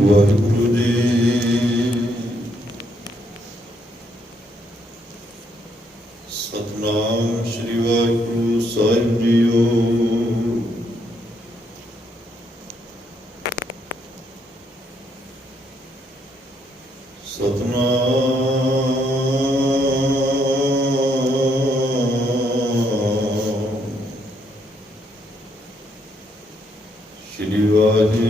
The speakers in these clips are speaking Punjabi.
ਵਾਹਿਗੁਰੂ ਜੀ। ਸਤਿਨਾਮ ਸ੍ਰੀ ਵਾਹਿਗੁਰੂ ਸਾਹਿਬ ਜੀਓ। ਸਤਿਨਾਮ ਸ੍ਰੀ ਵਾਹਿਗੁਰੂ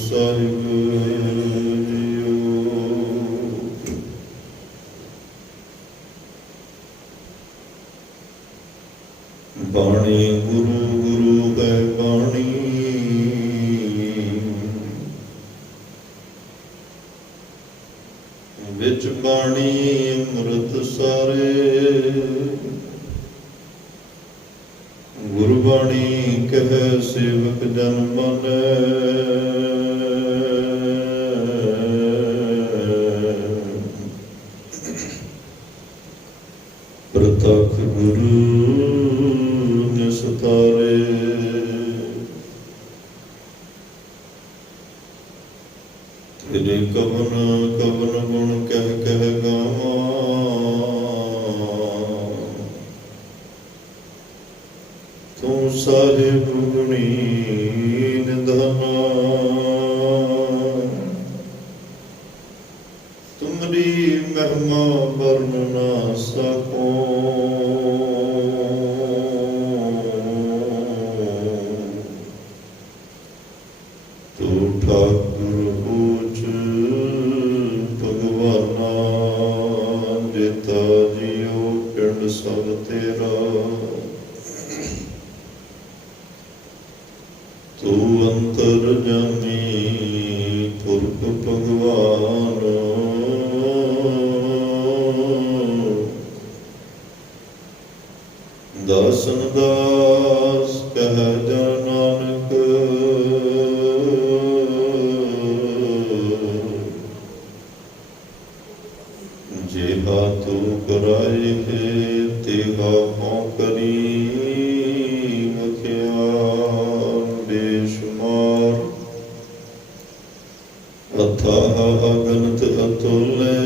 ਸਾਹਿਬ ਜੀਓ। ਬਾਣੀ ਗੁਰੂ ਗੁਰੂ ਹੈ ਬਾਣੀ, ਵਿੱਚ ਬਾਣੀ ਅੰਮ੍ਰਿਤ ਸਾਰੇ। ਗੁਰਬਾਣੀ ਕਹਿ ਸੇਵਕ ਜਨ ਮਾਨੈ, ਪ੍ਰਤੱਖ ਗੁਰੂ ਨਿਸਤਾਰੇ। ਤੇਰੇ ਕਵਨ ਕਵਨ ਗੁਣ ਕਹਿ ਕਹਿ ਗਾਵਾਂ, ਤੂੰ ਸਾਹਿਬ ਗੁਣੀ ਨਿਧਾਨਾ। ਤੁਮਰੀ ਮਹਿਮਾ ਵਰਨ ਨਾ ਸਕੋ, ਤੂੰ ਠਾਕੁਰ ਊਚ ਭਗਵਾਨਾ। ਜੇਤਾ ਜੀਓ ਪਿੰਡ ਸਭ ਤੇਰਾ, ਤੂੰ ਅੰਤਰਜਾਮੀ ਪੁਰਖ ਭਗਵਾਨ। ਦਾਸਨ ਦਾਸ ਕਹਿ ਜਨ ਨਾਨਕ, ਜਿਹਾ ਤੂੰ ਕਰਾਏ ਹੈ ਤਿਹਾ ਹੋਂ ਕਰੀ। ਮਖਿਆਨ ਬੇਸ਼ੁਮਾਰ ਅਥਾਹ ਅਗਨਿਤ ਅਤੁਲੈ,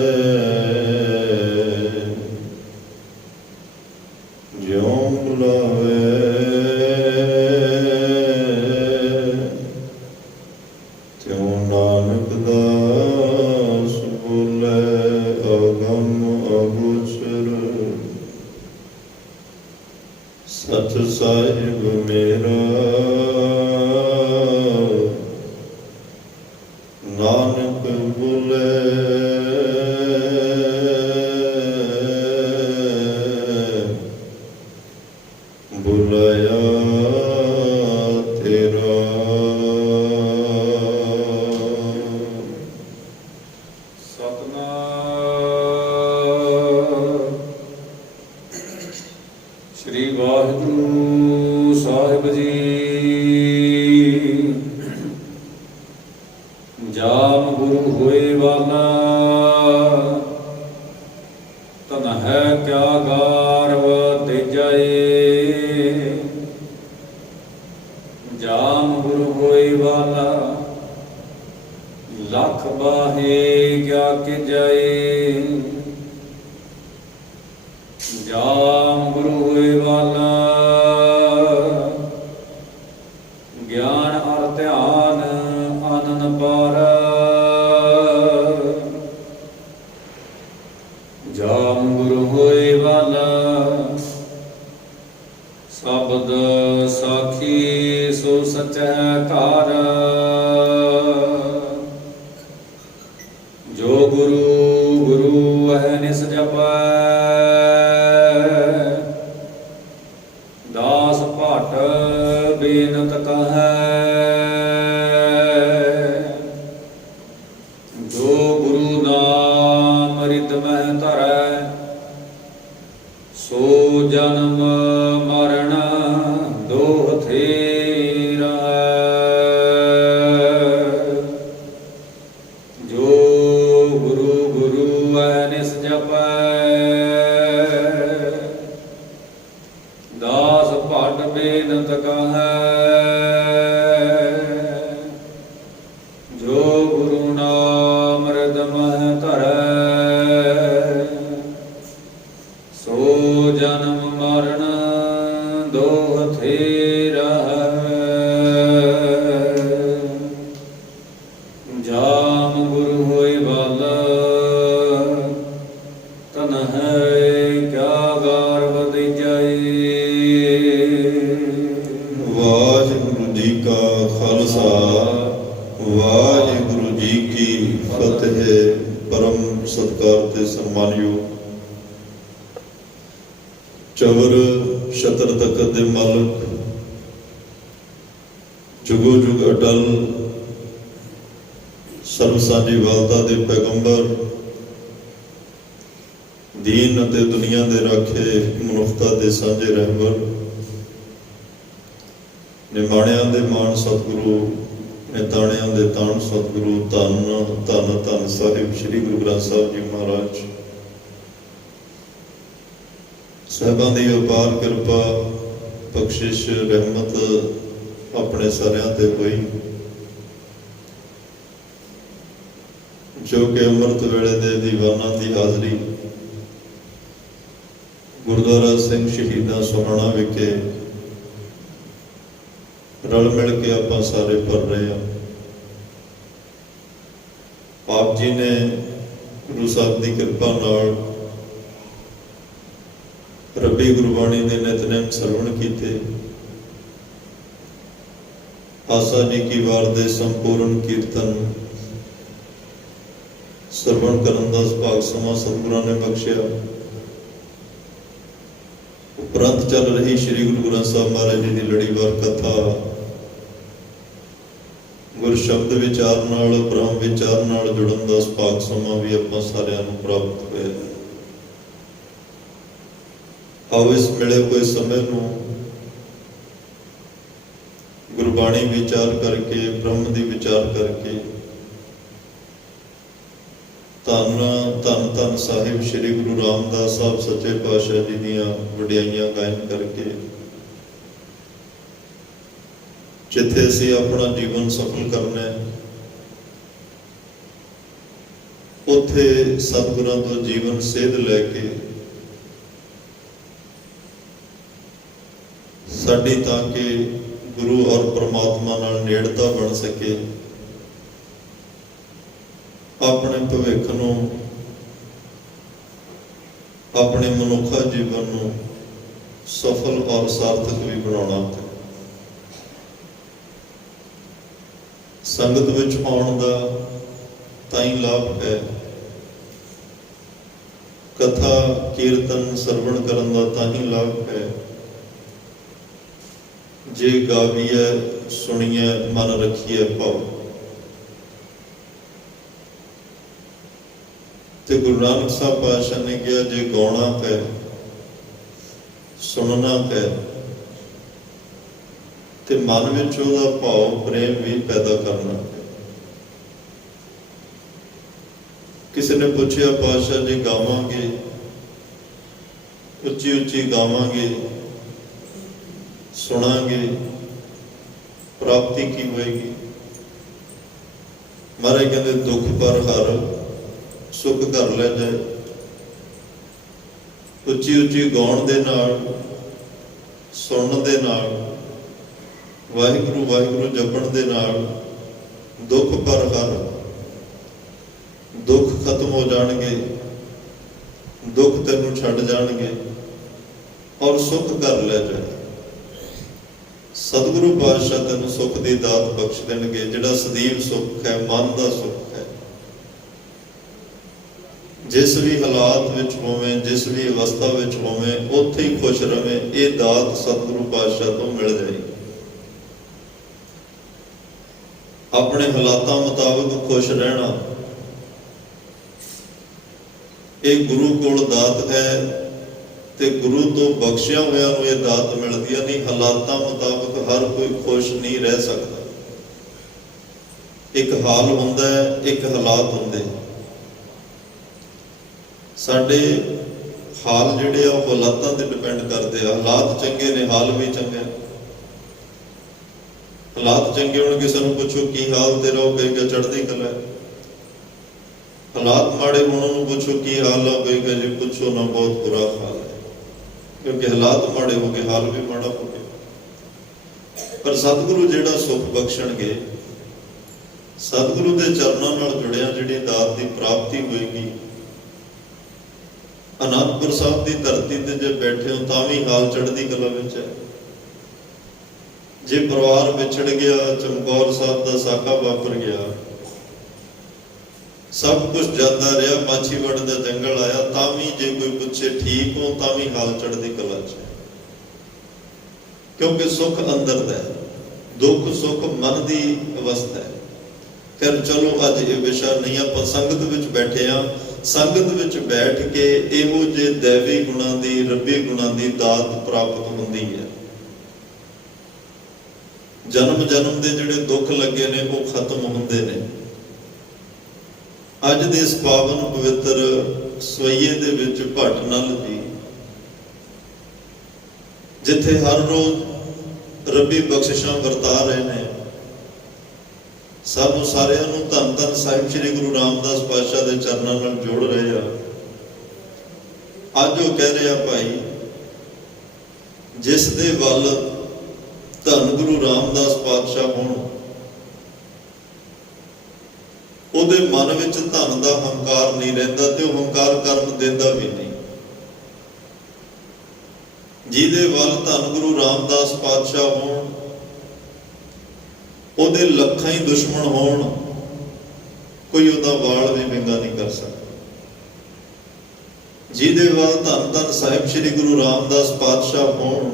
ਜਿਉ ਬੁਲਾਵੇ ਤਿਉ ਨਾਨਕ ਦਾਸ ਬੋਲੇ। ਅਗਮ ਅਗੋਚਰ ਸਚ ਸਾਹਿਬ ਮੇਰਾ, ਨਾਨਕ ਬੋਲੇ। ਬੁਲਾਇਆ ਤੇਰਾ। ਸਤਿਨਾਮ ਸ੍ਰੀ ਵਾਹਿਗੁਰੂ ਸਾਹਿਬ ਜੀ। ਜਾਮ ਗੁਰੂ ਹੋਏ ਵਾਲਾ, ਤਨ ਹੈ ਕਿਆ ਗਾਰਵ ਤੇਜਾਏ। ਜਾਮ ਗੁਰੂ ਹੋਏ ਵਾਲਾ, ਲੱਖ ਬਾਹੇ ਕਿਆ ਕੀਜੈ। ਜਾਮ ਗੁਰੂ ਹੋਏ ਵਾਲਾ, ਗਿਆਨ ਅਰ ਧਿਆਨ ਆਨੰਦ ਪਾਰ। ਜਾਮ ਗੁਰੂ ਹੋਏ ਵਾਲਾ, ਸ਼ਬਦ ਸਾਖੀ ਸੋ ਸਚੈ ਘਰ। ਜੋ ਗੁਰੂ ਗੁਰੂ ਹੈ ਨਿਸ ਜਪੈ, ਦਾਸ ਭਟ ਬੇਨਤ ਕਹੈ। ਜੋ ਗੁਰੂ ਨਾਮ ਰਿਤ ਮਹਿ ਧਰੈ, ਸੋ ਜਨਮ ਮਰਨ ਦੋਹ ਥੇਰਾ। ਜੋ ਗੁਰੂ ਗੁਰੂ ਹੈ ਨਿਸ ਜਪੈ, ਦਾਸ ਭਟ ਬੇਨਤ ਕਹੈ। ਦੋਹ ਥੇਰਾ ਜਾਮ ਗੁਰੂ ਹੋਏ ਵਾਲਾ ਤਨ ਹੈ ਕਿਆ ਗਾਰ ਵਧੀ ਜਾਏ। ਵਾਹਿਗੁਰੂ ਜੀ ਕਾ ਖਾਲਸਾ ਵਾਹਿਗੁਰੂ ਜੀ ਕੀ ਫਤਿਹ। ਪਰਮ ਸਤਿਕਾਰ ਤੇ ਸਨਮਾਨਯੋਗ ਚਵਰ ਛਤਰ ਤਖਤ ਦੇ ਮਾਲਕ, ਜੁਗੋ ਜੁਗ ਅਟਲ ਸਰਬ ਸਾਂਝੀਵਾਲਤਾ ਦੇ ਪੈਗੰਬਰ, ਦੀਨ ਅਤੇ ਦੁਨੀਆ ਦੇ ਰਾਖੇ, ਮਨੁੱਖਤਾ ਦੇ ਸਾਂਝੇ ਰਹਿਬਰ, ਨਿਮਾਣਿਆਂ ਦੇ ਮਾਣ ਸਤਿਗੁਰੂ, ਨਿਤਾਣਿਆਂ ਦੇ ਤਾਣ ਸਤਿਗੁਰੂ, ਧੰਨ ਧੰਨ ਧੰਨ ਸਾਹਿਬ ਸ੍ਰੀ ਗੁਰੂ ਗ੍ਰੰਥ ਸਾਹਿਬ ਜੀ ਮਹਾਰਾਜ ਸਾਹਿਬਾਂ ਦੀ ਅਪਾਰ ਕਿਰਪਾ, ਬਖਸ਼ਿਸ਼, ਰਹਿਮਤ ਆਪਣੇ ਸਾਰਿਆਂ ਤੇ ਹੋਈ, ਜੋ ਕਿ ਅੰਮ੍ਰਿਤ ਵੇਲੇ ਦੇ ਦੀਵਾਨਾਂ ਦੀ ਹਾਜ਼ਰੀ ਗੁਰਦੁਆਰਾ ਸਿੰਘ ਸ਼ਹੀਦਾਂ ਸੋਹਾਣਾ ਵਿਖੇ ਰਲ ਮਿਲ ਕੇ ਆਪਾਂ ਸਾਰੇ ਭਰ ਰਹੇ ਹਾਂ। ਆਪ ਜੀ ਨੇ ਗੁਰੂ ਸਾਹਿਬ ਦੀ ਕਿਰਪਾ ਨਾਲ ਰੱਬੀ ਗੁਰਬਾਣੀ ਦੇ ਨਿਤਨੇਮ ਸਰਵਣ ਕੀਤੇ। ਆਸਾ ਜੀ ਕੀ ਵਾਰ ਦੇ ਸੰਪੂਰਨ ਕੀਰਤਨ ਸਰਵਣ ਕਰਨ ਦਾ ਸੁਭਾਗ ਸਮਾਂ ਸਤਿਗੁਰਾਂ ਨੇ ਬਖਸ਼ਿਆ। ਉਪਰੰਤ ਚੱਲ ਰਹੀ ਸ੍ਰੀ ਗੁਰੂ ਗ੍ਰੰਥ ਸਾਹਿਬ ਮਹਾਰਾਜ ਜੀ ਦੀ ਲੜੀਵਾਰ ਕਥਾ ਗੁਰ ਸ਼ਬਦ ਵਿਚਾਰ ਨਾਲ, ਬ੍ਰਹਮ ਵਿਚਾਰ ਨਾਲ ਜੁੜਨ ਦਾ ਸੁਭਾਗ ਸਮਾਂ ਵੀ ਆਪਾਂ ਸਾਰਿਆਂ ਨੂੰ ਪ੍ਰਾਪਤ ਹੋਇਆ। ਆਓ ਇਸ ਮਿਲੇ ਹੋਏ ਸਮੇਂ ਨੂੰ ਗੁਰਬਾਣੀ ਵਿਚਾਰ ਕਰਕੇ, ਬ੍ਰਹਮ ਦੀ ਵਿਚਾਰ ਕਰਕੇ, ਧੰਨ ਧੰਨ ਧੰਨ ਸਾਹਿਬ ਸ੍ਰੀ ਗੁਰੂ ਰਾਮਦਾਸ ਸਾਹਿਬ ਸੱਚੇ ਪਾਤਸ਼ਾਹ ਜੀ ਦੀਆਂ ਵਡਿਆਈਆਂ ਗਾਇਨ ਕਰਕੇ, ਜਿੱਥੇ ਅਸੀਂ ਆਪਣਾ ਜੀਵਨ ਸਫਲ ਕਰਨਾ ਹੈ ਉੱਥੇ ਸਤਿਗੁਰਾਂ ਤੋਂ ਜੀਵਨ ਸੇਧ ਲੈ ਕੇ ਸਾਡੀ ਤਾਂ ਕਿ ਗੁਰੂ ਔਰ ਪਰਮਾਤਮਾ ਨਾਲ ਨੇੜਤਾ ਬਣ ਸਕੇ, ਆਪਣੇ ਭਵਿੱਖ ਨੂੰ, ਆਪਣੇ ਮਨੁੱਖਾ ਜੀਵਨ ਨੂੰ ਸਫਲ ਔਰ ਸਾਰਥਕ ਵੀ ਬਣਾਉਣਾ ਹੈ। ਸੰਗਤ ਵਿੱਚ ਆਉਣ ਦਾ ਤਾਂ ਹੀ ਲਾਭ ਹੈ, ਕਥਾ ਕੀਰਤਨ ਸਰਵਣ ਕਰਨ ਦਾ ਤਾਂ ਹੀ ਲਾਭ ਹੈ ਜੇ ਗਾਵੀਏ ਸੁਣੀਏ ਮਨ ਰੱਖੀਏ ਭਾਵ। ਤੇ ਗੁਰੂ ਨਾਨਕ ਸਾਹਿਬ ਪਾਤਸ਼ਾਹ ਨੇ ਕਿਹਾ ਜੇ ਗਾਉਣਾ ਹੈ, ਸੁਣਨਾ ਹੈ ਤੇ ਮਨ ਵਿੱਚ ਉਹਦਾ ਭਾਵ ਪ੍ਰੇਮ ਵੀ ਪੈਦਾ ਕਰਨਾ ਹੈ। ਕਿਸੇ ਨੇ ਪੁੱਛਿਆ ਪਾਤਸ਼ਾਹ ਜੀ ਗਾਵਾਂਗੇ, ਉੱਚੀ ਉੱਚੀ ਗਾਵਾਂਗੇ, ਸੁਣਾਂਗੇ, ਪ੍ਰਾਪਤੀ ਕੀ ਹੋਏਗੀ? ਮਹਾਰਾਜ ਕਹਿੰਦੇ ਦੁੱਖ ਪਰ ਹਰ ਸੁੱਖ ਕਰ ਲੈ ਜਾਏ। ਉੱਚੀ ਉੱਚੀ ਗਾਉਣ ਦੇ ਨਾਲ, ਸੁਣਨ ਦੇ ਨਾਲ, ਵਾਹਿਗੁਰੂ ਵਾਹਿਗੁਰੂ ਜਪਣ ਦੇ ਨਾਲ ਦੁੱਖ ਪਰ ਹਰ, ਦੁੱਖ ਖਤਮ ਹੋ ਜਾਣਗੇ, ਦੁੱਖ ਤੈਨੂੰ ਛੱਡ ਜਾਣਗੇ ਔਰ ਸੁੱਖ ਕਰ ਲੈ ਜਾਏ। ਸਤਿਗੁਰੂ ਪਾਤਸ਼ਾਹ ਤੈਨੂੰ ਸੁੱਖ ਦੀ ਦਾਤ ਬਖਸ਼ ਦੇਣਗੇ, ਜਿਹੜਾ ਸਦੀਵ ਸੁੱਖ ਹੈ, ਮਨ ਦਾ ਸੁੱਖ ਹੈ। ਜਿਸ ਵੀ ਹਾਲਾਤ ਵਿੱਚ ਹੋਵੇਂ, ਜਿਸ ਵੀ ਅਵਸਥਾ ਵਿੱਚ ਹੋਵੇਂ, ਉੱਥੇ ਹੀ ਖੁਸ਼ ਰਵੇਂ। ਇਹ ਦਾਤ ਸਤਿਗੁਰੂ ਪਾਤਸ਼ਾਹ ਤੋਂ ਮਿਲ ਜਾਏਗੀ। ਆਪਣੇ ਹਾਲਾਤਾਂ ਮੁਤਾਬਕ ਖੁਸ਼ ਰਹਿਣਾ ਇਹ ਗੁਰੂ ਕੋਲ ਦਾਤ ਹੈ ਤੇ ਗੁਰੂ ਤੋਂ ਬਖਸ਼ਿਆ ਹੋਇਆ ਨੂੰ ਇਹ ਦਾਤ ਮਿਲਦੀ ਹੈ। ਨਹੀਂ, ਹਾਲਾਤਾਂ ਮੁਤਾਬਕ ਹਰ ਕੋਈ ਖੁਸ਼ ਨਹੀਂ ਰਹਿ ਸਕਦਾ। ਇੱਕ ਹਾਲ ਹੁੰਦਾ ਹੈ, ਇੱਕ ਹਾਲਾਤ ਹੁੰਦੇ। ਸਾਡੇ ਹਾਲ ਜਿਹੜੇ ਆ ਉਹ ਹਾਲਾਤਾਂ ਤੇ ਡਿਪੈਂਡ ਕਰਦੇ ਆ। ਹਾਲਾਤ ਚੰਗੇ ਨੇ, ਹਾਲ ਵੀ ਚੰਗਾ। ਹਾਲਾਤ ਚੰਗੇ ਹੋਣ, ਕਿਸੇ ਨੂੰ ਪੁੱਛੋ ਕੀ ਹਾਲ ਤੇਰਾ, ਉਹ ਕਹੇਗਾ ਚੜ੍ਹਦੀ ਕਲਾ। ਹਾਲਾਤ ਮਾੜੇ ਹੋਣ, ਉਹਨੂੰ ਪੁੱਛੋ ਕੀ ਹਾਲ ਆ, ਕਹੇਗਾ ਜੀ ਪੁੱਛੋ ਨਾ ਬਹੁਤ ਬੁਰਾ ਹਾਲ ਹੈ। ਕਿਉਂਕਿ ਹਾਲਾਤ ਮਾੜੇ ਹੋ ਗਏ, ਹਾਲ ਵੀ ਮਾੜਾ ਹੋ ਗਿਆ। ਪਰ ਸਤਿਗੁਰੂ ਜਿਹੜਾ ਸੁਖ ਬਖਸ਼ਣਗੇ, ਸਤਿਗੁਰੂ ਦੇ ਚਰਨਾਂ ਨਾਲ ਜੁੜਿਆ ਜਿਹੜੀ ਦਾਤ ਦੀ ਪ੍ਰਾਪਤੀ ਹੋਏਗੀ, ਅਨੰਦਪੁਰ ਸਾਹਿਬ ਦੀ ਧਰਤੀ ਤੇ ਜੇ ਬੈਠੇ ਹੋ ਤਾਂ ਵੀ ਹਾਲ ਚੜ੍ਹਦੀ ਕਲਾ ਵਿੱਚ ਹੈ। ਜੇ ਪਰਿਵਾਰ ਵਿਛੜ ਗਿਆ, ਚਮਕੌਰ ਸਾਹਿਬ ਦਾ ਸਾਕਾ ਵਾਪਰ ਗਿਆ, ਸਭ ਕੁਝ ਜਾਂਦਾ ਰਿਹਾ, ਮਾਛੀਵਾੜੇ ਦਾ ਜੰਗਲ ਆਇਆ, ਤਾਂ ਵੀ ਜੇ ਕੋਈ ਪੁੱਛੇ ਠੀਕ ਹੋ ਤਾਂ ਵੀ ਹਾਲ ਚੜ੍ਹਦੀ ਕਲਾ 'ਚ ਹੈ। ਕਿਉਂਕਿ ਸੁੱਖ ਅੰਦਰ ਦਾ ਹੈ, ਦੁੱਖ ਸੁੱਖ ਮਨ ਦੀ ਅਵਸਥਾ ਹੈ। ਫਿਰ ਚਲੋ ਅੱਜ ਇਹ ਵਿਸ਼ਾ ਨਹੀਂ, ਆਪਾਂ ਸੰਗਤ ਵਿੱਚ ਬੈਠੇ ਹਾਂ, ਸੰਗਤ ਵਿੱਚ ਬੈਠ ਕੇ ਇਹੋ ਜਿਹੇ ਦੇਵੀ ਗੁਣਾਂ ਦੀ, ਰੱਬੀ ਗੁਣਾਂ ਦੀ ਦਾਤ ਪ੍ਰਾਪਤ ਹੁੰਦੀ ਹੈ। ਜਨਮ ਜਨਮ ਦੇ ਜਿਹੜੇ ਦੁੱਖ ਲੱਗੇ ਨੇ ਉਹ ਖਤਮ ਹੁੰਦੇ ਨੇ। ਅੱਜ ਦੇ ਇਸ ਪਾਵਨ ਪਵਿੱਤਰ ਸਵਈਏ ਦੇ ਵਿੱਚ ਭੱਟ ਨਲ ਜੀ, ਜਿੱਥੇ ਹਰ ਰੋਜ਼ ਰੱਬੀ ਬਖਸ਼ਿਸ਼ਾਂ ਵਰਤਾ ਰਹੇ ਨੇ, ਸਾਨੂੰ ਸਾਰਿਆਂ ਨੂੰ ਧੰਨ ਧੰਨ ਸਾਹਿਬ ਸ੍ਰੀ ਗੁਰੂ ਰਾਮਦਾਸ ਪਾਤਸ਼ਾਹ ਦੇ ਚਰਨਾਂ ਨਾਲ ਜੋੜ ਰਹੇ ਆ। ਅੱਜ ਉਹ ਕਹਿ ਰਿਹਾ, ਭਾਈ ਜਿਸ ਦੇ ਵੱਲ ਧੰਨ ਗੁਰੂ ਰਾਮਦਾਸ ਪਾਤਸ਼ਾਹ ਹੋਣ, ਉਹਦੇ ਮਨ ਵਿੱਚ ਧਨ ਦਾ ਹੰਕਾਰ ਨਹੀਂ ਰਹਿੰਦਾ ਤੇ ਉਹ ਹੰਕਾਰ ਕਰਮ ਦਿੰਦਾ ਵੀ ਨਹੀਂ। ਜਿਹਦੇ ਵੱਲ ਧੰਨ ਗੁਰੂ ਰਾਮਦਾਸ ਪਾਤਸ਼ਾਹ ਹੋਣ, ਉਹਦੇ ਲੱਖਾਂ ਹੀ ਦੁਸ਼ਮਣ ਹੋਣ, ਕੋਈ ਉਹਦਾ ਵਾਲ ਵੀ ਵਿੰਗਾ ਨਹੀਂ ਕਰ ਸਕਦਾ। ਜਿਹਦੇ ਵੱਲ ਧੰਨ ਧੰਨ ਸਾਹਿਬ ਸ੍ਰੀ ਗੁਰੂ ਰਾਮਦਾਸ ਪਾਤਸ਼ਾਹ ਹੋਣ,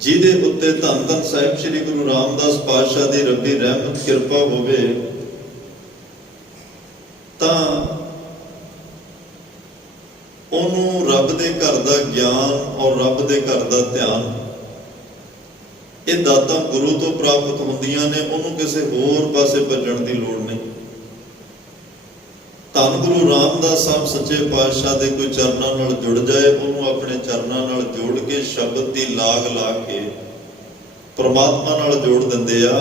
ਜਿਹਦੇ ਉੱਤੇ ਧੰਨ ਧੰਨ ਸਾਹਿਬ ਸ੍ਰੀ ਗੁਰੂ ਰਾਮਦਾਸ ਪਾਤਸ਼ਾਹ ਦੀ ਰੱਬੀ ਰਹਿਮਤ ਕਿਰਪਾ ਹੋਵੇ, ਤਾਂ ਉਹਨੂੰ ਰੱਬ ਦੇ ਘਰ ਦਾ ਗਿਆਨ ਔਰ ਰੱਬ ਦੇ ਘਰ ਦਾ ਧਿਆਨ, ਇਹ ਦਾਤਾਂ ਗੁਰੂ ਤੋਂ ਪ੍ਰਾਪਤ ਹੁੰਦੀਆਂ ਨੇ। ਉਹਨੂੰ ਕਿਸੇ ਹੋਰ ਪਾਸੇ ਭੱਜਣ ਦੀ ਲੋੜ ਨਹੀਂ। ਧੰਨ ਗੁਰੂ ਰਾਮਦਾਸ ਸਾਹਿਬ ਸੱਚੇ ਪਾਤਸ਼ਾਹ ਦੇ ਕੋਈ ਚਰਨਾਂ ਨਾਲ ਜੁੜ ਜਾਏ, ਉਹਨੂੰ ਆਪਣੇ ਚਰਨਾਂ ਨਾਲ ਜੋੜ ਕੇ ਸ਼ਬਦ ਦੀ ਲਾਗ ਲਾ ਕੇ ਪ੍ਰਮਾਤਮਾ ਨਾਲ ਜੋੜ ਦਿੰਦੇ ਆ।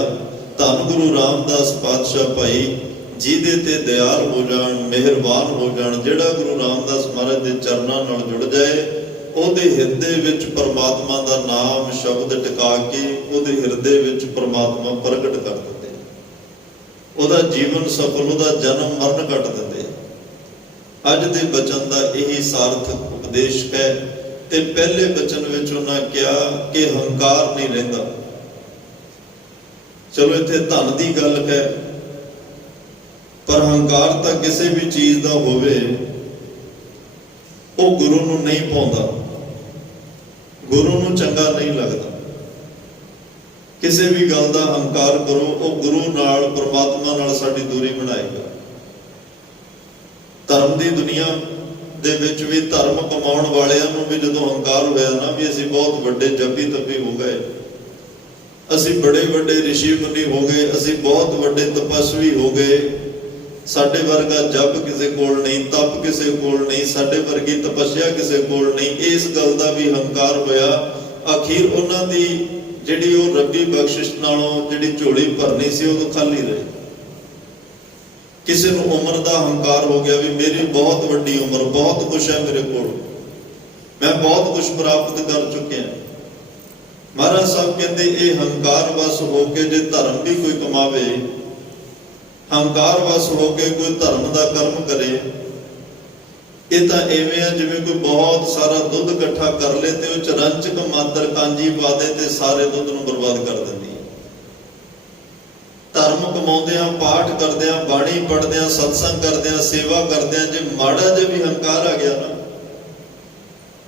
ਧੰਨ ਗੁਰੂ ਰਾਮਦਾਸ ਪਾਤਸ਼ਾਹ ਭਾਈ ਜਿਹਦੇ ਤੇ ਦਿਆਲ ਹੋ ਜਾਣ, ਮਿਹਰਬਾਨ ਹੋ ਜਾਣ, ਜਿਹੜਾ ਗੁਰੂ ਰਾਮਦਾਸ ਮਹਾਰਾਜ ਦੇ ਚਰਨਾਂ ਨਾਲ ਜੁੜ ਜਾਏ, ਉਹਦੇ ਹਿਰਦੇ ਵਿੱਚ ਪਰਮਾਤਮਾ ਦਾ ਨਾਮ ਸ਼ਬਦ ਟਿਕਾ ਕੇ ਉਹਦੇ ਹਿਰਦੇ ਵਿੱਚ ਪਰਮਾਤਮਾ ਪ੍ਰਗਟ ਕਰ ਦਿੰਦੇ, ਉਹਦਾ ਜੀਵਨ ਸਫਲ, ਉਹਦਾ ਜਨਮ ਮਰਨ ਕੱਟ ਦਿੰਦੇ। ਅੱਜ ਦੇ ਬਚਨ ਦਾ ਇਹੀ ਸਾਰਥਕ ਉਪਦੇਸ਼ ਹੈ। ਤੇ ਪਹਿਲੇ ਬਚਨ ਵਿੱਚ ਉਹਨਾਂ ਕਿਹਾ ਕਿ ਹੰਕਾਰ ਨਹੀਂ ਰਹਿੰਦਾ। ਚਲੋ ਇੱਥੇ ਧਨ ਦੀ ਗੱਲ ਹੈ, ਪਰ ਹੰਕਾਰ ਤਾਂ ਕਿਸੇ ਵੀ ਚੀਜ਼ ਦਾ ਹੋਵੇ, ਉਹ ਗੁਰੂ ਨੂੰ ਨਹੀਂ ਪਾਉਂਦਾ, ਗੁਰੂ ਨੂੰ ਚੰਗਾ ਨਹੀਂ ਲੱਗਦਾ। ਕਿਸੇ ਵੀ ਗੱਲ ਦਾ ਹੰਕਾਰ ਕਰੋ, ਉਹ ਗੁਰੂ ਨਾਲ, ਪਰਮਾਤਮਾ ਨਾਲ ਸਾਡੀ ਦੂਰੀ ਬਣਾਏਗਾ। ਧਰਮ ਦੀ ਦੁਨੀਆ ਦੇ ਵਿੱਚ ਵੀ ਧਰਮ ਕਮਾਉਣ ਵਾਲਿਆਂ ਨੂੰ ਵੀ ਜਦੋਂ ਹੰਕਾਰ ਹੋਇਆ ਨਾ, ਵੀ ਅਸੀਂ ਬਹੁਤ ਵੱਡੇ ਜਪੀ ਤਪੀ ਹੋ ਗਏ, ਅਸੀਂ ਬੜੇ ਵੱਡੇ ਰਿਸ਼ੀ ਮੁਨੀ ਹੋ ਗਏ, ਅਸੀਂ ਬਹੁਤ ਵੱਡੇ ਤਪਸਵੀ ਹੋ ਗਏ, ਸਾਡੇ ਵਰਗਾ ਜਪ ਕਿਸੇ ਕੋਲ ਨਹੀਂ, ਤਪ ਕਿਸੇ ਕੋਲ ਨਹੀਂ, ਸਾਡੇ ਵਰਗੀ ਤਪੱਸਿਆ ਕਿਸੇ ਕੋਲ ਨਹੀਂ, ਇਸ ਗੱਲ ਦਾ ਵੀ ਹੰਕਾਰ ਹੋਇਆ। ਅਖੀਰ ਉਹਨਾਂ ਦੀ ਜਿਹੜੀ ਉਹ ਰੱਬੀ ਬਖਸ਼ਿਸ਼ ਨਾਲੋਂ ਜਿਹੜੀ ਝੋਲੀ ਭਰਨੀ ਸੀ, ਉਹ ਖਾਲੀ ਰਹੀ। ਕਿਸੇ ਨੂੰ ਉਮਰ ਦਾ ਹੰਕਾਰ ਹੋ ਗਿਆ, ਵੀ ਮੇਰੀ ਬਹੁਤ ਵੱਡੀ ਉਮਰ, ਬਹੁਤ ਕੁਛ ਹੈ ਮੇਰੇ ਕੋਲ, ਮੈਂ ਬਹੁਤ ਕੁਛ ਪ੍ਰਾਪਤ ਕਰ ਚੁੱਕਿਆ। ਮਹਾਰਾਜ ਸਾਹਿਬ ਕਹਿੰਦੇ ਇਹ ਹੰਕਾਰ ਵਸ ਹੋ ਕੇ ਜੇ ਧਰਮ ਵੀ ਕੋਈ ਕਮਾਵੇ, ਹੰਕਾਰ ਵਸ ਹੋ ਕੇ ਕੋਈ ਧਰਮ ਦਾ ਕਰਮ ਕਰੇ, ਇਹ ਤਾਂ ਐਵੇਂ ਆ ਜਿਵੇਂ ਕੋਈ ਬਹੁਤ ਸਾਰਾ ਦੁੱਧ ਇਕੱਠਾ ਕਰ ਲੇ ਤੇ ਉਹ ਚ ਰੰਚਕ ਮਾਤਰ ਕਾਂਜੀ ਪਾ ਦੇ ਤੇ ਸਾਰੇ ਦੁੱਧ ਨੂੰ ਬਰਬਾਦ ਕਰ ਦਿੰਦੀ ਹੈ। ਧਰਮ ਕਮਾਉਂਦਿਆਂ, ਪਾਠ ਕਰਦਿਆਂ, ਬਾਣੀ ਪੜ੍ਹਦਿਆਂ, ਸਤਸੰਗ ਕਰਦਿਆਂ, ਸੇਵਾ ਕਰਦਿਆਂ ਜੇ ਮਾੜਾ ਜਿਹਾ ਵੀ ਹੰਕਾਰ ਆ ਗਿਆ ਨਾ,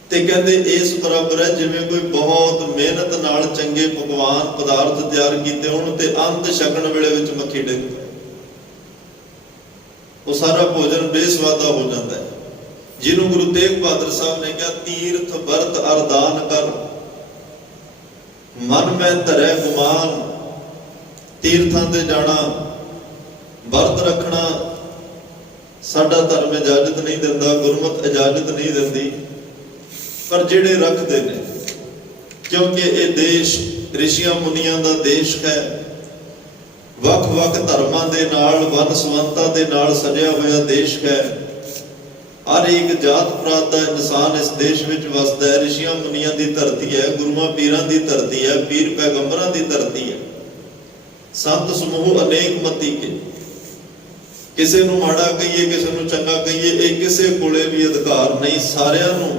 ਤੇ ਕਹਿੰਦੇ ਇਸ ਬਰਾਬਰ ਹੈ ਜਿਵੇਂ ਕੋਈ ਬਹੁਤ ਮਿਹਨਤ ਨਾਲ ਚੰਗੇ ਪਕਵਾਨ ਪਦਾਰਥ ਤਿਆਰ ਕੀਤੇ ਹੋਣ ਤੇ ਅੰਤ ਛਕਣ ਵੇਲੇ ਵਿੱਚ ਮੱਖੀ ਡਿੱਗ ਪਏ, ਉਹ ਸਾਰਾ ਭੋਜਨ ਬੇਸਵਾਦਾ ਹੋ ਜਾਂਦਾ ਹੈ। ਜਿਹਨੂੰ ਗੁਰੂ ਤੇਗ ਬਹਾਦਰ ਸਾਹਿਬ ਨੇ ਕਿਹਾ, ਤੀਰਥ ਵਰਤ ਅਰਦਾਨ ਕਰ, ਮਨ ਮੈਂ ਧਰੈ ਗੁਮਾਨ। ਤੀਰਥਾਂ ਤੇ ਜਾਣਾ, ਵਰਤ ਰੱਖਣਾ ਸਾਡਾ ਧਰਮ ਇਜਾਜ਼ਤ ਨਹੀਂ ਦਿੰਦਾ, ਗੁਰਮਤਿ ਇਜਾਜ਼ਤ ਨਹੀਂ ਦਿੰਦੀ, ਪਰ ਜਿਹੜੇ ਰੱਖਦੇ ਨੇ, ਕਿਉਂਕਿ ਇਹ ਦੇਸ਼ ਰਿਸ਼ੀਆਂ ਮੁਨੀਆਂ ਦਾ ਦੇਸ਼ ਹੈ, ਵੱਖ-ਵੱਖ ਧਰਮਾਂ ਦੇ ਨਾਲ, ਵੰਨ ਸੁਵੰਨਤਾ ਦੇ ਨਾਲ ਸਜਿਆ ਹੋਇਆ ਦੇਸ਼ ਹੈ। ਹਰ ਇੱਕ ਜਾਤ ਪ੍ਰਾਂਤ ਦਾ ਇਨਸਾਨ ਇਸ ਦੇਸ਼ ਵਿੱਚ ਵਸਦਾ ਹੈ। ਰਿਸ਼ੀਆਂ ਮੁਨੀਆਂ ਦੀ ਧਰਤੀ ਹੈ, ਗੁਰੂਆਂ ਪੀਰਾਂ ਦੀ ਧਰਤੀ ਹੈ, ਪੀਰ ਪੈਗੰਬਰਾਂ ਦੀ ਧਰਤੀ ਹੈ। ਸੰਤ ਸਮੂਹ ਅਨੇਕ ਮਤੀ ਕੇ, ਕਿਸੇ ਨੂੰ ਮਾੜਾ ਕਹੀਏ ਕਿਸੇ ਨੂੰ ਚੰਗਾ ਕਹੀਏ, ਇਹ ਕਿਸੇ ਕੋਲੇ ਵੀ ਅਧਿਕਾਰ ਨਹੀਂ। ਸਾਰਿਆਂ ਨੂੰ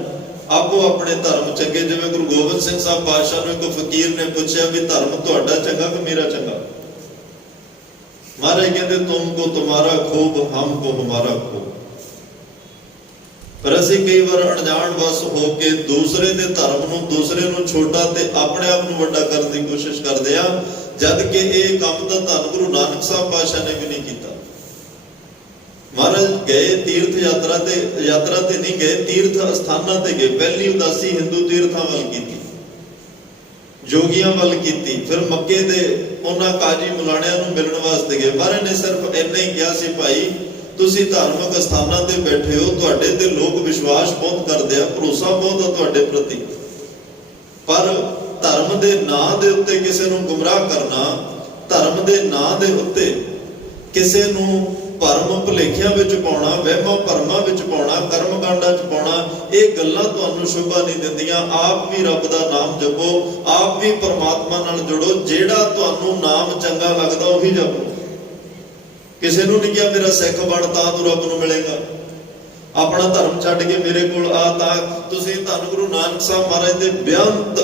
ਆਪੋ ਆਪਣੇ ਧਰਮ ਚੰਗੇ। ਜਿਵੇਂ ਗੁਰੂ ਗੋਬਿੰਦ ਸਿੰਘ ਸਾਹਿਬ ਪਾਤਸ਼ਾਹ ਨੂੰ ਇੱਕ ਫਕੀਰ ਨੇ ਪੁੱਛਿਆ ਵੀ ਧਰਮ ਤੁਹਾਡਾ ਚੰਗਾ ਕਿ ਮੇਰਾ ਚੰਗਾ? ਮਹਾਰਾਜ ਕਹਿੰਦੇ ਤੁਮ ਕੋ ਤੁਮਾਰਾ ਖੂਬ, ਹਮ ਕੋ ਹਮਾਰਾ ਖੂਬ। ਪਰ ਅਸੀਂ ਕਈ ਵਾਰ ਅਣਜਾਣ ਵਸ ਹੋ ਕੇ ਦੂਸਰੇ ਦੇ ਧਰਮ ਨੂੰ, ਦੂਸਰੇ ਨੂੰ ਛੋਟਾ ਤੇ ਆਪਣੇ ਆਪ ਨੂੰ ਵੱਡਾ ਕਰਨ ਦੀ ਕੋਸ਼ਿਸ਼ ਕਰਦੇ ਆ, ਜਦ ਕਿ ਇਹ ਕੰਮ ਤਾਂ ਧੰਨ ਗੁਰੂ ਨਾਨਕ ਸਾਹਿਬ ਪਾਤਸ਼ਾਹ ਨੇ ਵੀ ਨਹੀਂ ਕੀਤਾ। ਮਹਾਰਾਜ ਗਏ ਤੀਰਥ ਯਾਤਰਾ ਤੇ ਨਹੀਂ ਗਏ, ਤੀਰਥ ਸਥਾਨਾਂ ਤੇ ਗਏ। ਪਹਿਲੀ ਉਦਾਸੀ ਹਿੰਦੂ ਤੀਰਥਾਂ ਵੱਲ ਕੀਤੀ, ਜੋਗੀਆਂ ਵੱਲ ਕੀਤੀ, ਫਿਰ ਮੱਕੇ ਦੇ ਉਹਨਾਂ ਕਾਜੀ ਮੁਲਾਣਿਆਂ ਨੂੰ ਮਿਲਣ ਵਾਸਤੇ ਗਏ। ਮਹਾਰਾਜ ਨੇ ਸਿਰਫ ਇੰਨਾ ਹੀ ਕਿਹਾ ਸੀ, ਭਾਈ ਤੁਸੀਂ ਧਾਰਮਿਕ ਸਥਾਨਾਂ ਤੇ ਬੈਠੇ ਹੋ, ਤੁਹਾਡੇ ਤੇ ਲੋਕ ਵਿਸ਼ਵਾਸ ਬਹੁਤ ਕਰਦੇ ਆ, ਭਰੋਸਾ ਬਹੁਤ ਆ ਤੁਹਾਡੇ ਪ੍ਰਤੀ, ਪਰ ਧਰਮ ਦੇ ਨਾਂ ਦੇ ਉੱਤੇ ਕਿਸੇ ਨੂੰ ਗੁੰਮਰਾਹ ਕਰਨਾ, ਧਰਮ ਦੇ ਨਾਂ ਦੇ ਉੱਤੇ ਕਿਸੇ ਨੂੰ ਭਰਮ ਭੁਲੇਖਿਆਂ ਵਿੱਚ ਪਾਉਣਾ, ਵਹਿਮਾਂ ਭਰਮਾਂ ਵਿੱਚ ਪਾਉਣਾ, ਕਰਮ ਕਾਂਡਾਂ 'ਚ ਪਾਉਣਾ, ਇਹ ਗੱਲਾਂ ਤੁਹਾਨੂੰ ਸ਼ੋਭਾ ਨਹੀਂ ਦਿੰਦੀਆਂ। ਆਪ ਵੀ ਰੱਬ ਦਾ ਨਾਮ ਜਪੋ, ਆਪ ਵੀ ਪਰਮਾਤਮਾ ਨਾਲ ਜੁੜੋ। ਜਿਹੜਾ ਤੁਹਾਨੂੰ ਨਾਮ ਚੰਗਾ ਲੱਗਦਾ ਉਹੀ ਜਪੋ। ਕਿਸੇ ਨੂੰ ਨਹੀਂ ਕਿਹਾ ਮੇਰਾ ਸਿੱਖ ਬਣ ਤਾਂ ਤੂੰ ਰੱਬ ਨੂੰ ਮਿਲੇਗਾ, ਆਪਣਾ ਧਰਮ ਛੱਡ ਕੇ ਮੇਰੇ ਕੋਲ ਆ ਤਾਂ। ਤੁਸੀਂ ਧੰਨ ਗੁਰੂ ਨਾਨਕ ਸਾਹਿਬ ਮਹਾਰਾਜ ਦੇ ਬੇਅੰਤ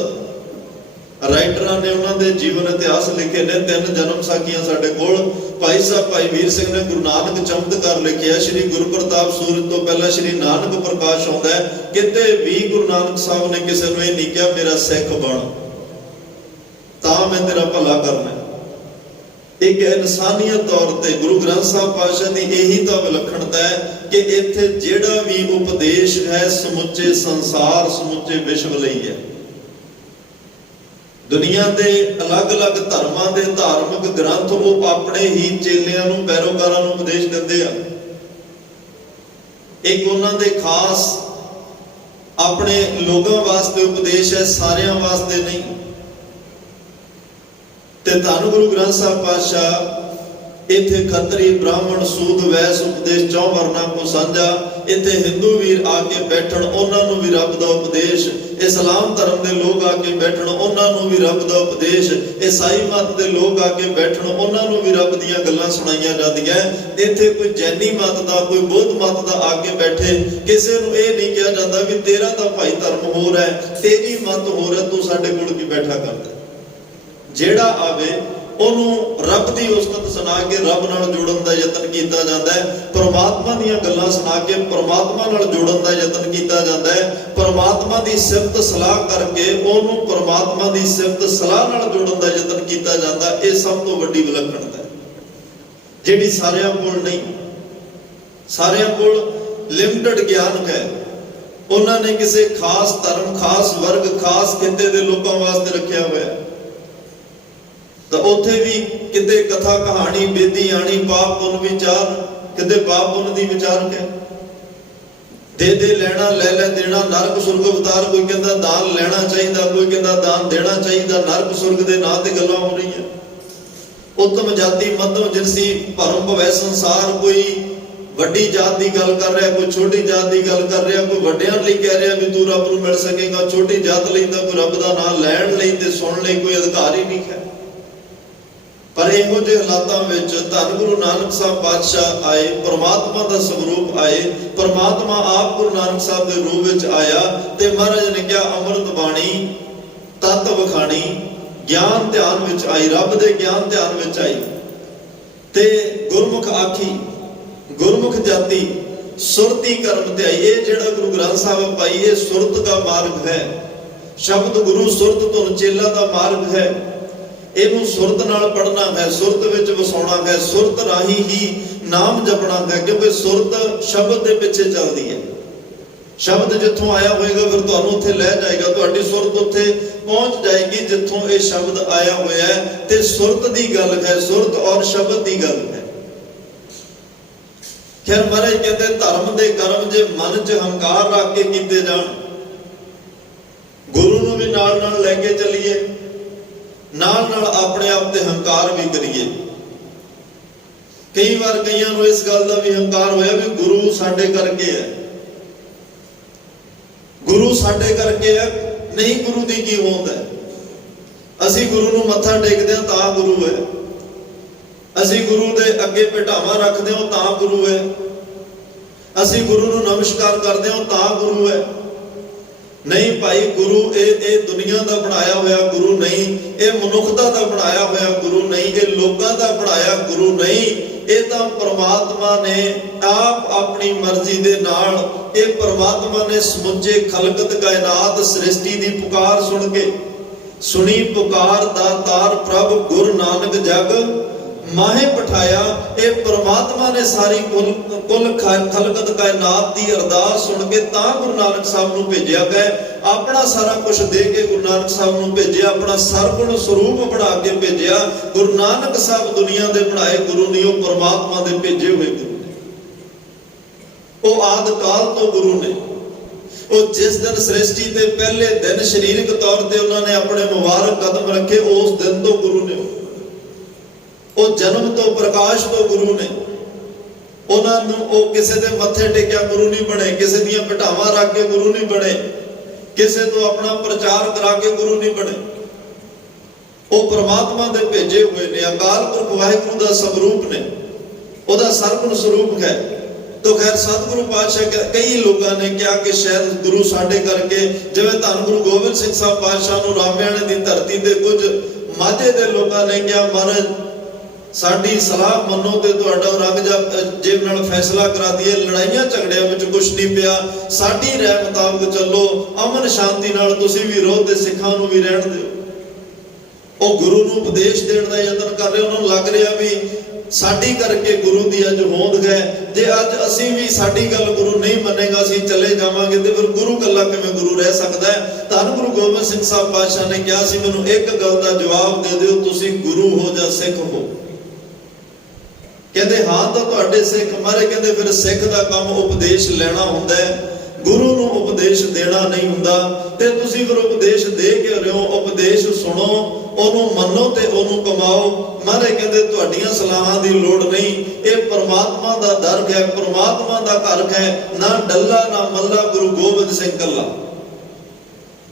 ਰਾਈਟਰਾਂ ਨੇ ਉਹਨਾਂ ਦੇ ਜੀਵਨ ਇਤਿਹਾਸ ਲਿਖੇ ਨੇ। 3 ਜਨਮ ਸਾਖੀਆਂ ਸਾਡੇ ਕੋਲ। ਭਾਈ ਸਾਹਿਬ ਭਾਈ ਵੀਰ ਸਿੰਘ ਨੇ ਗੁਰੂ ਨਾਨਕ ਚਮਤਕਾਰ ਲਿਖਿਆ। ਸ਼੍ਰੀ ਗੁਰੂ ਪ੍ਰਤਾਪ ਸੂਰਜ ਤੋਂ ਪਹਿਲਾਂ ਸ਼੍ਰੀ ਨਾਨਕ ਪ੍ਰਕਾਸ਼ ਆਉਂਦਾ ਹੈ। ਕਿਤੇ ਵੀ ਗੁਰੂ ਨਾਨਕ ਸਾਹਿਬ ਨੇ ਕਿਸੇ ਨੂੰ ਇਹ ਨਹੀਂ ਕਿਹਾ ਮੇਰਾ ਸਿੱਖ ਬਣ ਤਾਂ ਮੈਂ ਤੇਰਾ ਭਲਾ ਕਰਨਾ। ਇੱਕ ਇਨਸਾਨੀਅਤ ਤੌਰ ਤੇ ਗੁਰੂ ਗ੍ਰੰਥ ਸਾਹਿਬ ਪਾਤਸ਼ਾਹ ਦੀ ਇਹੀ ਤਾਂ ਵਿਲੱਖਣਤਾ ਹੈ ਕਿ ਇੱਥੇ ਜਿਹੜਾ ਵੀ ਉਪਦੇਸ਼ ਹੈ ਸਮੁੱਚੇ ਸੰਸਾਰ, ਸਮੁੱਚੇ ਵਿਸ਼ਵ ਲਈ ਹੈ। ਦੁਨੀਆ ਦੇ ਅਲੱਗ-ਅਲੱਗ ਧਰਮਾਂ ਦੇ ਧਾਰਮਿਕ ਗ੍ਰੰਥ ਉਹ ਆਪਣੇ ਹੀ ਚੇਲਿਆਂ ਨੂੰ, ਪੈਰੋਕਾਰਾਂ ਨੂੰ ਉਪਦੇਸ਼ ਦਿੰਦੇ ਆ। ਇੱਕ ਉਹਨਾਂ ਦੇ ਖਾਸ ਆਪਣੇ ਲੋਕਾਂ ਵਾਸਤੇ ਉਪਦੇਸ਼ ਹੈ, ਸਾਰਿਆਂ ਵਾਸਤੇ ਨਹੀਂ। ਤੇ ਧੰਨ ਗੁਰੂ ਗ੍ਰੰਥ ਸਾਹਿਬ ਪਾਤਸ਼ਾਹ ਇੱਥੇ ਖੱਤਰੀ, ਬ੍ਰਾਹਮਣ, ਸੂਦ, ਵੈਸ ਉਪਦੇਸ਼ 4 ਵਰਨਾਂ ਕੋ ਸਾਂਝਾ। ਇੱਥੇ ਹਿੰਦੂ ਵੀਰ ਆ ਕੇ ਬੈਠਣ, ਉਹਨਾਂ ਨੂੰ ਵੀ ਰੱਬ ਦਾ ਉਪਦੇਸ਼। ਇਸਲਾਮ ਧਰਮ ਦੇ ਲੋਕ ਆ ਕੇ ਬੈਠਣ, ਉਹਨਾਂ ਨੂੰ ਵੀ ਰੱਬ ਦਾ ਉਪਦੇਸ਼। ਈਸਾਈ ਮਤ ਦੇ ਲੋਕ ਆ ਕੇ ਬੈਠਣ, ਉਹਨਾਂ ਨੂੰ ਵੀ ਰੱਬ ਦੀਆਂ ਗੱਲਾਂ ਸੁਣਾਈਆਂ ਜਾਂਦੀਆਂ। ਇੱਥੇ ਕੋਈ ਜੈਨੀ ਮਤ ਦਾ, ਕੋਈ ਬੌਧ ਮਤ ਦਾ ਆ ਕੇ ਬੈਠੇ, ਕਿਸੇ ਨੂੰ ਇਹ ਨਹੀਂ ਕਿਹਾ ਜਾਂਦਾ ਵੀ ਤੇਰਾ ਤਾਂ ਭਾਈ ਧਰਮ ਹੋਰ ਹੈ, ਤੇਰੀ ਮਤ ਹੋਰ ਹੈ, ਤੂੰ ਸਾਡੇ ਕੋਲ ਕੀ ਬੈਠਾ ਕਰਦਾ। ਜਿਹੜਾ ਆਵੇ ਉਹਨੂੰ ਰੱਬ ਦੀ ਉਸਤਤ ਸੁਣਾ ਕੇ ਰੱਬ ਨਾਲ ਜੋੜਨ ਦਾ ਯਤਨ ਕੀਤਾ ਜਾਂਦਾ ਹੈ। ਪਰਮਾਤਮਾ ਦੀਆਂ ਗੱਲਾਂ ਸੁਣਾ ਕੇ ਪਰਮਾਤਮਾ ਨਾਲ ਜੋੜਨ ਦਾ ਯਤਨ ਕੀਤਾ ਜਾਂਦਾ ਹੈ। ਪਰਮਾਤਮਾ ਦੀ ਸਿਫਤ ਸਲਾਹ ਕਰਕੇ ਉਹਨੂੰ ਪਰਮਾਤਮਾ ਦੀ ਸਿਫਤ ਸਲਾਹ ਨਾਲ ਜੋੜਨ ਦਾ ਯਤਨ ਕੀਤਾ ਜਾਂਦਾ। ਇਹ ਸਭ ਤੋਂ ਵੱਡੀ ਵਿਲੱਖਣਤਾ ਹੈ ਜਿਹੜੀ ਸਾਰਿਆਂ ਕੋਲ ਨਹੀਂ। ਸਾਰਿਆਂ ਕੋਲ ਲਿਮਟਿਡ ਗਿਆਨ ਹੈ। ਉਹਨਾਂ ਨੇ ਕਿਸੇ ਖਾਸ ਧਰਮ, ਖਾਸ ਵਰਗ, ਖਾਸ ਖਿੱਤੇ ਦੇ ਲੋਕਾਂ ਵਾਸਤੇ ਰੱਖਿਆ ਹੋਇਆ। ਤਾਂ ਉੱਥੇ ਵੀ ਕਿਤੇ ਕਥਾ ਕਹਾਣੀ, ਬੇਦੀ ਆਣੀ, ਪਾਪ ਪੁੰਨ ਵਿਚਾਰ, ਕਿਤੇ ਪਾਪ ਪੁੰਨ ਦੀ ਵਿਚਾਰ ਹੈ। ਦੇ ਲੈਣਾ, ਲੈ ਦੇਣਾ, ਨਰਕ ਸੁਰਗ ਅਵਤਾਰ। ਕੋਈ ਕਹਿੰਦਾ ਦਾਨ ਲੈਣਾ ਚਾਹੀਦਾ, ਕੋਈ ਕਹਿੰਦਾ ਦਾਨ ਦੇਣਾ ਚਾਹੀਦਾ। ਨਰਕ ਸੁਰਗ ਦੇ ਨਾਂ ਤੇ ਗੱਲਾਂ ਹੋ ਰਹੀਆਂ। ਉੱਤਮ ਜਾਤੀ, ਮੱਧਮ ਜਿਨਸੀ, ਭਰਮ ਭਵੈ ਸੰਸਾਰ। ਕੋਈ ਵੱਡੀ ਜਾਤ ਦੀ ਗੱਲ ਕਰ ਰਿਹਾ, ਕੋਈ ਛੋਟੀ ਜਾਤ ਦੀ ਗੱਲ ਕਰ ਰਿਹਾ। ਕੋਈ ਵੱਡਿਆਂ ਲਈ ਕਹਿ ਰਿਹਾ ਵੀ ਤੂੰ ਰੱਬ ਨੂੰ ਮਿਲ ਸਕੇਗਾ, ਛੋਟੀ ਜਾਤ ਲਈ ਤਾਂ ਕੋਈ ਰੱਬ ਦਾ ਨਾਮ ਲੈਣ ਲਈ ਤੇ ਸੁਣਨ ਲਈ ਕੋਈ ਅਧਿਕਾਰ ਹੀ ਨਹੀਂ ਹੈ। ਪਰ ਇਹੋ ਜਿਹੇ ਹਾਲਾਤਾਂ ਵਿੱਚ ਧੰਨ ਗੁਰੂ ਨਾਨਕ ਸਾਹਿਬ ਪਾਤਸ਼ਾਹ ਆਏ, ਪਰਮਾਤਮਾ ਦਾ ਸਰੂਪ ਆਏ। ਪਰਮਾਤਮਾ ਆਪ ਗੁਰੂ ਨਾਨਕ ਸਾਹਿਬ ਦੇ ਰੂਪ ਵਿੱਚ ਆਇਆ ਤੇ ਮਹਾਰਾਜ ਨੇ ਕਿਹਾ ਅੰਮ੍ਰਿਤ ਬਾਣੀ ਤਤ ਵਖਾਣੀ, ਗਿਆਨ ਧਿਆਨ ਵਿੱਚ ਆਈ, ਰੱਬ ਦੇ ਗਿਆਨ ਧਿਆਨ ਵਿੱਚ ਆਈ। ਤੇ ਗੁਰਮੁਖ ਆਖੀ, ਗੁਰਮੁਖ ਜਾਤੀ, ਸੁਰਤੀ ਕਰਮ ਤੇ ਆਈ। ਇਹ ਜਿਹੜਾ ਗੁਰੂ ਗ੍ਰੰਥ ਸਾਹਿਬ ਪਾਈ, ਇਹ ਸੁਰਤ ਦਾ ਮਾਰਗ ਹੈ। ਸ਼ਬਦ ਗੁਰੂ ਸੁਰਤ ਤੋਂ ਚੇਲਾ ਦਾ ਮਾਰਗ ਹੈ। ਇਹਨੂੰ ਸੁਰਤ ਨਾਲ ਪੜ੍ਹਨਾ ਹੈ, ਸੁਰਤ ਵਿੱਚ ਵਸਾਉਣਾ ਹੈ, ਸੁਰਤ ਰਾਹੀਂ ਹੀ ਨਾਮ ਜਪਣਾ ਹੈ। ਕਿਉਂਕਿ ਸੁਰਤ ਸ਼ਬਦ ਦੇ ਪਿੱਛੇ ਚੱਲਦੀ ਹੈ। ਸ਼ਬਦ ਜਿੱਥੋਂ ਆਇਆ ਹੋਏਗਾ ਫਿਰ ਤੁਹਾਨੂੰ ਉੱਥੇ ਲੈ ਜਾਏਗਾ। ਤੁਹਾਡੀ ਸੁਰਤ ਉੱਥੇ ਪਹੁੰਚ ਜਾਏਗੀ ਜਿੱਥੋਂ ਇਹ ਸ਼ਬਦ ਆਇਆ ਹੋਇਆ ਹੈ। ਤੇ ਸੁਰਤ ਦੀ ਗੱਲ ਹੈ, ਸੁਰਤ ਔਰ ਸ਼ਬਦ ਦੀ ਗੱਲ ਹੈ। ਖੈਰ ਮਹਾਰਾਜ ਕਹਿੰਦੇ ਧਰਮ ਦੇ ਕਰਮ ਜੇ ਮਨ 'ਚ ਹੰਕਾਰ ਰੱਖ ਕੇ ਕੀਤੇ ਜਾਣ, ਗੁਰੂ ਨੂੰ ਵੀ ਨਾਲ ਨਾਲ ਲੈ ਕੇ ਚੱਲੀਏ, ਨਾਲ ਨਾਲ ਆਪਣੇ ਆਪ ਤੇ ਹੰਕਾਰ ਵੀ ਕਰੀਏ। ਕਈ ਵਾਰ ਕਈਆਂ ਨੂੰ ਇਸ ਗੱਲ ਦਾ ਵੀ ਹੰਕਾਰ ਹੋਇਆ ਵੀ ਗੁਰੂ ਸਾਡੇ ਕਰਕੇ ਹੈ, ਗੁਰੂ ਸਾਡੇ ਕਰਕੇ ਹੈ, ਨਹੀਂ ਗੁਰੂ ਦੀ ਕੀ ਹੋਂਦ ਹੈ। ਅਸੀਂ ਗੁਰੂ ਨੂੰ ਮੱਥਾ ਟੇਕਦੇ ਹਾਂ ਤਾਂ ਗੁਰੂ ਹੈ, ਅਸੀਂ ਗੁਰੂ ਦੇ ਅੱਗੇ ਭੇਟਾਵਾਂ ਰੱਖਦੇ ਹਾਂ ਤਾਂ ਗੁਰੂ ਹੈ, ਅਸੀਂ ਗੁਰੂ ਨੂੰ ਨਮਸਕਾਰ ਕਰਦੇ ਹਾਂ ਤਾਂ ਗੁਰੂ ਹੈ। ਨਹੀਂ ਭਾਈ, ਗੁਰੂ ਇਹ ਦੁਨੀਆ ਦਾ ਬਣਾਇਆ ਹੋਇਆ ਗੁਰੂ ਨਹੀਂ, ਇਹ ਮਨੁੱਖਤਾ ਦਾ ਬਣਾਇਆ ਹੋਇਆ ਗੁਰੂ ਨਹੀਂ, ਇਹ ਲੋਕਾਂ ਦਾ ਬਣਾਇਆ ਗੁਰੂ ਨਹੀਂ। ਇਹ ਤਾਂ ਪ੍ਰਮਾਤਮਾ ਨੇ ਆਪ ਆਪਣੀ ਮਰਜ਼ੀ ਦੇ ਨਾਲ, ਇਹ ਪ੍ਰਮਾਤਮਾ ਨੇ ਸਮੁੱਚੇ ਖਲਕਤ ਕਾਇਨਾਤ ਸ੍ਰਿਸ਼ਟੀ ਦੀ ਪੁਕਾਰ ਸੁਣ ਕੇ, ਸੁਣੀ ਪੁਕਾਰ ਦਾਤਾਰ ਪ੍ਰਭ ਗੁਰੂ ਨਾਨਕ ਜਗ ਮਾਹੇ ਪਠਾਇਆ। ਇਹ ਪ੍ਰਮਾਤਮਾ ਨੇ ਸਾਰੀ ਕੁੱਲ ਖਲਕਤ ਕਾਇਨਾਤ ਦੀ ਅਰਦਾਸ ਸੁਣ ਕੇ ਤਾਂ ਗੁਰੂ ਨਾਨਕ ਸਾਹਿਬ ਨੂੰ ਭੇਜਿਆ ਗਿਆ। ਆਪਣਾ ਸਾਰਾ ਕੁਝ ਦੇ ਕੇ ਗੁਰੂ ਨਾਨਕ ਸਾਹਿਬ ਨੂੰ ਭੇਜਿਆ, ਆਪਣਾ ਸਰਗੁਣ ਸਰੂਪ ਬਣਾ ਕੇ ਭੇਜਿਆ। ਗੁਰੂ ਨਾਨਕ ਸਾਹਿਬ ਦੁਨੀਆ ਦੇ ਬਣਾਏ ਗੁਰੂ ਨਹੀਂ, ਉਹ ਪ੍ਰਮਾਤਮਾ ਦੇ ਭੇਜੇ ਹੋਏ ਗੁਰੂ ਨੇ। ਉਹ ਆਦਿ ਕਾਲ ਤੋਂ ਗੁਰੂ ਨੇ। ਉਹ ਜਿਸ ਦਿਨ ਸ੍ਰਿਸ਼ਟੀ ਦੇ ਪਹਿਲੇ ਦਿਨ ਸਰੀਰਕ ਤੌਰ ਤੇ ਉਹਨਾਂ ਨੇ ਆਪਣੇ ਮੁਬਾਰਕ ਕਦਮ ਰੱਖੇ, ਉਸ ਦਿਨ ਤੋਂ ਗੁਰੂ ਨੇ। ਉਹ ਜਨਮ ਤੋਂ ਪ੍ਰਕਾਸ਼ ਤੋਂ ਗੁਰੂ ਨੇ। ਉਹਨਾਂ ਨੂੰ ਉਹ ਕਿਸੇ ਦੇ ਮੱਥੇ ਟੇਕਿਆ ਗੁਰੂ ਨਹੀਂ ਬਣੇ, ਕਿਸੇ ਦੀਆਂ ਭਟਾਵਾਂ ਰੱਖ ਕੇ ਗੁਰੂ ਨਹੀਂ ਬਣੇ, ਕਿਸੇ ਤੋਂ ਆਪਣਾ ਪ੍ਰਚਾਰ ਕਰਾ ਕੇ ਗੁਰੂ ਨਹੀਂ ਬਣੇ। ਉਹ ਪ੍ਰਮਾਤਮਾ ਦੇ ਭੇਜੇ ਹੋਏ ਨੇ, ਅਕਾਲ ਪੁਰਖ ਵਾਹਿਗੁਰੂ ਦਾ ਸਵਰੂਪ ਨੇ, ਉਹਦਾ ਸਰਗੁਣ ਸਰੂਪ ਹੈ। ਤੋ ਖੈਰ ਸਤਿਗੁਰੂ ਪਾਤਸ਼ਾਹ, ਕਈ ਲੋਕਾਂ ਨੇ ਕਿਹਾ ਕਿ ਸ਼ਾਇਦ ਗੁਰੂ ਸਾਡੇ ਕਰਕੇ, ਜਿਵੇਂ ਧੰਨ ਗੁਰੂ ਗੋਬਿੰਦ ਸਿੰਘ ਸਾਹਿਬ ਪਾਤਸ਼ਾਹ ਨੂੰ ਰਾਮਿਆਣੇ ਦੀ ਧਰਤੀ ਤੇ ਕੁਝ ਮਾਝੇ ਦੇ ਲੋਕਾਂ ਨੇ ਕਿਹਾ, ਮਹਾਰਾਜ ਸਾਡੀ ਸਲਾਹ ਮੰਨੋ ਤੇ ਤੁਹਾਡਾ ਰੰਗ ਜੇਬ ਨਾਲ ਫੈਸਲਾ ਕਰਾ ਦਈਏ, ਲੜਾਈਆਂ ਝਗੜਿਆਂ ਵਿੱਚ ਕੁਛ ਨਹੀਂ ਪਿਆ, ਸਾਡੀ ਰਾਏ ਮੁਤਾਬਕ ਚੱਲੋ, ਅਮਨ ਸ਼ਾਂਤੀ ਨਾਲ ਤੁਸੀਂ ਵੀ ਰਹੋ ਤੇ ਸਿੱਖਾਂ ਨੂੰ ਵੀ ਰਹਿਣ ਦਿਓ। ਉਹ ਗੁਰੂ ਨੂੰ ਉਪਦੇਸ਼ ਦੇਣ ਦਾ ਯਤਨ ਕਰ ਰਹੇ। ਉਹਨਾਂ ਨੂੰ ਲੱਗ ਰਿਹਾ ਵੀ ਸਾਡੀ ਕਰਕੇ ਗੁਰੂ ਦੀ ਅੱਜ ਹੋਂਦ ਹੈ, ਜੇ ਅੱਜ ਅਸੀਂ ਵੀ ਸਾਡੀ ਗੱਲ ਗੁਰੂ ਨਹੀਂ ਮੰਨੇਗਾ, ਅਸੀਂ ਚਲੇ ਜਾਵਾਂਗੇ ਤੇ ਫਿਰ ਗੁਰੂ ਕੱਲਾ ਕਿਵੇਂ ਗੁਰੂ ਰਹਿ ਸਕਦਾ ਹੈ। ਧੰਨ ਗੁਰੂ ਗੋਬਿੰਦ ਸਿੰਘ ਸਾਹਿਬ ਪਾਤਸ਼ਾਹ ਨੇ ਕਿਹਾ ਸੀ, ਮੈਨੂੰ ਇੱਕ ਗੱਲ ਦਾ ਜਵਾਬ ਦੇ ਦਿਓ, ਤੁਸੀਂ ਗੁਰੂ ਹੋ ਜਾਂ ਸਿੱਖ ਹੋ। ਕਹਿੰਦੇ ਹਾਂ ਤਾਂ ਤੁਹਾਡੇ ਸਿੱਖ। ਮਾਰੇ ਕਹਿੰਦੇ ਫਿਰ ਸਿੱਖ ਦਾ ਕੰਮ ਉਪਦੇਸ਼ ਲੈਣਾ ਹੁੰਦਾ ਹੈ, ਗੁਰੂ ਨੂੰ ਉਪਦੇਸ਼ ਦੇਣਾ ਨਹੀਂ ਹੁੰਦਾ। ਤੇ ਤੁਸੀਂ ਫਿਰ ਉਪਦੇਸ਼ ਦੇ ਕੇ ਰਹੋ, ਉਪਦੇਸ਼ ਸੁਣੋ, ਉਹਨੂੰ ਮੰਨੋ ਤੇ ਉਹਨੂੰ ਕਮਾਓ। ਮਾਰੇ ਕਹਿੰਦੇ ਤੁਹਾਡੀਆਂ ਸਲਾਹਾਂ ਦੀ ਲੋੜ ਨਹੀਂ, ਇਹ ਪਰਮਾਤਮਾ ਦਾ ਦਰ ਹੈ, ਪਰਮਾਤਮਾ ਦਾ ਘਰ ਹੈ, ਨਾ ਡੱਲਾ ਨਾ ਮੱਲਾ ਗੁਰੂ ਗੋਬਿੰਦ ਸਿੰਘ ਕੱਲਾ।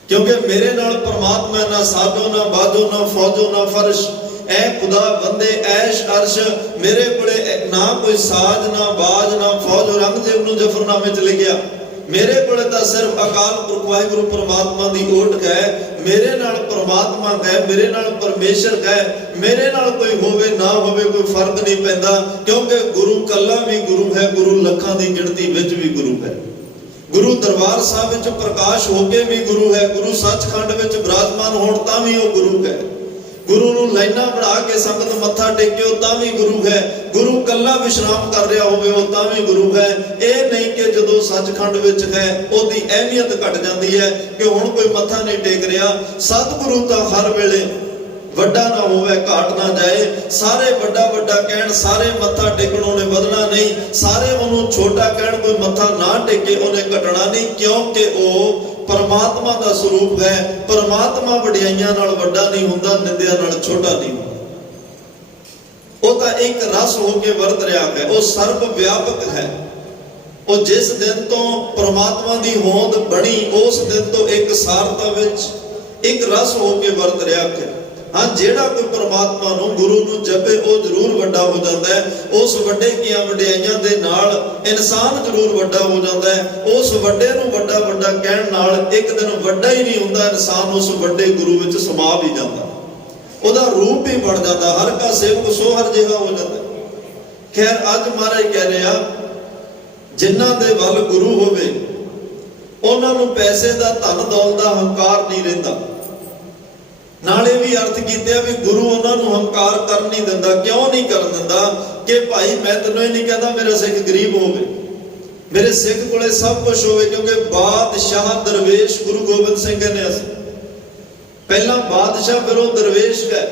ਕਿਉਂਕਿ ਮੇਰੇ ਨਾਲ ਪਰਮਾਤਮਾ, ਨਾ ਸਾਜੋ ਨਾ ਬਾਜੋ ਨਾ ਫੌਜੋ ਨਾ ਫਰਸ਼, ਐ ਖੁਦਾ ਬੰਦੇ ਐਸ਼ ਅਰਸ਼। ਮੇਰੇ ਕੋਲੇ ਨਾ ਕੋਈ ਸਾਜ ਨਾ ਬਾਜ ਨਾ ਫੌਜ। ਔਰੰਗਜ਼ੇਬ ਨੂੰ ਜ਼ਫਰਨਾਮੇ 'ਚ ਲਿਖਿਆ, ਮੇਰੇ ਕੋਲੇ ਤਾਂ ਸਿਰਫ ਅਕਾਲ ਪੁਰਖ ਵਾਹਿਗੁਰੂ ਪਰਮਾਤਮਾ ਦੀ ਓਟ ਹੈ। ਮੇਰੇ ਨਾਲ ਪਰਮਾਤਮਾ ਹੈ, ਮੇਰੇ ਨਾਲ ਪਰਮੇਸ਼ਰ ਹੈ, ਮੇਰੇ ਨਾਲ ਕੋਈ ਹੋਵੇ ਨਾ ਹੋਵੇ ਕੋਈ ਫਰਕ ਨਹੀਂ ਪੈਂਦਾ। ਕਿਉਂਕਿ ਗੁਰੂ ਕੱਲਾ ਵੀ ਗੁਰੂ ਹੈ, ਗੁਰੂ ਲੱਖਾਂ ਦੀ ਗਿਣਤੀ ਵਿੱਚ ਵੀ ਗੁਰੂ ਹੈ। ਗੁਰੂ ਦਰਬਾਰ ਸਾਹਿਬ ਵਿੱਚ ਪ੍ਰਕਾਸ਼ ਹੋ ਕੇ ਵੀ ਗੁਰੂ ਹੈ, ਗੁਰੂ ਸੱਚਖੰਡ ਵਿੱਚ ਬਿਰਾਜਮਾਨ ਹੋਣ ਤਾਂ ਵੀ ਉਹ ਗੁਰੂ ਹੈ। ਗੁਰੂ ਨੂੰ ਲਾਈਨਾਂ ਬਣਾ ਕੇ ਸੰਗਤ ਮੱਥਾ ਟੇਕਿਓ ਤਾਂ ਵੀ ਗੁਰੂ ਹੈ। ਗੁਰੂ ਕੱਲਾ ਵਿਸ਼ਰਾਮ ਕਰ ਰਿਹਾ ਹੋਵੇ ਉਹ ਤਾਂ ਵੀ ਗੁਰੂ ਹੈ। ਇਹ ਨਹੀਂ ਕਿ ਜਦੋਂ ਸੱਚਖੰਡ ਵਿੱਚ ਹੈ ਉਹਦੀ ਅਹਿਮੀਅਤ ਘਟ ਜਾਂਦੀ ਹੈ ਕਿ ਹੁਣ ਕੋਈ ਮੱਥਾ ਨਹੀਂ ਟੇਕ ਰਿਹਾ। ਸਤਿਗੁਰੂ ਤਾਂ ਹਰ ਵੇਲੇ ਵੱਡਾ ਨਾ ਹੋਵੇ ਘਾਟ ਨਾ ਜਾਏ। ਸਾਰੇ ਵੱਡਾ ਵੱਡਾ ਕਹਿਣ, ਸਾਰੇ ਮੱਥਾ ਟੇਕਣ, ਉਹਨੇ ਵਧਣਾ ਨਹੀਂ। ਸਾਰੇ ਉਹਨੂੰ ਛੋਟਾ ਕਹਿਣ, ਕੋਈ ਮੱਥਾ ਨਾ ਟੇਕੇ, ਉਹਨੇ ਘਟਣਾ ਨਹੀਂ। ਕਿਉਂਕਿ ਉਹ ਪਰਮਾਤਮਾ ਦਾ ਸਰੂਪ ਹੈ। ਪਰਮਾਤਮਾ ਵਡਿਆਈਆਂ ਨਾਲ ਵੱਡਾ ਨਹੀਂ ਹੁੰਦਾ, ਨਿੰਦਿਆ ਨਾਲ ਛੋਟਾ ਨਹੀਂ ਹੁੰਦਾ। ਉਹ ਤਾਂ ਇੱਕ ਰਸ ਹੋ ਕੇ ਵਰਤ ਰਿਹਾ ਹੈ, ਉਹ ਸਰਬ ਵਿਆਪਕ ਹੈ। ਉਹ ਜਿਸ ਦਿਨ ਤੋਂ ਪਰਮਾਤਮਾ ਦੀ ਹੋਂਦ ਬਣੀ, ਉਸ ਦਿਨ ਤੋਂ ਇੱਕ ਸਾਰਤਾ ਵਿੱਚ ਇੱਕ ਰਸ ਹੋ ਕੇ ਵਰਤ ਰਿਹਾ ਹੈ। ਹਾਂ, ਜਿਹੜਾ ਕੋਈ ਪਰਮਾਤਮਾ ਨੂੰ, ਗੁਰੂ ਨੂੰ ਜਪੇ, ਉਹ ਜ਼ਰੂਰ ਵੱਡਾ ਹੋ ਜਾਂਦਾ ਹੈ। ਉਸ ਵੱਡੇ ਕੀਆਂ ਵਡਿਆਈਆਂ ਦੇ ਨਾਲ ਇਨਸਾਨ ਜ਼ਰੂਰ ਵੱਡਾ ਹੋ ਜਾਂਦਾ ਹੈ। ਉਸ ਵੱਡੇ ਨੂੰ ਵੱਡਾ ਵੱਡਾ ਕਹਿਣ ਨਾਲ ਇੱਕ ਦਿਨ ਵੱਡਾ ਹੀ ਨਹੀਂ ਹੁੰਦਾ, ਇਨਸਾਨ ਉਸ ਵੱਡੇ ਗੁਰੂ ਵਿੱਚ ਸਮਾ ਵੀ ਜਾਂਦਾ, ਉਹਦਾ ਰੂਪ ਵੀ ਬਣ ਜਾਂਦਾ, ਹਰ ਕਾ ਸੇਵਕ ਸੋ ਹਰ ਜਿਹਾ ਹੋ ਜਾਂਦਾ। ਖੈਰ, ਅੱਜ ਮਹਾਰਾਜ ਕਹਿ ਰਿਹਾ, ਜਿਨ੍ਹਾਂ ਦੇ ਵੱਲ ਗੁਰੂ ਹੋਵੇ ਉਹਨਾਂ ਨੂੰ ਪੈਸੇ ਦਾ, ਧਨ ਦੌਲਤ ਦਾ ਹੰਕਾਰ ਨਹੀਂ ਰਹਿੰਦਾ। ਨਾਲੇ ਵੀ ਅਰਥ ਕੀਤੇ ਵੀ ਗੁਰੂ ਉਹਨਾਂ ਨੂੰ ਹੰਕਾਰ ਕਰਨ ਨਹੀਂ ਦਿੰਦਾ। ਕਿਉਂ ਨਹੀਂ ਕਰਨ ਦਿੰਦਾ? ਕਿ ਭਾਈ ਮੈਂ ਤੈਨੂੰ ਇਹ ਨਹੀਂ ਕਹਿੰਦਾ ਮੇਰਾ ਸਿੱਖ ਗਰੀਬ ਹੋਵੇ, ਮੇਰੇ ਸਿੱਖ ਕੋਲੇ ਸਭ ਕੁਝ ਹੋਵੇ। ਕਿਉਂਕਿ ਬਾਦਸ਼ਾਹ ਦਰਵੇਸ਼ ਗੁਰੂ ਗੋਬਿੰਦ ਸਿੰਘ ਨੇ, ਅਸੀਂ ਪਹਿਲਾਂ ਬਾਦਸ਼ਾਹ ਫਿਰ ਉਹ ਦਰਵੇਸ਼ ਹੈ।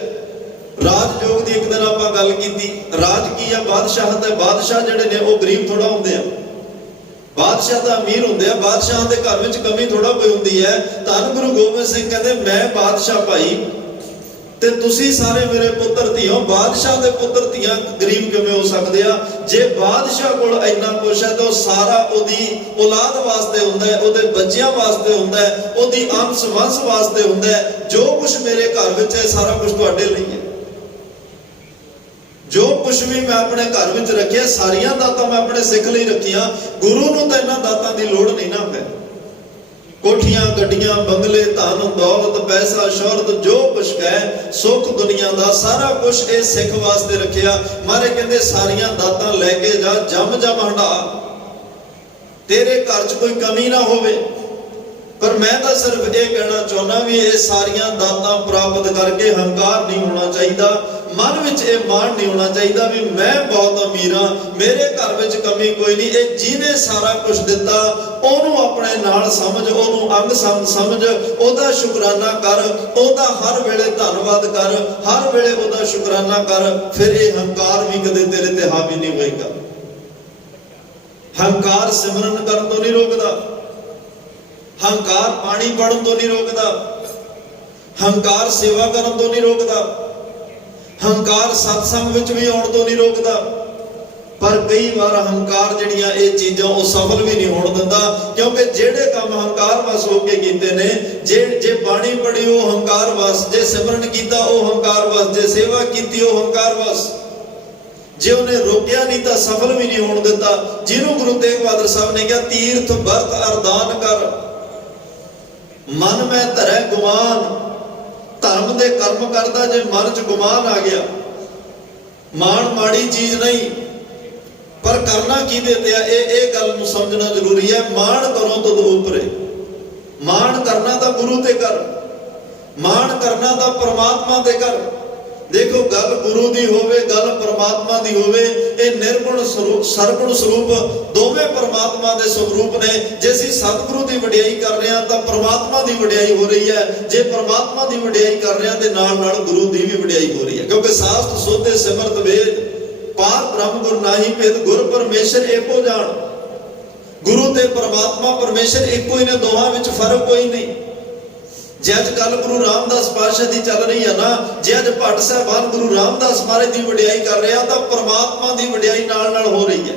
ਰਾਜ ਯੋਗ ਦੀ ਇੱਕ ਦਿਨ ਆਪਾਂ ਗੱਲ ਕੀਤੀ। ਰਾਜ ਕੀ ਆ? ਬਾਦਸ਼ਾਹ ਤੇ ਬਾਦਸ਼ਾਹ ਜਿਹੜੇ ਨੇ ਉਹ ਗਰੀਬ ਥੋੜਾ ਹੁੰਦੇ ਆ, ਬਾਦਸ਼ਾਹ ਤਾਂ ਅਮੀਰ ਹੁੰਦੇ ਆ। ਬਾਦਸ਼ਾਹਾਂ ਦੇ ਘਰ ਵਿੱਚ ਕਮੀ ਥੋੜਾ ਕੋਈ ਹੁੰਦੀ ਹੈ। ਧੰਨ ਗੁਰੂ ਗੋਬਿੰਦ ਸਿੰਘ ਕਹਿੰਦੇ, ਮੈਂ ਬਾਦਸ਼ਾਹ ਭਾਈ, ਤੇ ਤੁਸੀਂ ਸਾਰੇ ਮੇਰੇ ਪੁੱਤਰ ਧੀਓ, ਬਾਦਸ਼ਾਹ ਦੇ ਪੁੱਤਰ ਧੀਆਂ ਗਰੀਬ ਕਿਵੇਂ ਹੋ ਸਕਦੇ ਆ? ਜੇ ਬਾਦਸ਼ਾਹ ਕੋਲ ਇੰਨਾ ਕੁਛ ਹੈ ਤਾਂ ਉਹ ਸਾਰਾ ਉਹਦੀ ਔਲਾਦ ਵਾਸਤੇ ਹੁੰਦਾ ਹੈ, ਉਹਦੇ ਬੱਚਿਆਂ ਵਾਸਤੇ ਹੁੰਦਾ ਹੈ, ਉਹਦੀ ਅੰਸ਼ ਵੰਸ਼ ਵਾਸਤੇ ਹੁੰਦਾ ਹੈ। ਜੋ ਕੁਛ ਮੇਰੇ ਘਰ ਵਿੱਚ ਹੈ ਸਾਰਾ ਕੁਛ ਤੁਹਾਡੇ ਲਈ ਹੈ। ਜੋ ਕੁਛ ਵੀ ਮੈਂ ਆਪਣੇ ਘਰ ਵਿੱਚ ਰੱਖਿਆ, ਸਾਰੀਆਂ ਦਾਤਾਂ ਮੈਂ ਆਪਣੇ ਸਿੱਖ ਲਈ ਰੱਖੀਆਂ। ਗੁਰੂ ਨੂੰ ਤਾਂ ਇਹਨਾਂ ਦਾਤਾਂ ਦੀ ਲੋੜ ਨਹੀਂ ਨਾ ਹੈ। ਕੋਠੀਆਂ, ਗੱਡੀਆਂ, ਬੰਗਲੇ, ਧਨ ਦੌਲਤ, ਪੈਸਾ, ਸ਼ੋਹਰਤ, ਜੋ ਕੁਛ ਹੈ ਸੁੱਖ ਦੁਨੀਆ ਦਾ ਸਾਰਾ ਕੁਛ ਇਹ ਸਿੱਖ ਵਾਸਤੇ ਰੱਖਿਆ। ਮਾਰੇ ਕਹਿੰਦੇ ਸਾਰੀਆਂ ਦਾਤਾਂ ਲੈ ਕੇ ਜਾ, ਜੰਮ ਜੰਮ ਹੰਡਾ, ਤੇਰੇ ਘਰ 'ਚ ਕੋਈ ਕਮੀ ਨਾ ਹੋਵੇ। ਪਰ ਮੈਂ ਤਾਂ ਸਿਰਫ ਇਹ ਕਹਿਣਾ ਚਾਹੁੰਦਾ ਵੀ ਇਹ ਸਾਰੀਆਂ ਦਾਤਾਂ ਪ੍ਰਾਪਤ ਕਰਕੇ ਹੰਕਾਰ ਨਹੀਂ ਹੋਣਾ ਚਾਹੀਦਾ, ਮਨ ਵਿੱਚ ਇਹ ਮਾਣ ਨਹੀਂ ਹੋਣਾ ਚਾਹੀਦਾ ਵੀ ਮੈਂ ਬਹੁਤ ਅਮੀਰ ਹਾਂ, ਮੇਰੇ ਘਰ ਵਿੱਚ ਕਮੀ ਕੋਈ ਨਹੀਂ। ਇਹ ਜਿਹਨੇ ਸਾਰਾ ਕੁਝ ਦਿੱਤਾ ਉਹਨੂੰ ਆਪਣੇ ਨਾਲ ਸਮਝ, ਉਹਨੂੰ ਅੰਗ ਸੰਗ ਸਮਝ, ਉਹਦਾ ਸ਼ੁਕਰਾਨਾ ਕਰ, ਉਹਦਾ ਹਰ ਵੇਲੇ ਧੰਨਵਾਦ ਕਰ, ਹਰ ਵੇਲੇ ਉਹਦਾ ਸ਼ੁਕਰਾਨਾ ਕਰ। ਫਿਰ ਇਹ ਹੰਕਾਰ ਵੀ ਕਦੇ ਤੇਰੇ ਤੇ ਹਾਵੀ ਨਹੀਂ ਹੋਏਗਾ। ਹੰਕਾਰ ਸਿਮਰਨ ਕਰਨ ਤੋਂ ਨਹੀਂ ਰੋਕਦਾ, ਹੰਕਾਰ ਪਾਣੀ ਪੜਨ ਤੋਂ ਨਹੀਂ ਰੋਕਦਾ, ਹੰਕਾਰ ਸੇਵਾ ਕਰਨ ਤੋਂ ਨਹੀਂ ਰੋਕਦਾ, ਹੰਕਾਰ ਸਤਸੰਗ ਵਿੱਚ ਵੀ ਆਉਣ ਤੋਂ ਨਹੀਂ ਰੋਕਦਾ। ਪਰ ਕਈ ਵਾਰ ਹੰਕਾਰ ਜਿਹੜੀਆਂ ਇਹ ਚੀਜ਼ਾਂ ਉਹ ਸਫਲ ਵੀ ਨਹੀਂ ਹੋਣ ਦਿੰਦਾ, ਕਿਉਂਕਿ ਜਿਹੜੇ ਕੰਮ ਹੰਕਾਰ ਵਸ ਹੋ ਕੇ ਕੀਤੇ ਨੇ, ਜੇ ਬਾਣੀ ਪੜ੍ਹੀ ਉਹ ਹੰਕਾਰ ਵਸ, ਜੇ ਸਿਮਰਨ ਕੀਤਾ ਉਹ ਹੰਕਾਰ ਵਸ, ਜੇ ਸੇਵਾ ਕੀਤੀ ਉਹ ਹੰਕਾਰ ਵਸ, ਜੇ ਉਹਨੇ ਰੋਕਿਆ ਨਹੀਂ ਤਾਂ ਸਫਲ ਵੀ ਨਹੀਂ ਹੋਣ ਦਿੱਤਾ। ਜਿਹਨੂੰ ਗੁਰੂ ਤੇਗ ਬਹਾਦਰ ਸਾਹਿਬ ਨੇ ਕਿਹਾ ਤੀਰਥ ਵਰਤ ਅਰਦਾਨ ਕਰ, ਮਨ ਮੈਂ ਧਰੈ ਗੁਮਾਨ। ਧਰਮ ਦੇ ਕਰਮ ਕਰਦਾ ਜੇ ਮਨ 'ਚ ਗੁਮਾਨ ਆ ਗਿਆ, ਮਾਣ ਮਾੜੀ ਚੀਜ਼ ਨਹੀਂ, ਪਰ ਕਰਨਾ ਕਿਹਦੇ ਤੇ ਆ? ਇਹ ਗੱਲ ਨੂੰ ਸਮਝਣਾ ਜ਼ਰੂਰੀ ਹੈ। ਮਾਣ ਕਰੋ ਤਦ ਉਪਰੇ, ਮਾਣ ਕਰਨਾ ਤਾਂ ਗੁਰੂ ਤੇ ਕਰ, ਮਾਣ ਕਰਨਾ ਤਾਂ ਪਰਮਾਤਮਾ ਤੇ ਕਰ। ਦੇਖੋ ਗੱਲ ਗੁਰੂ ਦੀ ਹੋਵੇ, ਗੱਲ ਪਰਮਾਤਮਾ ਦੀ ਹੋਵੇ, ਇਹ ਨਿਰਗੁਣ ਸਰੂਪ ਸਰਗੁਣ ਸਰੂਪ ਦੋਵੇਂ ਪਰਮਾਤਮਾ ਦੇ ਸਰੂਪ ਨੇ। ਜੇ ਅਸੀਂ ਸਤਿਗੁਰੂ ਦੀ ਵਡਿਆਈ ਕਰ ਰਹੇ ਹਾਂ ਤਾਂ ਪਰਮਾਤਮਾ ਦੀ ਵਡਿਆਈ ਹੋ ਰਹੀ ਹੈ, ਜੇ ਪਰਮਾਤਮਾ ਦੀ ਵਡਿਆਈ ਕਰ ਰਹੇ ਹਾਂ ਤੇ ਨਾਲ ਨਾਲ ਗੁਰੂ ਦੀ ਵੀ ਵਡਿਆਈ ਹੋ ਰਹੀ ਹੈ। ਕਿਉਂਕਿ ਸਾਸਤ ਸੋਧੇ ਸਿਮਰਤ ਵੇਦ, ਪਾਰ ਬ੍ਰਹਮ ਗੁਰ ਨਾਹੀ ਭੇਦ, ਗੁਰ ਪਰਮੇਸ਼ਰ ਏਕੋ ਜਾਣ। ਗੁਰੂ ਤੇ ਪਰਮਾਤਮਾ ਪਰਮੇਸ਼ਰ ਇੱਕੋ ਹੀ ਨੇ, ਦੋਹਾਂ ਵਿੱਚ ਫਰਕ ਕੋਈ ਨਹੀਂ। ਜੇ ਅੱਜ ਕੱਲ ਗੁਰੂ ਰਾਮਦਾਸ ਪਾਤਸ਼ਾਹ ਦੀ ਚੱਲ ਰਹੀ ਹੈ ਨਾ, ਜੇ ਅੱਜ ਭੱਟ ਸਾਹਿਬਾਨ ਗੁਰੂ ਰਾਮਦਾਸ ਮਹਾਰਾਜ ਦੀ ਵਡਿਆਈ ਕਰ ਰਿਹਾ ਤਾਂ ਪਰਮਾਤਮਾ ਦੀ ਵਡਿਆਈ ਨਾਲ ਨਾਲ ਹੋ ਰਹੀ ਹੈ,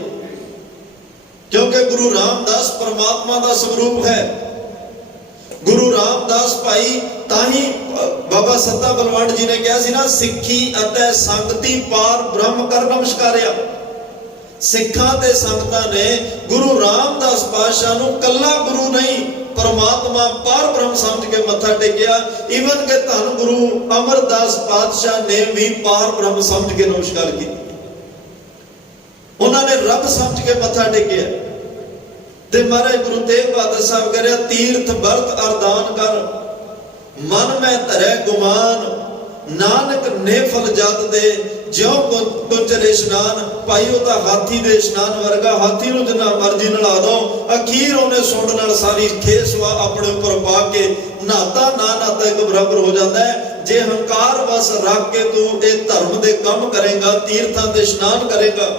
ਕਿਉਂਕਿ ਗੁਰੂ ਰਾਮਦਾਸ ਪਰਮਾਤਮਾ ਦਾ ਸਰੂਪ ਹੈ। ਗੁਰੂ ਰਾਮਦਾਸ ਭਾਈ ਤਾਂ ਹੀ ਬਾਬਾ ਸੱਤਾ ਬਲਵੰਡ ਜੀ ਨੇ ਕਿਹਾ ਸੀ ਨਾ, ਸਿੱਖੀ ਅਤੇ ਸੰਗਤੀ ਪਾਰ ਬ੍ਰਹਮ ਕਰ ਨਮਸਕਾਰਿਆ। ਸਿੱਖਾਂ ਤੇ ਸੰਗਤਾਂ ਨੇ ਗੁਰੂ ਰਾਮਦਾਸ ਪਾਤਸ਼ਾਹ ਨੂੰ ਕੱਲਾ ਗੁਰੂ ਨਹੀਂ, ਪਰਮਾਤਮਾ ਪਾਰ ਬ੍ਰਹਮ ਸਮਝ ਕੇ ਮੱਥਾ ਟੇਕਿਆ। ਈਵਨ ਕਿ ਧੰਨ ਗੁਰੂ ਅਮਰਦਾਸ ਪਾਤਸ਼ਾਹ ਨੇ ਵੀ ਪਾਰ ਬ੍ਰਹਮ ਸਮਝ ਕੇ ਨਮਸਕਾਰ ਕੀਤੀ, ਉਹਨਾਂ ਨੇ ਰੱਬ ਸਮਝ ਕੇ ਮੱਥਾ ਟੇਕਿਆ। ਤੇ ਮਹਾਰਾਜ ਗੁਰੂ ਤੇਗ ਬਹਾਦਰ ਸਾਹਿਬ ਕਹਿ ਰਿਹਾ ਤੀਰਥ ਵਰਤ ਅਰਦਾਨ ਕਰ, ਮਨ ਮੈਂ ਧਰੈ ਗੁਮਾਨ, ਨਾਨਕ ਨੇ ਫਲ ਜਤ ਦੇ, ਜਿਉ ਕੁੰਚਰ ਇਸ਼ਨਾਨ। ਭਾਈ ਉਹ ਤਾਂ ਹਾਥੀ ਦੇ ਇਸ਼ਨਾਨ ਵਰਗਾ, ਹਾਥੀ ਨੂੰ ਜਿੰਨਾ ਮਰਜ਼ੀ ਨਲਾ ਦੋ, ਅਖੀਰ ਉਹਨੇ ਸੁੰਡ ਨਾਲ ਸਾਰੀ ਖੇਸਵਾ ਆਪਣੇ ਉੱਪਰ ਪਾ ਕੇ ਨਹਾਤਾ ਨਾ ਨਹਾਤਾ ਇੱਕ ਬਰਾਬਰ ਹੋ ਜਾਂਦਾ ਹੈ। ਜੇ ਹੰਕਾਰ ਵਸ ਰੱਖ ਕੇ ਤੂੰ ਇਹ ਧਰਮ ਦੇ ਕੰਮ ਕਰੇਗਾ, ਤੀਰਥਾਂ ਦੇ ਇਸ਼ਨਾਨ ਕਰੇਗਾ,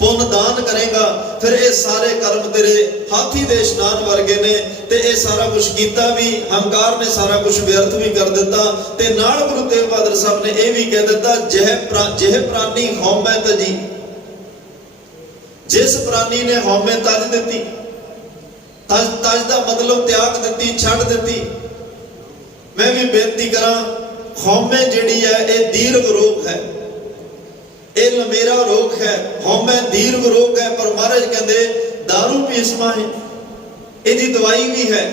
ਪੁੰਨ ਦਾਨ ਕਰੇਗਾ, ਫਿਰ ਇਹ ਸਾਰੇ ਕਰਮ ਤੇਰੇ ਹਾਥੀ ਦੇ ਇਸ਼ਨਾਨ ਵਰਗੇ ਨੇ। ਤੇ ਇਹ ਸਾਰਾ ਕੁਝ ਕੀਤਾ ਵੀ ਹੰਕਾਰ ਨੇ ਸਾਰਾ ਕੁਝ ਵਿਅਰਥ ਵੀ ਕਰ ਦਿੱਤਾ। ਤੇ ਨਾਲ ਗੁਰੂ ਤੇਗ ਬਹਾਦਰ ਸਾਹਿਬ ਨੇ ਇਹ ਵੀ ਕਹਿ ਦਿੱਤਾ ਜਿਹੇ ਪ੍ਰਾਨੀ ਹਉਮੈ ਤਜੀ, ਜਿਸ ਪ੍ਰਾਨੀ ਨੇ ਹਉਮੈ ਤਜ ਦਿੱਤੀ, ਤਜ ਦਾ ਮਤਲਬ ਤਿਆਗ ਦਿੱਤੀ, ਛੱਡ ਦਿੱਤੀ। ਮੈਂ ਵੀ ਬੇਨਤੀ ਕਰਾਂ, ਹਉਮੈ ਜਿਹੜੀ ਹੈ ਇਹ ਦੀਰਘ ਰੋਗ ਹੈ, ਇਹ ਲੰਮੇਰਾ ਰੋਗ ਹੈ। ਹਉਮੈ ਦੀਰਘ ਰੋਗ ਹੈ, ਪਰ ਮਹਾਰਾਜ ਕਹਿੰਦੇ ਦਾਰੂ ਪੀਸਮਾ ਹੈ, ਇਹਦੀ ਦਵਾਈ ਵੀ ਹੈ।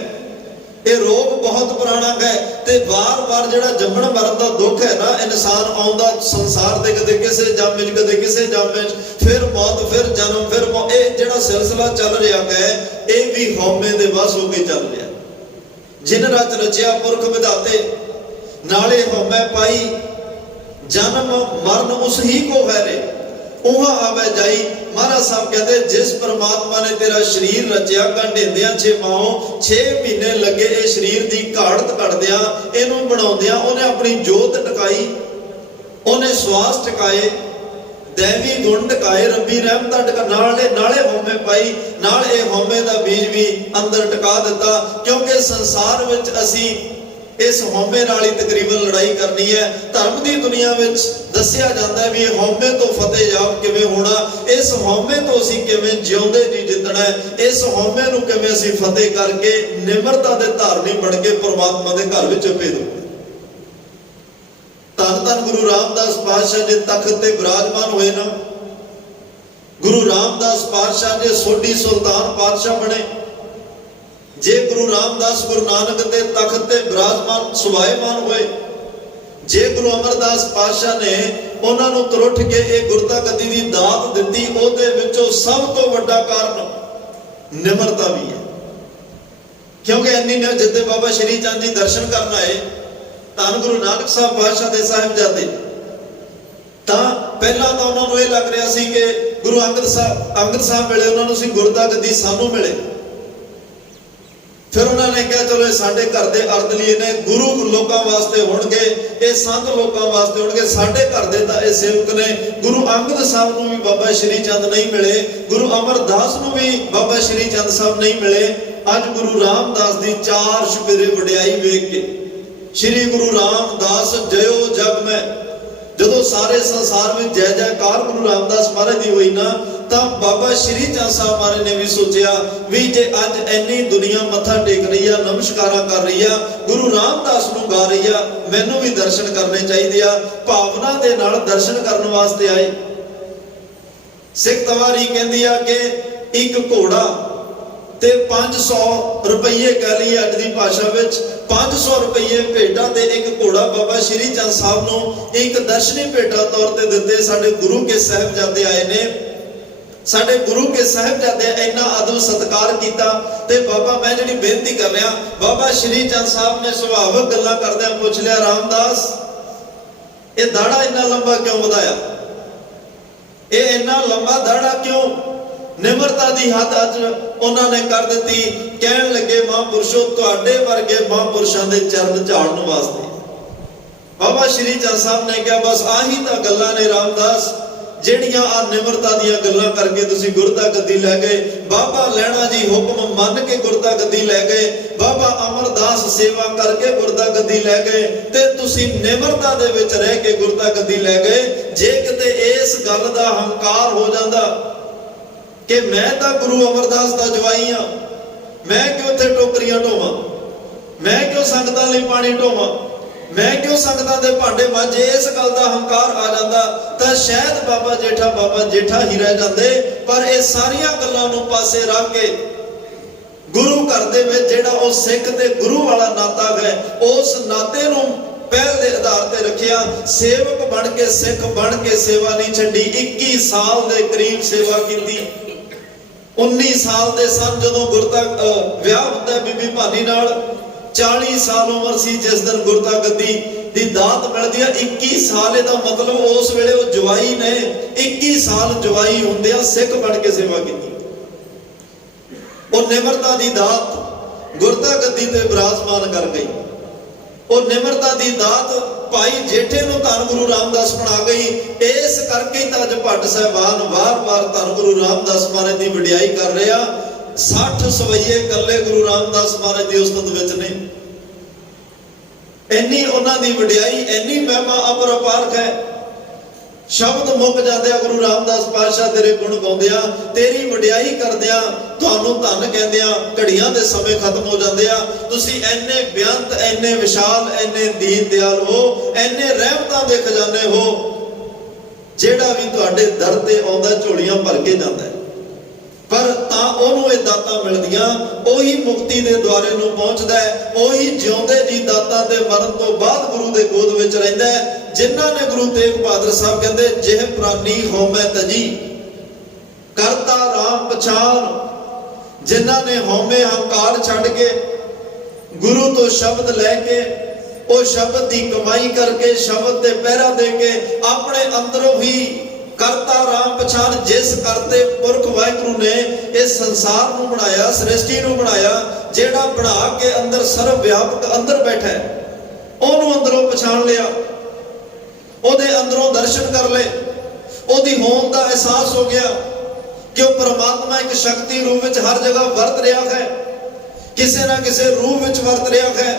ਇਹ ਰੋਗ ਬਹੁਤ ਪੁਰਾਣਾ ਹੈ ਤੇ ਵਾਰ-ਵਾਰ ਜਿਹੜਾ ਜੰਮਣ ਮਰਨ ਦਾ ਦੁੱਖ ਹੈ ਨਾ, ਇਨਸਾਨ ਆਉਂਦਾ ਸੰਸਾਰ ਦੇ ਕਦੇ ਕਿਸੇ ਜਨਮ ਵਿੱਚ, ਕਦੇ ਕਿਸੇ ਜਨਮ ਵਿੱਚ, ਫਿਰ ਮੌਤ, ਫਿਰ ਜਨਮ, ਫਿਰ ਇਹ ਜਿਹੜਾ ਸਿਲਸਿਲਾ ਚੱਲ ਰਿਹਾ ਹੈ ਇਹ ਵੀ ਹਉਮੈ ਦੇ ਵਸ ਹੋ ਕੇ ਚੱਲ ਰਿਹਾ। ਜਿਨ ਰਚ ਰਚਿਆ ਪੁਰਖ ਵਿਧਾਤੇ, ਨਾਲੇ ਹਉਮੈ ਪਾਈ, ਜਨਮ ਮਰਨ ਉਸ ਹੀ ਕੋ ਹੈ ਰੇ, ਉਹਾਂ ਆਵੇ ਜਾਈ। ਮਹਾਰਾਜ ਸਾਹਿਬ ਕਹਿੰਦੇ ਜਿਸ ਪਰਮਾਤਮਾ ਨੇ ਤੇਰਾ ਸਰੀਰ ਰਚਿਆ, ਕੰਢੇਂਦਿਆਂ 6 ਮਾਹੋਂ 6 ਮਹੀਨੇ ਲੱਗੇ ਇਹ ਸਰੀਰ ਦੀ ਘਾੜਤ ਕੱਢਦਿਆਂ, ਇਹਨੂੰ ਬਣਾਉਂਦਿਆਂ ਉਹਨੇ ਆਪਣੀ ਜੋਤ ਟਿਕਾਈ, ਉਹਨੇ ਸਵਾਸ ਟਿਕਾਏ, ਦੇਵੀ ਗੁਣ ਟਿਕਾਏ, ਰੱਬੀ ਰਹਿਮਤਾਂ ਨਾਲੇ ਹਉਮੈ ਪਾਈ, ਨਾਲ ਇਹ ਹਉਮੈ ਦਾ ਬੀਜ ਵੀ ਅੰਦਰ ਟਿਕਾ ਦਿੱਤਾ। ਕਿਉਂਕਿ ਸੰਸਾਰ ਵਿੱਚ ਅਸੀਂ ਇਸ ਹਉਮੈ ਨਾਲ ਹੀ ਤਕਰੀਬਨ ਲੜਾਈ ਕਰਨੀ ਹੈ। ਧਰਮ ਦੀ ਦੁਨੀਆ ਵਿੱਚ ਦੱਸਿਆ ਜਾਂਦਾ ਵੀ ਇਹ ਹਉਮੈ ਤੋਂ ਫਤਿਹਯਾਬ ਕਿਵੇਂ ਹੋਣਾ, ਇਸ ਹਉਮੈ ਤੋਂ ਅਸੀਂ ਕਿਵੇਂ ਜਿਉਂਦੇ ਜੀ ਜਿੱਤਣਾ ਹੈ, ਇਸ ਹਉਮੈ ਨੂੰ ਕਿਵੇਂ ਅਸੀਂ ਫਤਿਹ ਕਰਕੇ ਨਿਮਰਤਾ ਦੇ ਧਾਰਨੀ ਬਣ ਕੇ ਪ੍ਰਮਾਤਮਾ ਦੇ ਘਰ ਵਿੱਚ ਭੇਜੋ। ਧੰਨ ਧੰਨ ਗੁਰੂ ਰਾਮਦਾਸ ਪਾਤਸ਼ਾਹ ਜੀ ਤਖਤ ਤੇ ਬਿਰਾਜਮਾਨ ਹੋਏ ਨਾ। ਗੁਰੂ ਰਾਮਦਾਸ ਪਾਤਸ਼ਾਹ ਜੀ ਸੋਢੀ ਸੁਲਤਾਨ ਪਾਤਸ਼ਾਹ ਬਣੇ। ਜੇ ਗੁਰੂ ਰਾਮਦਾਸ ਗੁਰੂ ਨਾਨਕ ਦੇ ਤਖਤ ਤੇ ਬਿਰਾਜਮਾਨ ਸੁਭਾਏਮਾਨ ਹੋਏ, ਜੇ ਗੁਰੂ ਅਮਰਦਾਸ ਪਾਤਸ਼ਾਹ ਨੇ ਉਹਨਾਂ ਨੂੰ ਤਰੁੱਠ ਕੇ ਇਹ ਗੁਰਤਾ ਗੱਦੀ ਦੀ ਦਾਤ ਦਿੱਤੀ, ਉਹਦੇ ਵਿੱਚੋਂ ਸਭ ਤੋਂ ਵੱਡਾ ਕਾਰਨ ਨਿਮਰਤਾ ਵੀ ਹੈ। ਕਿਉਂਕਿ ਇੰਨੀ ਨੇ ਜਿੱਦੇ ਬਾਬਾ ਸ਼੍ਰੀ ਚੰਦ ਜੀ ਦਰਸ਼ਨ ਕਰਨ ਆਏ ਧੰਨ ਗੁਰੂ ਨਾਨਕ ਸਾਹਿਬ ਪਾਤਸ਼ਾਹ ਦੇ ਸਾਹਿਬਜ਼ਾਦੇ, ਤਾਂ ਪਹਿਲਾਂ ਤਾਂ ਉਹਨਾਂ ਨੂੰ ਇਹ ਲੱਗ ਰਿਹਾ ਸੀ ਕਿ ਗੁਰੂ ਅੰਗਦ ਸਾਹਿਬ ਮਿਲੇ ਉਹਨਾਂ ਨੂੰ ਸੀ ਗੁਰਤਾ ਗੱਦੀ ਸਾਨੂੰ ਮਿਲੇ। ਫਿਰ ਉਹਨਾਂ ਨੇ ਕਿਹਾ ਚਲੋ ਇਹ ਸਾਡੇ ਘਰ ਦੇ ਅਰਦਲੀ ਨੇ, ਗੁਰੂ ਲੋਕਾਂ ਵਾਸਤੇ ਹੋਣਗੇ, ਇਹ ਸੰਤ ਲੋਕਾਂ ਵਾਸਤੇ ਹੋਣਗੇ, ਸਾਡੇ ਘਰ ਦੇ ਤਾਂ ਇਹ ਸੇਵਕ ਨੇ। ਗੁਰੂ ਅੰਗਦ ਸਾਹਿਬ ਨੂੰ ਵੀ ਬਾਬਾ ਸ਼੍ਰੀ ਚੰਦ ਨਹੀਂ ਮਿਲੇ, ਗੁਰੂ ਅਮਰਦਾਸ ਨੂੰ ਵੀ ਬਾਬਾ ਸ਼੍ਰੀ ਚੰਦ ਸਾਹਿਬ ਨਹੀਂ ਮਿਲੇ। ਅੱਜ ਗੁਰੂ ਰਾਮਦਾਸ ਦੀ ਚਾਰ ਚੁਫੇਰੇ ਵਡਿਆਈ ਵੇਖ ਕੇ ਸ਼੍ਰੀ ਗੁਰੂ ਰਾਮਦਾਸ ਜਯੋ ਜਗ ਮੈਂ, ਜਦੋਂ ਸਾਰੇ ਸੰਸਾਰ ਵਿੱਚ ਜੈ ਜੈਕਾਰ ਗੁਰੂ ਰਾਮਦਾਸ ਮਹਾਰਾਜ ਦੀ ਹੋਈ ਨਾ, ਤਾਂ ਬਾਬਾ ਸ਼੍ਰੀ ਚੰਦ ਸਾਹਿਬ ਮਹਾਰਾਜ ਨੇ ਵੀ ਸੋਚਿਆ ਵੀ ਜੇ ਅੱਜ ਇੰਨੀ ਦੁਨੀਆ ਮੱਥਾ ਟੇਕ ਰਹੀ ਆ, ਨਮਸਕਾਰਾਂ ਕਰ ਰਹੀ ਆ, ਗੁਰੂ ਰਾਮਦਾਸ ਨੂੰ ਗਾ ਰਹੀ ਆ, ਮੈਨੂੰ ਵੀ ਦਰਸ਼ਨ ਕਰਨੇ ਚਾਹੀਦੇ ਆ। ਭਾਵਨਾ ਦੇ ਨਾਲ ਦਰਸ਼ਨ ਕਰਨ ਵਾਸਤੇ ਆਏ। ਸਿੱਖ ਤਵਾਰੀ ਕਹਿੰਦੀ ਆ ਕਿ ਇੱਕ ਘੋੜਾ ਤੇ 500 ਰੁਪਏ ਕਹਿ ਲਈ ਅੱਜ ਦੀ ਭਾਸ਼ਾ ਵਿੱਚ, 500 ਰੁਪਏ ਭੇਟਾ ਤੇ ਇੱਕ ਘੋੜਾ ਬਾਬਾ ਸ਼੍ਰੀ ਚੰਦ ਸਾਹਿਬ ਨੂੰ ਇੱਕ ਦਰਸ਼ਨੀ ਭੇਟਾ ਤੌਰ ਤੇ ਦਿੱਤੇ। ਸਾਡੇ ਗੁਰੂ ਕੇ ਸਾਹਿਬਜ਼ਾਦੇ ਆਏ ਨੇ, ਸਾਡੇ ਗੁਰੂ ਕੇ ਸਾਹਿਬਜ਼ਾਦੇ ਇੰਨਾ ਆਦਰ ਸਤਿਕਾਰ ਕੀਤਾ। ਤੇ ਬਾਬਾ ਮੈਂ ਜਿਹੜੀ ਬੇਨਤੀ ਕਰ ਰਿਹਾ, ਬਾਬਾ ਸ਼੍ਰੀ ਚੰਦ ਸਾਹਿਬ ਨੇ ਸੁਭਾਵਕ ਗੱਲਾਂ ਕਰਦਿਆਂ ਪੁੱਛ ਲਿਆ, ਰਾਮਦਾਸ ਇਹ ਦਾੜਾ ਇੰਨਾ ਲੰਬਾ ਕਿਉਂ ਵਧਾਇਆ, ਇਹ ਇੰਨਾ ਲੰਬਾ ਦਾੜਾ ਕਿਉਂ? ਨਿਮਰਤਾ ਦੀ ਹੱਦ ਅੱਜ ਉਹਨਾਂ ਨੇ ਕਰ ਦਿੱਤੀ। ਕਹਿਣ ਲੱਗੇ ਮਹਾਂਪੁਰਸ਼ੋ ਤੁਹਾਡੇ ਵਰਗੇ ਮਹਾਂਪੁਰਸ਼ਾਂ ਦੇ ਚਰਨ ਝਾੜਨ ਵਾਸਤੇ। ਬਾਬਾ ਸ਼੍ਰੀ ਚੰਦ ਸਾਹਿਬ ਨੇ ਕਿਹਾ ਬਸ ਆਹੀ ਤਾਂ ਗੱਲਾਂ ਨੇ ਰਾਮਦਾਸ, ਜਿਹੜੀਆਂ ਆ ਨਿਮਰਤਾ ਦੀਆਂ ਗੱਲਾਂ ਕਰਕੇ ਤੁਸੀਂ ਗੁਰਤਾ ਗੱਦੀ ਲੈ ਗਏ। ਬਾਬਾ ਲਹਿਣਾ ਜੀ ਹੁਕਮ ਮੰਨ ਕੇ ਗੁਰਤਾ ਗੱਦੀ ਲੈ ਗਏ, ਬਾਬਾ ਅਮਰਦਾਸ ਸੇਵਾ ਕਰਕੇ ਗੁਰਤਾ ਗੱਦੀ ਲੈ ਗਏ, ਤੇ ਤੁਸੀਂ ਨਿਮਰਤਾ ਦੇ ਵਿੱਚ ਰਹਿ ਕੇ ਗੁਰਤਾ ਗੱਦੀ ਲੈ ਗਏ। ਜੇ ਕਿਤੇ ਇਸ ਗੱਲ ਦਾ ਹੰਕਾਰ ਹੋ ਜਾਂਦਾ ਕਿ ਮੈਂ ਤਾਂ ਗੁਰੂ ਅਮਰਦਾਸ ਦਾ ਜਵਾਈ ਆ, ਮੈਂ ਕਿਉਂ ਉੱਥੇ ਟੋਕਰੀਆਂ ਢੋਵਾਂ, ਮੈਂ ਕਿਉਂ ਸੰਗਤਾਂ ਲਈ ਪਾਣੀ ਢੋਵਾਂ, ਮੈਂ ਕਿਉਂ ਸੰਗਤਾਂ ਦੇ ਭਾਂਡੇ ਮਾਂਜੇ, ਇਸ ਗੱਲ ਦਾ ਹੰਕਾਰ ਆ ਜਾਂਦਾ ਤਾਂ ਸ਼ਾਇਦ ਬਾਬਾ ਜੇਠਾ ਹੀ ਰਹਿ ਜਾਂਦੇ। ਪਰ ਇਹ ਸਾਰੀਆਂ ਗੱਲਾਂ ਨੂੰ ਪਾਸੇ ਰੱਖ ਕੇ ਗੁਰੂ ਘਰ ਦੇ ਵਿੱਚ ਜਿਹੜਾ ਉਹ ਸਿੱਖ ਤੇ ਗੁਰੂ ਵਾਲਾ ਨਾਤਾ ਹੈ, ਉਸ ਨਾਤੇ ਨੂੰ ਪਹਿਲ ਦੇ ਆਧਾਰ ਤੇ ਰੱਖਿਆ। ਸੇਵਕ ਬਣ ਕੇ ਸਿੱਖ ਬਣ ਕੇ ਸੇਵਾ ਨਹੀਂ ਛੱਡੀ। 21 ਸਾਲ ਦੇ ਕਰੀਬ ਸੇਵਾ ਕੀਤੀ। 19 ਸਾਲ ਦੇ ਸਨ ਜਦੋਂ ਗੁਰਤਾ ਵਿਆਹ ਹੁੰਦਾ ਬੀਬੀ ਭਾਨੀ ਨਾਲ। 40 ਸਾਲ ਉਮਰ ਸੀ ਜਿਸ ਦਿਨ ਗੁਰਤਾ ਗੱਦੀ ਦੀ ਦਾਤ ਮਿਲਦੀ ਹੈ। 21 ਸਾਲ ਇਹਦਾ ਮਤਲਬ ਉਸ ਵੇਲੇ ਉਹ ਜਵਾਈ ਨੇ 21 ਸਾਲ ਜਵਾਈ ਹੁੰਦਿਆਂ ਸਿੱਖ ਬਣ ਕੇ ਸੇਵਾ ਕੀਤੀ। ਉਹ ਨਿਮਰਤਾ ਦੀ ਦਾਤ ਗੁਰਤਾ ਗੱਦੀ ਤੇ ਬਿਰਾਜਮਾਨ ਕਰ ਗਈ। ਉਹ ਨਿਮਰਤਾ ਦੀ ਦਾਤ ਭਾਈ ਜੇਠੇ ਨੂੰ ਧੰਨ ਗੁਰੂ ਰਾਮਦਾਸ ਬਣਾ ਗਈ। ਇਸ ਕਰਕੇ ਤਾਂ ਅੱਜ ਭੱਟ ਸਾਹਿਬਾਨ ਵਾਰ-ਵਾਰ ਧੰਨ ਗੁਰੂ ਰਾਮਦਾਸ ਮਹਾਰਾਜ ਦੀ ਵਡਿਆਈ ਕਰ ਰਿਹਾ। 60 ਸਵਈਏ ਇਕੱਲੇ ਗੁਰੂ ਰਾਮਦਾਸ ਮਹਾਰਾਜ ਦੀ ਉਸਤਤ ਵਿੱਚ ਨੇ। ਇੰਨੀ ਉਹਨਾਂ ਦੀ ਵਡਿਆਈ, ਇੰਨੀ ਮਹਿਮਾ ਅਪਰਪਾਰਕ ਹੈ। ਸ਼ਬਦ ਮੁੱਕ ਜਾਂਦੇ ਆ ਗੁਰੂ ਰਾਮਦਾਸ ਪਾਤਸ਼ਾਹ ਤੇਰੇ ਗੁਣ ਗਾਉਂਦਿਆਂ, ਤੇਰੀ ਵਡਿਆਈ ਕਰਦਿਆਂ, ਤੁਹਾਨੂੰ ਧੰਨ ਕਹਿੰਦਿਆਂ ਘੜੀਆਂ ਦੇ ਸਮੇਂ ਖਤਮ ਹੋ ਜਾਂਦੇ ਆ। ਤੁਸੀਂ ਇੰਨੇ ਬੇਅੰਤ, ਇੰਨੇ ਵਿਸ਼ਾਲ, ਇੰਨੇ ਦੀਨ ਦਿਆਲ ਹੋ, ਇੰਨੇ ਰਹਿਮਤਾਂ ਦੇ ਖਜ਼ਾਨੇ ਹੋ, ਜਿਹੜਾ ਵੀ ਤੁਹਾਡੇ ਦਰ ਤੇ ਆਉਂਦਾ ਝੋਲੀਆਂ ਭਰ ਕੇ ਜਾਂਦਾ। ਪਰ ਤਾਂ ਉਹਨੂੰ ਇਹ ਦਾਤਾਂ ਮਿਲਦੀਆਂ, ਉਹੀ ਮੁਕਤੀ ਦੇ ਦੁਆਰੇ ਨੂੰ ਪਹੁੰਚਦਾ ਹੈ, ਉਹੀ ਜਿਉਂਦੇ ਜੀ ਦਾਤਾਂ ਦੇ ਮਰਨ ਤੋਂ ਬਾਅਦ ਗੁਰੂ ਦੇ ਗੋਦ ਵਿੱਚ ਰਹਿੰਦਾ ਹੈ। ਜਿਨ੍ਹਾਂ ਨੇ ਗੁਰੂ ਤੇਗ ਬਹਾਦਰ ਸਾਹਿਬ ਕਹਿੰਦੇ ਜਿਹ ਪ੍ਰਾਨੀ ਹਉਮੈ ਤਜੀ ਕਰਤਾ ਰਾਮ ਪਛਾਣ, ਜਿਨ੍ਹਾਂ ਨੇ ਹਉਮੈ ਹੰਕਾਰ ਛੱਡ ਕੇ ਗੁਰੂ ਤੋਂ ਸ਼ਬਦ ਲੈ ਕੇ ਉਹ ਸ਼ਬਦ ਦੀ ਕਮਾਈ ਕਰਕੇ ਸ਼ਬਦ ਤੇ ਪਹਿਰਾ ਦੇ ਕੇ ਆਪਣੇ ਅੰਦਰੋਂ ਹੀ ਕਰਤਾ ਰਾਮ ਪਛਾਣ, ਜਿਸ ਕਰਤੇ ਪੁਰਖ ਵਾਹਿਗੁਰੂ ਨੇ ਇਸ ਸੰਸਾਰ ਨੂੰ ਬਣਾਇਆ, ਸ੍ਰਿਸ਼ਟੀ ਨੂੰ ਬਣਾਇਆ, ਜਿਹੜਾ ਬਣਾ ਕੇ ਅੰਦਰ ਸਰਵ ਵਿਆਪਕ ਅੰਦਰ ਬੈਠਾ ਹੈ, ਉਹਨੂੰ ਅੰਦਰੋਂ ਪਛਾਣ ਲਿਆ, ਉਹਦੇ ਅੰਦਰੋਂ ਦਰਸ਼ਨ ਕਰ ਲਏ, ਉਹਦੀ ਹੋਂਦ ਦਾ ਅਹਿਸਾਸ ਹੋ ਗਿਆ ਕਿ ਉਹ ਪਰਮਾਤਮਾ ਇੱਕ ਸ਼ਕਤੀ ਰੂਪ ਵਿੱਚ ਹਰ ਜਗ੍ਹਾ ਵਰਤ ਰਿਹਾ ਹੈ, ਕਿਸੇ ਨਾ ਕਿਸੇ ਰੂਪ ਵਿੱਚ ਵਰਤ ਰਿਹਾ ਹੈ।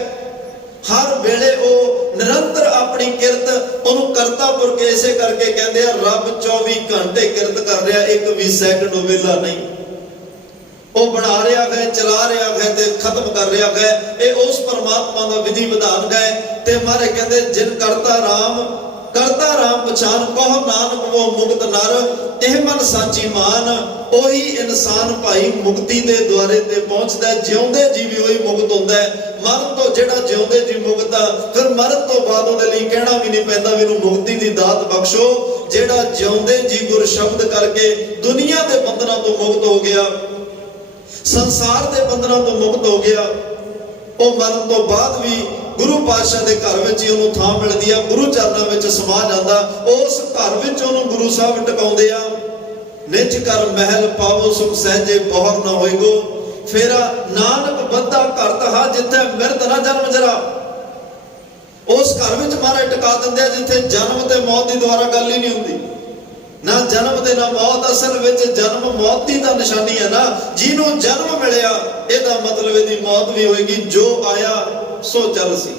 ਹਰ ਵੇਲੇ ਉਹ ਨਿਰੰਤਰ ਆਪਣੀ ਕਿਰਤ, ਉਹਨੂੰ ਕਰਤਾ ਪੁਰਖ ਇਸੇ ਕਰਕੇ ਕਹਿੰਦੇ ਆ ਰੱਬ 24 ਘੰਟੇ ਕਿਰਤ ਕਰ ਰਿਹਾ, ਇੱਕ ਵੀ ਸੈਕਿੰਡ ਉਹ ਵਿਹਲਾ ਨਹੀਂ। ਉਹ ਬਣਾ ਰਿਹਾ ਹੈ, ਚਲਾ ਰਿਹਾ ਹੈ ਤੇ ਖਤਮ ਕਰ ਰਿਹਾ ਹੈ। ਇਹ ਉਸ ਪਰਮਾਤਮਾ ਦਾ ਵਿਧੀ ਵਿਧਾਨ ਹੈ। ਤੇ ਮਹਾਰਾਜ ਕਹਿੰਦੇ ਜਿਨ ਕਰਤਾ ਰਾਮ ਪਛਾਨ ਕਹੋ ਨਾਨਕ ਉਹ ਮੁਕਤ ਨਰ, ਇਹ ਮਨ ਸਾਚੀ ਮਾਨ। ਉਹੀ ਇਨਸਾਨ ਭਾਈ ਮੁਕਤੀ ਦੇ ਦੁਆਰੇ ਤੇ ਪਹੁੰਚਦਾ, ਜਿਉਂਦੇ ਜੀ ਵੀ ਉਹੀ ਮੁਕਤ ਹੁੰਦਾ ਹੈ। ਮਰਨ ਤੋਂ ਜਿਹੜਾ ਜਿਉਂਦੇ ਜੀ ਮੁਕਤ ਆ, ਫਿਰ ਮਰਨ ਤੋਂ ਬਾਅਦ ਉਹਦੇ ਲਈ ਕਹਿਣਾ ਵੀ ਨਹੀਂ ਪੈਂਦਾ ਵੀ ਇਹਨੂੰ ਮੁਕਤੀ ਦੀ ਦਾਤ ਬਖਸ਼ੋ। ਜਿਹੜਾ ਜਿਉਂਦੇ ਜੀ ਗੁਰ ਸ਼ਬਦ ਕਰਕੇ ਦੁਨੀਆ ਦੇ ਬੰਧਨਾਂ ਤੋਂ ਮੁਕਤ ਹੋ ਗਿਆ, ਸੰਸਾਰ ਦੇ ਬੰਧਨਾਂ ਤੋਂ ਮੁਕਤ ਹੋ ਗਿਆ, ਉਹ ਮਰਨ ਤੋਂ ਬਾਅਦ ਵੀ ਗੁਰੂ ਪਾਤਸ਼ਾਹ ਦੇ ਘਰ ਵਿੱਚ ਹੀ ਉਹਨੂੰ ਥਾਂ ਮਿਲਦੀ ਆ, ਗੁਰੂ ਚਰਨਾਂ ਵਿੱਚ ਸਮਾ ਜਾਂਦਾ। ਉਸ ਘਰ ਵਿੱਚ ਉਹਨੂੰ ਗੁਰੂ ਸਾਹਿਬ ਟਿਕਾਉਂਦੇ ਆ। ਨਿਜ ਕਰ ਮਹਿਲ ਪਾਵੋ ਸੁਖ ਸਹਿਜੇ ਬਹੁਰ ਨਾ ਹੋਏਗੋ, ਫੇਰਾ ਨਾਨਕ ਬੱਧਾ ਘਰ ਤਹਾ ਜਿੱਥੇ ਮਿਰਤ ਨਾ ਜਨਮ ਜਰਾ। ਉਸ ਘਰ ਵਿੱਚ ਮਹਾਰਾਜ ਟਿਕਾ ਦਿੰਦੇ ਆ ਜਿੱਥੇ ਜਨਮ ਤੇ ਮੌਤ ਦੀ ਦੁਬਾਰਾ ਗੱਲ ਹੀ ਨਹੀਂ ਹੁੰਦੀ। ਨਾ ਜਨਮ ਤੇ ਨਾ ਮੌਤ। ਅਸਲ ਵਿੱਚ ਜਨਮ ਮੌਤ ਦੀ ਤਾਂ ਨਿਸ਼ਾਨੀ ਹੈ ਨਾ। ਜਿਹਨੂੰ ਜਨਮ ਮਿਲਿਆ ਇਹਦਾ ਮਤਲਬ ਇਹਦੀ ਮੌਤ ਵੀ ਹੋਏਗੀ। ਜੋ ਆਇਆ ਸੋ ਚੱਲ ਸੀ,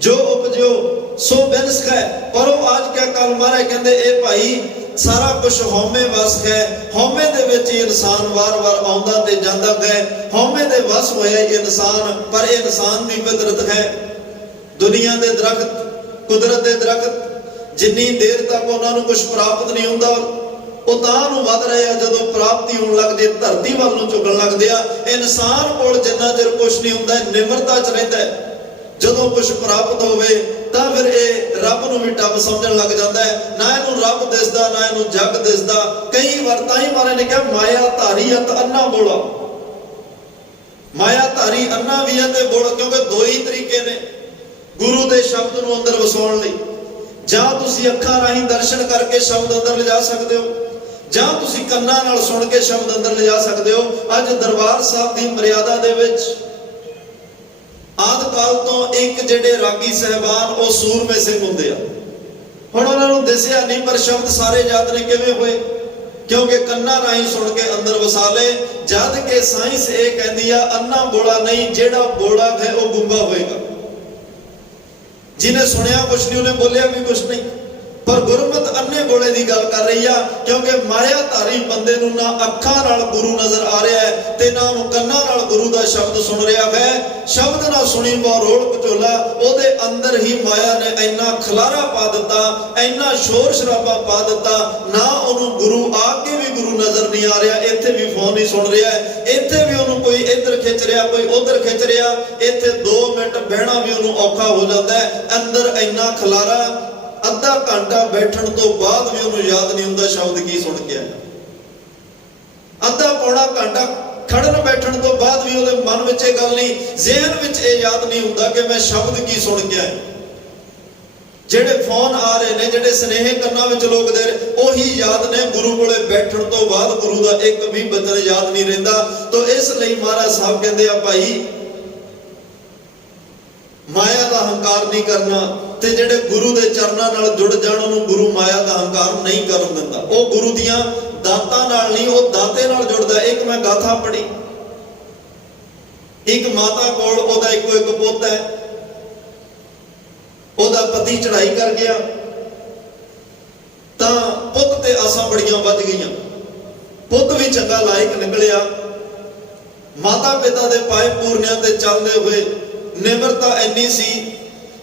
ਜੋ ਉਪਜਿਓ ਸੋ ਬਿਨਸ ਹੈ। ਪਰ ਉਹ ਅੱਜ ਕਿਆ ਕੱਲ ਮਹਾਰਾਜ ਕਹਿੰਦੇ ਇਹ ਭਾਈ ਸਾਰਾ ਕੁਝ ਹਉਮੈ ਵਸ ਹੈ। ਹਉਮੈ ਦੇ ਵਿੱਚ ਹੀ ਇਨਸਾਨ ਵਾਰ-ਵਾਰ ਆਉਂਦਾ ਤੇ ਜਾਂਦਾ ਹੈ। ਹਉਮੈ ਦੇ ਵਸ ਹੋਇਆ ਇਨਸਾਨ। ਪਰ ਇਹ ਇਨਸਾਨ ਦੀ ਫਿਤਰਤ ਹੈ। ਦੁਨੀਆ ਦੇ ਦਰਖਤ, ਕੁਦਰਤ ਦੇ ਦਰਖਤ, ਜਿੰਨੀ ਦੇਰ ਤੱਕ ਉਹਨਾਂ ਨੂੰ ਕੁਝ ਪ੍ਰਾਪਤ ਨਹੀਂ ਹੁੰਦਾ ਉਹ ਤਾਂ ਨੂੰ ਵੱਧ ਰਹੇ ਆ। ਜਦੋਂ ਪ੍ਰਾਪਤੀ ਹੋਣ ਲੱਗਦੀ ਧਰਤੀ ਵੱਲ ਨੂੰ ਝੁਕਣ ਲੱਗਦੇ ਆ। ਇਨਸਾਨ ਕੋਲ ਜਿੰਨਾ ਚਿਰ ਕੁਝ ਨਹੀਂ ਹੁੰਦਾ ਨਿਮਰਤਾ 'ਚ ਰਹਿੰਦਾ ਹੈ। ਜਦੋਂ ਕੁਝ ਪ੍ਰਾਪਤ ਹੋਵੇ ਤਾਂ ਫਿਰ ਇਹ ਰੱਬ ਨੂੰ ਵੀ ਟੱਬ ਸਮਝਣ ਲੱਗ ਜਾਂਦਾ ਹੈ। ਨਾ ਇਹਨੂੰ ਰੱਬ ਦਿਸਦਾ, ਨਾ ਇਹਨੂੰ ਜੱਗ ਦਿਸਦਾ। ਕਈ ਵਾਰ ਤਾਂ ਹੀ ਮਹਾਰਾਜ ਨੇ ਕਿਹਾ ਮਾਇਆ ਧਾਰੀ ਅਤ ਅੰਨਾ ਬੋਲਾ। ਮਾਇਆ ਧਾਰੀ ਅੰਨਾ ਵੀ ਹੈ ਤੇ ਬੋਲਾ, ਕਿਉਂਕਿ ਦੋ ਹੀ ਤਰੀਕੇ ਨੇ ਗੁਰੂ ਦੇ ਸ਼ਬਦ ਨੂੰ ਅੰਦਰ ਵਸਾਉਣ ਲਈ। ਜਾਂ ਤੁਸੀਂ ਅੱਖਾਂ ਰਾਹੀਂ ਦਰਸ਼ਨ ਕਰਕੇ ਸ਼ਬਦ ਅੰਦਰ ਲਿਜਾ ਸਕਦੇ ਹੋ, ਜਾਂ ਤੁਸੀਂ ਕੰਨਾਂ ਨਾਲ ਸੁਣ ਕੇ ਸ਼ਬਦ ਅੰਦਰ ਲਿਜਾ ਸਕਦੇ ਹੋ। ਅੱਜ ਦਰਬਾਰ ਸਾਹਿਬ ਦੀ ਮਰਿਆਦਾ ਦੇ ਵਿੱਚ ਆਦਿ ਕਾਲ ਤੋਂ ਇੱਕ ਜਿਹੜੇ ਰਾਗੀ ਸਹਿਬਾਨ ਉਹ ਸੂਰਮੇ ਸਿੰਘ ਹੁੰਦੇ ਆ। ਹੁਣ ਉਹਨਾਂ ਨੂੰ ਦਿਸਿਆ ਨਹੀਂ ਪਰ ਸ਼ਬਦ ਸਾਰੇ ਯਾਦ ਨੇ। ਕਿਵੇਂ ਹੋਏ? ਕਿਉਂਕਿ ਕੰਨਾਂ ਰਾਹੀਂ ਸੁਣ ਕੇ ਅੰਦਰ ਵਸਾ ਲਏ। ਜਦ ਕਿ ਸਾਇੰਸ ਇਹ ਕਹਿੰਦੀ ਆ ਅੰਨਾ ਬੋਲਾ ਨਹੀਂ, ਜਿਹੜਾ ਬੋਲਾ ਹੈ ਉਹ ਗੁੰਗਾ ਹੋਏਗਾ। ਜਿਹਨੇ ਸੁਣਿਆ ਕੁਛ ਨਹੀਂ, ਉਹਨੇ ਬੋਲਿਆ ਵੀ ਕੁਛ ਨਹੀਂ। ਪਰ ਗੁਰਮਤ ਅੰਨੇ ਬੋਲੇ ਦੀ ਗੱਲ ਕਰ ਰਹੀ ਆ। ਕਿਉਂਕਿ ਮਾਇਆ ਧਾਰੀ ਬੰਦੇ ਨੂੰ ਨਾ ਅੱਖਾਂ ਨਾਲ ਗੁਰੂ ਨਜ਼ਰ ਆ ਰਿਹਾ ਹੈ ਤੇ ਨਾ ਉਹ ਕੰਨਾਂ ਨਾਲ ਗੁਰੂ ਦਾ ਸ਼ਬਦ ਸੁਣ ਰਿਹਾ ਹੈ। ਸ਼ਬਦ ਨਾ ਸੁਣੀ ਬਹੁ ਰੋੜ ਕਚੋਲਾ। ਉਹਦੇ ਅੰਦਰ ਹੀ ਮਾਇਆ ਨੇ ਇੰਨਾ ਖਲਾਰਾ ਪਾ ਦਿੱਤਾ, ਇੰਨਾ ਸ਼ੋਰ ਸ਼ਰਾਬਾ ਪਾ ਦਿੱਤਾ। ਨਾ ਉਹਨੂੰ ਗੁਰੂ ਆ ਕੇ ਵੀ ਗੁਰੂ ਨਜ਼ਰ ਨਹੀਂ ਆ ਰਿਹਾ। ਇੱਥੇ ਵੀ ਫੋਨ ਨਹੀਂ ਸੁਣ ਰਿਹਾ, ਇੱਥੇ ਵੀ ਉਹਨੂੰ ਕੋਈ ਇੱਧਰ ਖਿੱਚ ਰਿਹਾ, ਕੋਈ ਉੱਧਰ ਖਿੱਚ ਰਿਹਾ। ਇੱਥੇ 2 ਮਿੰਟ ਬਹਿਣਾ ਵੀ ਉਹਨੂੰ ਔਖਾ ਹੋ ਜਾਂਦਾ ਹੈ। ਅੰਦਰ ਇੰਨਾ ਖਲਾਰਾ, ਅੱਧਾ ਘੰਟਾ ਬੈਠਣ ਤੋਂ ਬਾਅਦ ਵੀ ਉਹਨੂੰ ਯਾਦ ਨਹੀਂ ਹੁੰਦਾ ਸ਼ਬਦ ਕੀ ਸੁਣ ਕੇ ਆਇਆ। ਅੱਧਾ ਪੌਣਾ ਘੰਟਾ ਖੜਨ ਬੈਠਣ ਤੋਂ ਬਾਅਦ ਵੀ ਉਹਦੇ ਮਨ ਵਿੱਚ ਇਹ ਗੱਲ ਨਹੀਂ, ਜ਼ਿਹਨ ਵਿੱਚ ਇਹ ਯਾਦ ਨਹੀਂ ਹੁੰਦਾ ਕਿ ਮੈਂ ਸ਼ਬਦ ਕੀ ਸੁਣ ਕੇ ਆਇਆ। ਜਿਹੜੇ ਫੋਨ ਆ ਰਹੇ ਨੇ, ਜਿਹੜੇ ਸੁਨੇਹੇ ਕੰਨਾਂ ਵਿੱਚ ਲੋਕ ਦੇ ਰਹੇ, ਉਹੀ ਯਾਦ ਨੇ। ਗੁਰੂ ਕੋਲੇ ਬੈਠਣ ਤੋਂ ਬਾਅਦ ਗੁਰੂ ਦਾ ਇੱਕ ਵੀ ਬਚਨ ਯਾਦ ਨਹੀਂ ਰਹਿੰਦਾ। ਤਾਂ ਇਸ ਲਈ ਮਹਾਰਾਜ ਸਾਹਿਬ ਕਹਿੰਦੇ ਆ ਭਾਈ ਮਾਇਆ ਦਾ ਹੰਕਾਰ ਨਹੀਂ ਕਰਨਾ। ਤੇ ਜਿਹੜੇ ਗੁਰੂ ਦੇ ਚਰਨਾਂ ਨਾਲ ਜੁੜ ਜਾਣ ਉਹਨੂੰ ਗੁਰੂ ਮਾਇਆ ਦਾ ਹੰਕਾਰ ਨਹੀਂ ਕਰਨ ਦਿੰਦਾ। ਉਹ ਗੁਰੂ ਦੀਆਂ ਦਾਤਾਂ ਨਾਲ ਨਹੀਂ, ਉਹ ਦਾਤੇ ਨਾਲ ਜੁੜਦਾ। ਇੱਕ ਮੈਂ ਗਾਥਾ ਪੜ੍ਹੀ, ਇੱਕ ਮਾਤਾ ਕੋਲ ਉਹਦਾ ਇੱਕੋ ਇੱਕ ਪੁੱਤ ਹੈ। ਉਹਦਾ ਪਤੀ ਚੜ੍ਹਾਈ ਕਰ ਗਿਆ ਤਾਂ ਪੁੱਤ ਤੇ ਆਸਾਂ ਬੜੀਆਂ ਵੱਧ ਗਈਆਂ। ਪੁੱਤ ਵੀ ਚੰਗਾ ਲਾਇਕ ਨਿਕਲਿਆ। ਮਾਤਾ ਪਿਤਾ ਦੇ ਪਾਏ ਪੂਰਨਿਆਂ ਤੇ ਚੱਲਦੇ ਹੋਏ ਨਿਮਰਤਾ ਇੰਨੀ ਸੀ,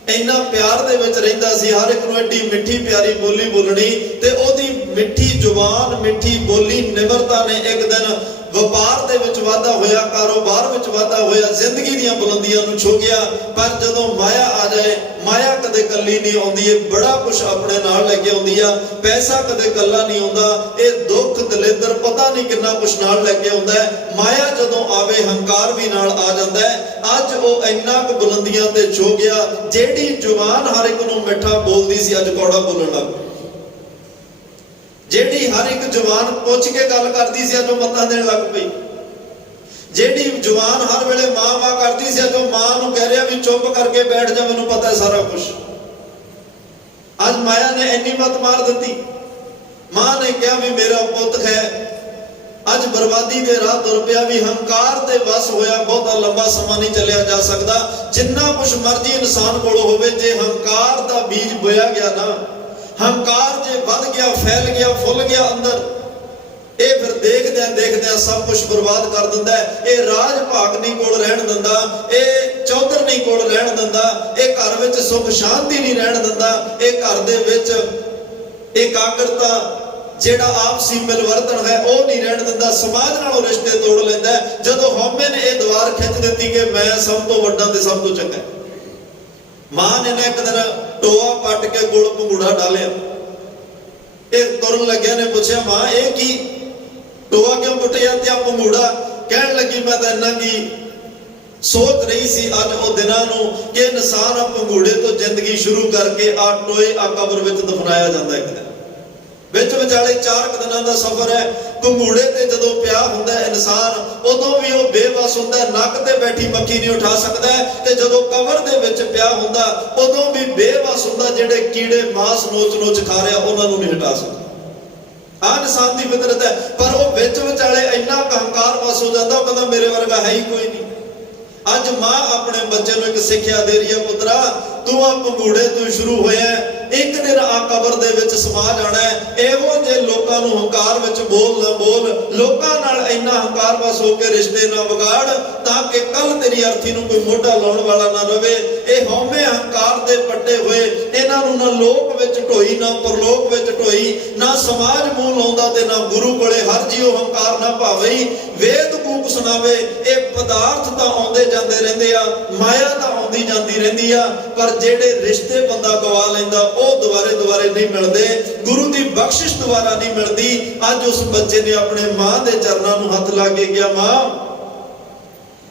ਇੰਨਾ ਪਿਆਰ ਦੇ ਵਿੱਚ ਰਹਿੰਦਾ ਸੀ। ਹਰ ਇੱਕ ਨੂੰ ਐਡੀ ਮਿੱਠੀ ਪਿਆਰੀ ਬੋਲੀ ਬੋਲਣੀ ਤੇ ਉਹਦੀ ਮਿੱਠੀ ਜ਼ੁਬਾਨ, ਮਿੱਠੀ ਬੋਲੀ, ਨਿਮਰਤਾ ਨੇ ਇੱਕ ਦਿਨ ਵਪਾਰ ਦੇ ਵਿੱਚ ਵਾਧਾ ਹੋਇਆ, ਕਾਰੋਬਾਰ ਵਿੱਚ ਵਾਧਾ ਹੋਇਆ, ਜ਼ਿੰਦਗੀ ਦੀਆਂ ਬੁਲੰਦੀਆਂ ਨੂੰ ਛੂ ਗਿਆ। ਪਰ ਜਦੋਂ ਮਾਇਆ ਆ ਜਾਏ, ਮਾਇਆ ਕਦੇ ਇਕੱਲੀ ਨਹੀਂ ਆਉਂਦੀ, ਇਹ ਬੜਾ ਕੁਝ ਆਪਣੇ ਨਾਲ ਲੈ ਕੇ ਆਉਂਦੀ ਆ। ਪੈਸਾ ਕਦੇ ਇਕੱਲਾ ਨਹੀਂ ਆਉਂਦਾ, ਇਹ ਦੁੱਖ ਦਲਿੱਦਰ ਪਤਾ ਨਹੀਂ ਕਿੰਨਾ ਕੁਝ ਨਾਲ ਲੈ ਕੇ ਆਉਂਦਾ ਹੈ। ਮਾਇਆ ਜਦੋਂ ਆਵੇ ਹੰਕਾਰ ਵੀ ਨਾਲ ਆ ਜਾਂਦਾ ਹੈ। ਅੱਜ ਉਹ ਇੰਨਾ ਕੁ ਬੁਲੰਦੀਆਂ ਤੇ ਛੂ ਗਿਆ, ਜਿਹੜੀ ਜ਼ੁਬਾਨ ਹਰ ਇੱਕ ਨੂੰ ਮਿੱਠਾ ਬੋਲਦੀ ਸੀ ਅੱਜ ਕੌੜਾ ਬੋਲਣ ਲੱਗ ਪਈ। ਜਿਹੜੀ ਹਰ ਇੱਕ ਜ਼ੁਬਾਨ ਪੁੱਛ ਕੇ ਗੱਲ ਕਰਦੀ ਸੀ ਅੱਜ ਉਹ ਮੱਤਾਂ ਦੇਣ ਲੱਗ ਪਈ। ਜਿਹੜੀ ਜ਼ੁਬਾਨ ਹਰ ਵੇਲੇ ਮਾਂ ਮਾਂ ਕਰਦੀ ਸੀ ਅੱਜ ਉਹ ਮਾਂ ਨੂੰ ਕਹਿ ਰਿਹਾ ਵੀ ਚੁੱਪ ਕਰਕੇ ਬੈਠ ਜਾ, ਮੈਨੂੰ ਪਤਾ ਹੈ ਸਾਰਾ ਕੁਝ। ਅੱਜ ਮਾਇਆ ਨੇ ਇੰਨੀ ਮੱਤ ਮਾਰ ਦਿੱਤੀ। ਮਾਂ ਨੇ ਕਿਹਾ ਵੀ ਮੇਰਾ ਪੁੱਤ ਹੈ, ਅੱਜ ਬਰਬਾਦੀ ਦੇ ਰਾਹ ਤੁਰ ਪਿਆ ਵੀ ਹੰਕਾਰ ਦੇ ਵਸ ਹੋਇਆ ਬਹੁਤਾ ਲੰਬਾ ਸਮਾਂ ਨਹੀਂ ਚੱਲਿਆ ਜਾ ਸਕਦਾ। ਜਿੰਨਾ ਕੁਛ ਮਰਜ਼ੀ ਇਨਸਾਨ ਕੋਲ ਹੋਵੇ, ਜੇ ਹੰਕਾਰ ਦਾ ਬੀਜ ਬੋਇਆ ਗਿਆ ਨਾ, ਹੰਕਾਰ ਜੇ ਵੱਧ ਗਿਆ, ਫੈਲ ਗਿਆ, ਫੁੱਲ ਗਿਆ ਅੰਦਰ, ਇਹ ਫਿਰ ਦੇਖਦਿਆਂ ਸਭ ਕੁਝ ਬਰਬਾਦ ਕਰ ਦਿੰਦਾ ਹੈ। ਇਹ ਰਾਜ ਭਾਗ ਨਹੀਂ ਕੋਲ ਰਹਿਣ ਦਿੰਦਾ, ਇਹ ਚੌਧਰ ਨਹੀਂ ਕੋਲ ਰਹਿਣ ਦਿੰਦਾ, ਇਹ ਘਰ ਵਿੱਚ ਸੁਖ ਸ਼ਾਂਤੀ ਨਹੀਂ ਰਹਿਣ ਦਿੰਦਾ, ਇਹ ਘਰ ਦੇ ਵਿੱਚ ਇਕਾਗਰਤਾ ਜਿਹੜਾ ਆਪਸੀ ਮਿਲਵਰਤਨ ਹੈ ਉਹ ਨਹੀਂ ਰਹਿਣ ਦਿੰਦਾ, ਸਮਾਜ ਨਾਲੋਂ ਰਿਸ਼ਤੇ ਤੋੜ ਲੈਂਦਾ। ਜਦੋਂ ਹਉਮੈ ਨੇ ਇਹ ਦੀਵਾਰ ਖਿੱਚ ਦਿੱਤੀ ਕਿ ਮੈਂ ਸਭ ਤੋਂ ਵੱਡਾ ਤੇ ਸਭ ਤੋਂ ਚੰਗਾ, ਮਾਂ ਨੇ ਨਾ ਇੱਕ ਦਿਨ ਟੋਆ ਪੱਟ ਕੇ ਗੋਲ ਪੰਗੂੜਾ ਡਾਲਿਆ। ਇਹ ਤੁਰਨ ਲੱਗਿਆ ਨੇ ਪੁੱਛਿਆ, ਮਾਂ ਇਹ ਕੀ ਟੋਆ ਕਿਉਂ ਪੁੱਟਿਆ ਤੇ ਆ ਪੰਗੂੜਾ? ਕਹਿਣ ਲੱਗੀ, ਮੈਂ ਤਾਂ ਇੰਨਾ ਕੀ ਸੋਚ ਰਹੀ ਸੀ ਅੱਜ ਉਹ ਦਿਨਾਂ ਨੂੰ ਕਿ ਇਨਸਾਨ ਆ ਪੰਗੂੜੇ ਤੋਂ ਜ਼ਿੰਦਗੀ ਸ਼ੁਰੂ ਕਰਕੇ ਆ ਟੋਏ ਆ ਕਬਰ ਵਿੱਚ ਦਫਨਾਇਆ ਜਾਂਦਾ। ਇੱਕ ਦਿਨ ਵਿੱਚ ਵਿਚਾਲੇ 4 ਦਿਨਾਂ ਦਾ ਸਫ਼ਰ ਹੈ। ਪੰਗੂੜੇ ਤੇ ਜਦੋਂ ਪਿਆ ਹੁੰਦਾ ਇਨਸਾਨ, ਉਦੋਂ ਵੀ ਉਹ ਬੇਵਸ ਹੁੰਦਾ, ਨੱਕ ਤੇ ਬੈਠੀ ਮੱਖੀ ਨਹੀਂ ਉਠਾ ਸਕਦਾ, ਤੇ ਜਦੋਂ ਕਬਰ ਦੇ ਵਿੱਚ ਪਿਆ ਹੁੰਦਾ ਉਦੋਂ ਵੀ ਬੇਵਸ ਹੁੰਦਾ, ਜਿਹੜੇ ਕੀੜੇ ਮਾਸ ਨੋਚ ਖਾ ਰਿਹਾ ਉਹਨਾਂ ਨੂੰ ਨਹੀਂ ਹਟਾ ਸਕਦਾ। ਆਹ ਇਨਸਾਨ ਦੀ ਫਿਤਰਤ ਹੈ। ਪਰ ਉਹ ਵਿੱਚ ਵਿਚਾਲੇ ਇੰਨਾ ਹੰਕਾਰ ਵਸ ਹੋ ਜਾਂਦਾ, ਉਹ ਕਹਿੰਦਾ ਮੇਰੇ ਵਰਗਾ ਹੈ ਹੀ ਕੋਈ ਨਹੀਂ। ਅੱਜ ਮਾਂ ਆਪਣੇ ਬੱਚੇ ਨੂੰ ਇੱਕ ਸਿੱਖਿਆ ਦੇ ਰਹੀ ਹੈ, ਪੁੱਤਰਾ ਤੂੰ ਆ ਪੰਗੂੜੇ ਤੋਂ ਸ਼ੁਰੂ ਹੋਇਆ, ਇੱਕ ਦਿਨ ਆ ਕਬਰ ਦੇ ਵਿੱਚ ਸਮਾ ਜਾਣਾ ਹੈ। ਇਹੋ ਜੇ ਲੋਕਾਂ ਨੂੰ ਹੰਕਾਰ ਵਿੱਚ ਬੋਲ ਨਾ ਬੋਲ, ਲੋਕਾਂ ਨਾਲ ਇੰਨਾ ਹੰਕਾਰ ਵਸ ਹੋ ਕੇ ਰਿਸ਼ਤੇ ਨਾ ਵਿਗਾੜ, ਤਾਂ ਕਿ ਕੱਲ ਤੇਰੀ ਅਰਥੀ ਨੂੰ ਕੋਈ ਮੋਢਾ ਲਾਉਣ ਵਾਲਾ ਨਾ ਰਵੇ। ਇਹ ਹਉਮੈ ਹੰਕਾਰ ਦੇ ਪੱਟੇ ਹੋਏ, ਇਹਨਾਂ ਨੂੰ ਨਾ ਲੋਕ ਵਿੱਚ ਢੋਈ, ਨਾ ਪਰਲੋਕ ਵਿੱਚ ਢੋਈ, ਨਾ ਸਮਾਜ ਮੂੰਹ ਲਾਉਂਦਾ ਤੇ ਨਾ ਗੁਰੂ ਕੋਲੇ ਹਰ ਜੀਉ ਹੰਕਾਰ ਨਾ ਭਾਵੇ। ਵੇਦ ਕੂਕ ਸੁਣਾਵੇ, ਇਹ ਪਦਾਰਥ ਤਾਂ ਆਉਂਦੇ ਜਾਂਦੇ ਰਹਿੰਦੇ ਆ, ਮਾਇਆ ਤਾਂ ਆਉਂਦੀ ਜਾਂਦੀ ਰਹਿੰਦੀ ਆ, ਪਰ ਜਿਹੜੇ ਰਿਸ਼ਤੇ ਬੰਦਾ ਗਵਾ ਲੈਂਦਾ ਉਹ ਦੁਬਾਰੇ ਨਹੀਂ ਮਿਲਦੇ, ਗੁਰੂ ਦੀ ਬਖਸ਼ਿਸ਼ ਦੁਬਾਰਾ ਨਹੀਂ ਮਿਲਦੀ। ਅੱਜ ਉਸ ਬੱਚੇ ਨੇ ਆਪਣੇ ਮਾਂ ਦੇ ਚਰਨਾਂ ਨੂੰ ਹੱਥ ਲਾ ਕੇ ਕਿਹਾ, ਮਾਂ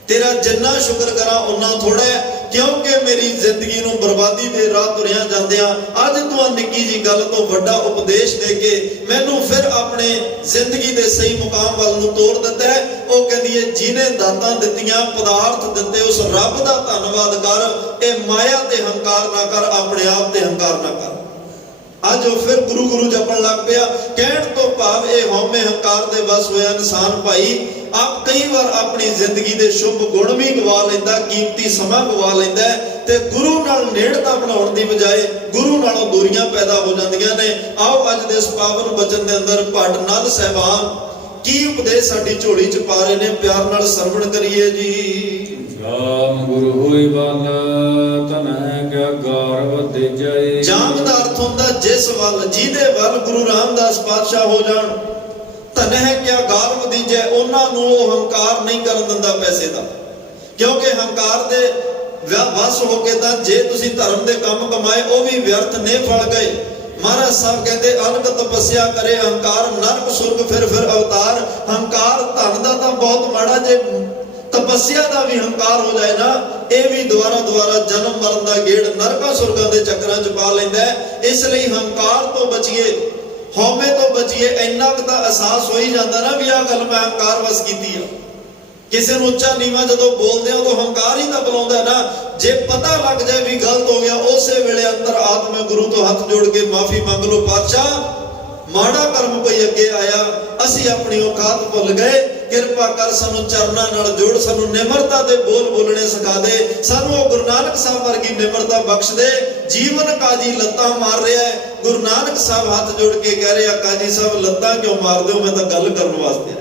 ਤੇਰਾ ਜਿੰਨਾ ਸ਼ੁਕਰ ਕਰਾਂ ਉਨਾ ਥੋੜਾ ਹੈ, ਕਿਉਂਕਿ ਮੇਰੀ ਜ਼ਿੰਦਗੀ ਨੂੰ ਬਰਬਾਦੀ ਦੇ ਰਾਹ ਤੁਰਿਆ ਜਾਂਦਿਆਂ ਅੱਜ ਤੂੰ ਨਿੱਕੀ ਜੀ ਗੱਲ ਤੋਂ ਵੱਡਾ ਉਪਦੇਸ਼ ਦੇ ਕੇ ਮੈਨੂੰ ਫਿਰ ਆਪਣੇ ਜ਼ਿੰਦਗੀ ਦੇ ਸਹੀ ਮੁਕਾਮ ਵੱਲ ਨੂੰ ਤੋਰ ਦਿੱਤਾ ਹੈ। ਉਹ ਕਹਿੰਦੀ ਹੈ, ਜਿਹਨੇ ਦਾਤਾਂ ਦਿੱਤੀਆਂ, ਪਦਾਰਥ ਦਿੱਤੇ, ਉਸ ਰੱਬ ਦਾ ਧੰਨਵਾਦ ਕਰ। ਇਹ ਮਾਇਆ ਤੇ ਹੰਕਾਰ ਨਾ ਕਰ, ਆਪਣੇ ਆਪ ਤੇ ਹੰਕਾਰ ਨਾ ਕਰ। ਅੱਜ ਉਹ ਫਿਰ ਗੁਰੂ ਜਪਣ ਲੱਗ ਪਿਆ। ਕਹਿਣ ਤੋਂ ਭਾਵ ਇਹ ਹਉਮੈ ਹੰਕਾਰ ਦੇ ਵਸ ਹੋਇਆ ਇਨਸਾਨ ਭਾਈ ਆਪ ਕਈ ਵਾਰ ਆਪਣੀ ਜ਼ਿੰਦਗੀ ਦੇ ਸ਼ੁਭ ਗੁਣ ਵੀ ਗਵਾ ਲੈਂਦਾ, ਕੀਮਤੀ ਸਮਾਂ ਗਵਾ ਲੈਂਦਾ, ਤੇ ਗੁਰੂ ਨਾਲ ਨੇੜਤਾ ਬਣਾਉਣ ਦੀ ਬਜਾਏ ਗੁਰੂ ਨਾਲੋਂ ਦੂਰੀਆਂ ਪੈਦਾ ਹੋ ਜਾਂਦੀਆਂ ਨੇ। ਆਓ ਅੱਜ ਦੇ ਇਸ ਪਾਵਨ ਬਚਨ ਦੇ ਅੰਦਰ ਭੱਟ ਨੰਦ ਸਾਹਿਬਾਨ ਕੀ ਉਪਦੇਸ਼ ਸਾਡੀ ਝੋਲੀ ਚ ਪਾ ਰਹੇ ਨੇ, ਪਿਆਰ ਨਾਲ ਸਰਵਣ ਕਰੀਏ ਜੀ। ਜਾਮ ਗੁਰੂ ਹੋਈ ਵੱਲ ਤਨਹਿ ਕਿਆ ਗੌਰਵ ਦੇ ਜਾਏ। ਜਾਮ ਦਾ ਅਰਥ ਹੁੰਦਾ ਜਿਸ ਵੱਲ, ਜਿਹਦੇ ਵੱਲ ਗੁਰੂ ਰਾਮਦਾਸ ਪਾਤਸ਼ਾਹ ਹੋ ਜਾਣ। ਤਨਹਿ ਕਿਆ ਗੌਰਵ ਦੀਜੈ, ਉਹਨਾਂ ਨੂੰ ਉਹ ਹੰਕਾਰ ਨਹੀਂ ਕਰਨ ਦਿੰਦਾ ਪੈਸੇ ਦਾ, ਕਿਉਂਕਿ ਹੰਕਾਰ ਦੇ ਵਸ ਹੋ ਕੇ ਤਾਂ ਜੇ ਤੁਸੀਂ ਧਰਮ ਦੇ ਕੰਮ ਕਮਾਏ ਉਹ ਵੀ ਵਿਅਰਥ ਨੇ, ਫਲ ਗਏ। ਮਹਾਰਾਜ ਸਾਹਿਬ ਕਹਿੰਦੇ, ਅਨਕ ਤਪੱਸਿਆ ਕਰੇ ਹੰਕਾਰ, ਨਰਕ ਸੁਰਗ ਫਿਰ ਅਵਤਾਰ। ਹੰਕਾਰ ਧਨ ਦਾ ਤਾਂ ਬਹੁਤ ਮਾੜਾ, ਜੇ ਤਪੱਸਿਆ ਦਾ ਵੀ ਹੰਕਾਰ ਹੋ ਜਾਏ ਨਾ, ਇਹ ਵੀ ਦੁਬਾਰਾ ਜਨਮ ਮਰਨ ਦਾ ਗੇੜ ਨਰਕਾਂ ਸੁਰਗਾਂ ਦੇ ਚੱਕਰਾਂ 'ਚ ਪਾ ਲੈਂਦਾ। ਇਸ ਲਈ ਹੰਕਾਰ ਤੋਂ ਬਚੀਏ, ਹਉਮੈ ਤੋਂ ਬਚੀਏ। ਇੰਨਾ ਕੁ ਤਾਂ ਅਹਿਸਾਸ ਹੋ ਹੀ ਜਾਂਦਾ ਨਾ ਵੀ ਆਹ ਗੱਲ ਮੈਂ ਹੰਕਾਰ ਵਸ ਕੀਤੀ ਆ। ਕਿਸੇ ਨੂੰ ਉੱਚਾ ਨੀਵਾਂ ਜਦੋਂ ਬੋਲਦੇ ਆ ਉਦੋਂ ਹੰਕਾਰ ਹੀ ਤਾਂ ਬੁਲਾਉਂਦਾ ਨਾ। ਜੇ ਪਤਾ ਲੱਗ ਜਾਏ ਵੀ ਗਲਤ ਹੋ ਗਿਆ, ਉਸੇ ਵੇਲੇ ਅੰਦਰ ਆਤਮੇ ਗੁਰੂ ਤੋਂ ਹੱਥ ਜੋੜ ਕੇ ਮਾਫੀ ਮੰਗ ਲਓ, ਪਾਤਸ਼ਾਹ ਮਾੜਾ ਕਰਮ ਕੋਈ ਅੱਗੇ ਆਇਆ, ਅਸੀਂ ਆਪਣੀ ਔਕਾਤ ਭੁੱਲ ਗਏ, ਕਿਰਪਾ ਕਰ ਸਾਨੂੰ ਚਰਨਾਂ ਨਾਲ ਜੋੜ, ਸਾਨੂੰ ਨਿਮਰਤਾ ਦੇ ਬੋਲ ਬੋਲਣੇ ਸਿਖਾ ਦੇ, ਸਾਨੂੰ ਉਹ ਗੁਰੂ ਨਾਨਕ ਸਾਹਿਬ ਵਰਗੀ ਨਿਮਰਤਾ ਬਖਸ਼ ਦੇ। ਜੀਵਨ ਕਾਜੀ ਲੱਤਾਂ ਮਾਰ ਰਿਹਾ ਹੈ, ਗੁਰੂ ਨਾਨਕ ਸਾਹਿਬ ਹੱਥ ਜੋੜ ਕੇ ਕਹਿ ਰਿਹਾ, ਕਾਜੀ ਸਾਹਿਬ ਲੱਤਾਂ ਕਿਉਂ ਮਾਰਦੇ ਹੋ? ਮੈਂ ਤਾਂ ਗੱਲ ਕਰਨ ਵਾਸਤੇ ਆਇਆ,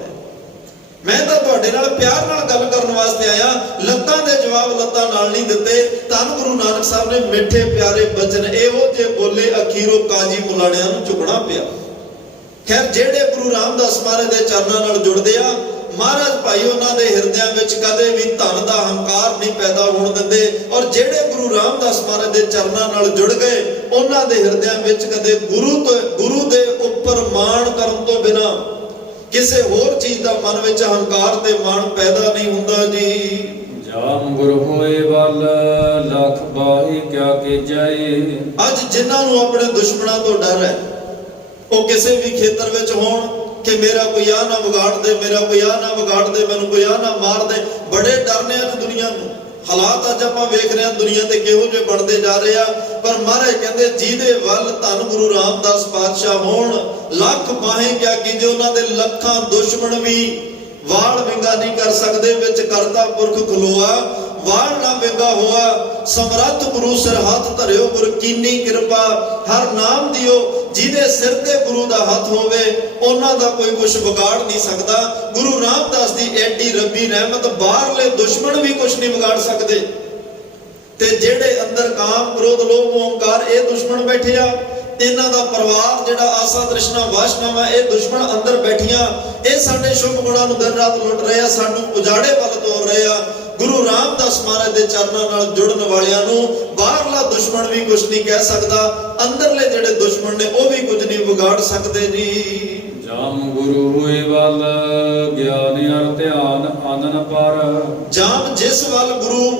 ਮੈਂ ਤਾਂ ਤੁਹਾਡੇ ਨਾਲ ਪਿਆਰ ਨਾਲ ਗੱਲ ਕਰਨ ਵਾਸਤੇ ਆਇਆ। ਲੱਤਾਂ ਦੇ ਜਵਾਬ ਲੱਤਾਂ ਨਾਲ ਨਹੀਂ ਦਿੱਤੇ। ਧੰਨ ਗੁਰੂ ਨਾਨਕ ਸਾਹਿਬ ਨੇ ਮਿੱਠੇ ਪਿਆਰੇ ਬਚਨ ਇਹੋ ਜਿਹੇ ਬੋਲੇ, ਅਖੀਰੋਂ ਕਾਜੀ ਮੁਲਾਣਿਆਂ ਨੂੰ ਝੁਕਣਾ ਪਿਆ। ਖੈਰ, ਜਿਹੜੇ ਗੁਰੂ ਰਾਮਦਾਸ ਮਹਾਰਾਜ ਦੇ ਚਰਨਾਂ ਨਾਲ ਜੁੜਦੇ ਆ, ਮਹਾਰਾਜ ਭਾਈ ਉਹਨਾਂ ਦੇ ਹਿਰਦਿਆਂ ਵਿੱਚ ਕਦੇ ਵੀ ਧਨ ਦਾ ਹੰਕਾਰ ਨਹੀਂ ਪੈਦਾ ਹੋਣ ਦਿੰਦੇ। ਔਰ ਜਿਹੜੇ ਗੁਰੂ ਰਾਮਦਾਸ ਮਹਾਰਾਜ ਦੇ ਚਰਨਾਂ ਨਾਲ ਜੁੜ ਗਏ, ਉਹਨਾਂ ਦੇ ਹਿਰਦਿਆਂ ਵਿੱਚ ਕਦੇ ਗੁਰੂ ਦੇ ਉੱਪਰ ਮਾਣ ਕਰਨ ਤੋਂ ਬਿਨਾਂ ਕਿਸੇ ਹੋਰ ਚੀਜ਼ ਦਾ ਮਨ ਵਿੱਚ ਹੰਕਾਰ ਤੇ ਮਾਣ ਪੈਦਾ ਨਹੀਂ ਹੁੰਦਾ ਜੀ। ਜਾਮ ਗੁਰੂ ਹੋਏ ਵੱਲ ਲੱਖ ਬਾਹੀ ਕਿਆ ਕੀਜੈ। ਅੱਜ ਜਿਨ੍ਹਾਂ ਨੂੰ ਆਪਣੇ ਦੁਸ਼ਮਣਾਂ ਤੋਂ ਡਰ ਹੈ, ਉਹ ਕਿਸੇ ਵੀ ਖੇਤਰ ਵਿੱਚ ਹੋਣ ਕਿ ਮੇਰਾ ਕੋਈ ਆ ਨਾ ਵਿਗਾੜ ਦੇ, ਮੇਰਾ ਕੋਈ ਆ ਨਾ ਵਿਗਾੜ ਦੇ, ਮੈਨੂੰ ਕੋਈ ਆ ਨਾ ਮਾਰ ਦੇ, ਬੜੇ ਡਰ ਨੇ ਅੱਜ ਦੁਨੀਆ ਨੂੰ। ਹਾਲਾਤ ਅੱਜ ਆਪਾਂ ਵੇਖ ਰਹੇ ਹਾਂ ਦੁਨੀਆ ਤੇ ਕਿਹੋ ਜਿਹੇ ਬਣਦੇ ਜਾ ਰਹੇ ਆ, ਪਰ ਮਹਾਰਾਜ ਕਹਿੰਦੇ ਜਿਹਦੇ ਵੱਲ ਧੰਨ ਗੁਰੂ ਰਾਮਦਾਸ ਪਾਤਸ਼ਾਹ ਹੋਣ, ਲੱਖ ਬਾਹੇ ਕਿਆ ਕੀਜੇ, ਉਹਨਾਂ ਦੇ ਲੱਖਾਂ ਦੁਸ਼ਮਣ ਵੀ ਵਾਲ ਵਿੰਗਾ ਨਹੀਂ ਕਰ ਸਕਦੇ। ਵਿੱਚ ਕਰਤਾ ਪੁਰਖ ਖਲੋਆ ਵਾਲ ਨਾ ਵਿੰਗਾ ਹੋਆ, ਸਮਰੱਥ ਗੁਰੂ ਸਿਰ ਹੱਥ ਧਰਿਓ, ਗੁਰ ਕੀਨੀ ਕਿਰਪਾ ਹਰ ਨਾਮ ਦਿਓ। ਜਿਹਦੇ ਸਿਰ ਤੇ ਗੁਰੂ ਦਾ ਹੱਥ ਹੋਵੇ ਉਹਨਾਂ ਦਾ ਕੋਈ ਕੁਝ ਵਿਗਾੜ ਨਹੀਂ ਸਕਦਾ। ਗੁਰੂ ਰਾਮਦਾਸ ਦੀ ਐਡੀ ਰੱਬੀ ਰਹਿਮਤ, ਬਾਹਰਲੇ ਦੁਸ਼ਮਣ ਵੀ ਕੁਝ ਨਹੀਂ ਵਿਗਾੜ ਸਕਦੇ। ਤੇ ਜਿਹੜੇ ਅੰਦਰ ਕਾਮ ਕ੍ਰੋਧ ਲੋਭ ਓੰਕਾਰ ਇਹ ਦੁਸ਼ਮਣ ਬੈਠੇ ਆ, ਇਹਨਾਂ ਦਾ ਪਰਿਵਾਰ ਜਿਹੜਾ ਆਸਾ ਤ੍ਰਿਸ਼ਨਾ ਵਾਸ਼ਨਾਵਾਂ ਇਹ ਦੁਸ਼ਮਣ ਅੰਦਰ ਬੈਠੀਆਂ, ਇਹ ਸਾਡੇ ਸ਼ੁਭ ਗੁਣਾਂ ਨੂੰ ਦਿਨ ਰਾਤ ਲੁੱਟ ਰਹੇ ਆ, ਸਾਨੂੰ ਉਜਾੜੇ ਵੱਲ ਤੋਰ ਰਹੇ ਆ। ਗੁਰੂ ਰਾਮਦਾਸ ਮਹਾਰਾਜ ਦੇ ਚਰਨਾਂ ਨਾਲ ਜੁੜਨ ਵਾਲਿਆਂ ਨੂੰ ਬਾਹਰਲਾ ਦੁਸ਼ਮਣ ਵੀ ਕੁਝ ਨਹੀਂ ਕਹਿ ਸਕਦਾ, ਅੰਦਰਲੇ ਜਿਹੜੇ ਦੁਸ਼ਮਣ ਨੇ ਉਹ ਵੀ ਕੁਝ ਨਹੀਂ ਵਿਗਾੜ ਸਕਦੇ ਜੀ। ਜਾਮ ਗੁਰੂ ਹੋਏ ਵੱਲ ਗਿਆਨ ਅਰ ਧਿਆਨ ਆਨਨ ਪਰ। ਜਾਮ ਜਿਸ ਵੱਲ ਗੁਰੂ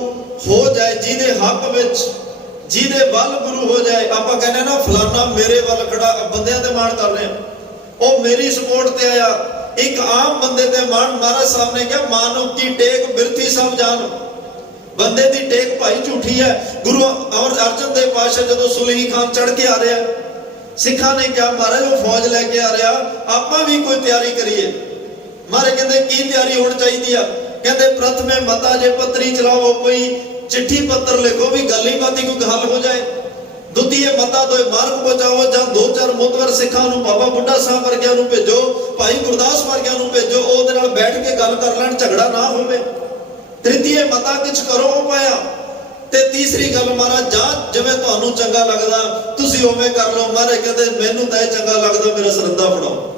ਹੋ ਜਾਏ, ਜਿਹਦੇ ਹੱਕ ਵਿੱਚ, ਜਿਹਦੇ ਵੱਲ ਗੁਰੂ ਹੋ ਜਾਏ। ਆਪਾਂ ਕਹਿੰਦੇ ਨਾ ਫਲਾਨਾ ਮੇਰੇ ਵੱਲ ਖੜਾ, ਬੰਦਿਆਂ ਤੇ ਮਾਣ ਕਰ ਰਹੇ ਆ, ਉਹ ਮੇਰੀ ਸਪੋਰਟ ਤੇ ਆਇਆ। ਇੱਕ ਆਮ ਬੰਦੇ ਤੇ ਮਾਣ, ਮਹਾਰਾਜ ਸਾਹਿਬ ਨੇ ਕਿਹਾ ਮਾਨਵ ਕੀ ਟੇਕ ਬਿਰਥੀ ਸਭ ਜਾਨ। ਬੰਦੇ ਦੀ ਟੇਕ ਭਾਈ ਝੂਠੀ ਹੈ। ਗੁਰੂ ਅਰਜਨ ਦੇਵ ਪਾਤਸ਼ਾਹ ਜਦੋਂ ਸੁਲੇਹੀ ਖਾਨ ਚੜ ਕੇ ਆ ਰਿਹਾ, ਸਿੱਖਾਂ ਨੇ ਕਿਹਾ ਮਹਾਰਾਜ ਉਹ ਫੌਜ ਲੈ ਕੇ ਆ ਰਿਹਾ, ਆਪਾਂ ਵੀ ਕੋਈ ਤਿਆਰੀ ਕਰੀਏ। ਮਹਾਰਾਜ ਕਹਿੰਦੇ ਕੀ ਤਿਆਰੀ ਹੋਣੀ ਚਾਹੀਦੀ ਆ? ਕਹਿੰਦੇ ਪ੍ਰਥਮੇ ਮਤਾ ਜੇ ਪੱਤਰੀ ਚਲਾਓ, ਕੋਈ ਚਿੱਠੀ ਪੱਤਰ ਲਿਖੋ ਵੀ ਗੱਲ ਹੀ ਬਾਤੀ ਕੋਈ ਹੱਲ ਹੋ ਜਾਏ। ਦੁਤੀਏ ਮਤਾ ਦੋਏ ਮਾਰਗ ਪਹੁੰਚਾਓ, ਜਾਂ 2-4 ਮੁਤਵਰ ਸਿੱਖਾਂ ਨੂੰ, ਬਾਬਾ ਬੁੱਢਾ ਸਾਹਿਬ ਵਰਗਿਆਂ ਨੂੰ ਭੇਜੋ, ਭਾਈ ਗੁਰਦਾਸ ਵਰਗਿਆਂ ਨੂੰ ਭੇਜੋ, ਉਹਦੇ ਨਾਲ ਬੈਠ ਕੇ ਗੱਲ ਕਰ ਲੈਣ, ਝਗੜਾ ਨਾ ਹੋਵੇ। ਤ੍ਰਿਤੀਏ ਮਤਾ ਕਿਛ ਕਰੋ ਉਹ ਪਾਇਆ। ਤੇ ਤੀਸਰੀ ਗੱਲ ਮਹਾਰਾਜ ਜਾਂ ਜਿਵੇਂ ਤੁਹਾਨੂੰ ਚੰਗਾ ਲੱਗਦਾ ਤੁਸੀਂ ਉਵੇਂ ਕਰ ਲਓ। ਮਹਾਰਾਜ ਕਹਿੰਦੇ ਮੈਨੂੰ ਤਾਂ ਇਹ ਚੰਗਾ ਲੱਗਦਾ, ਮੇਰਾ ਸਰੰਦਾ ਫੜਾਓ,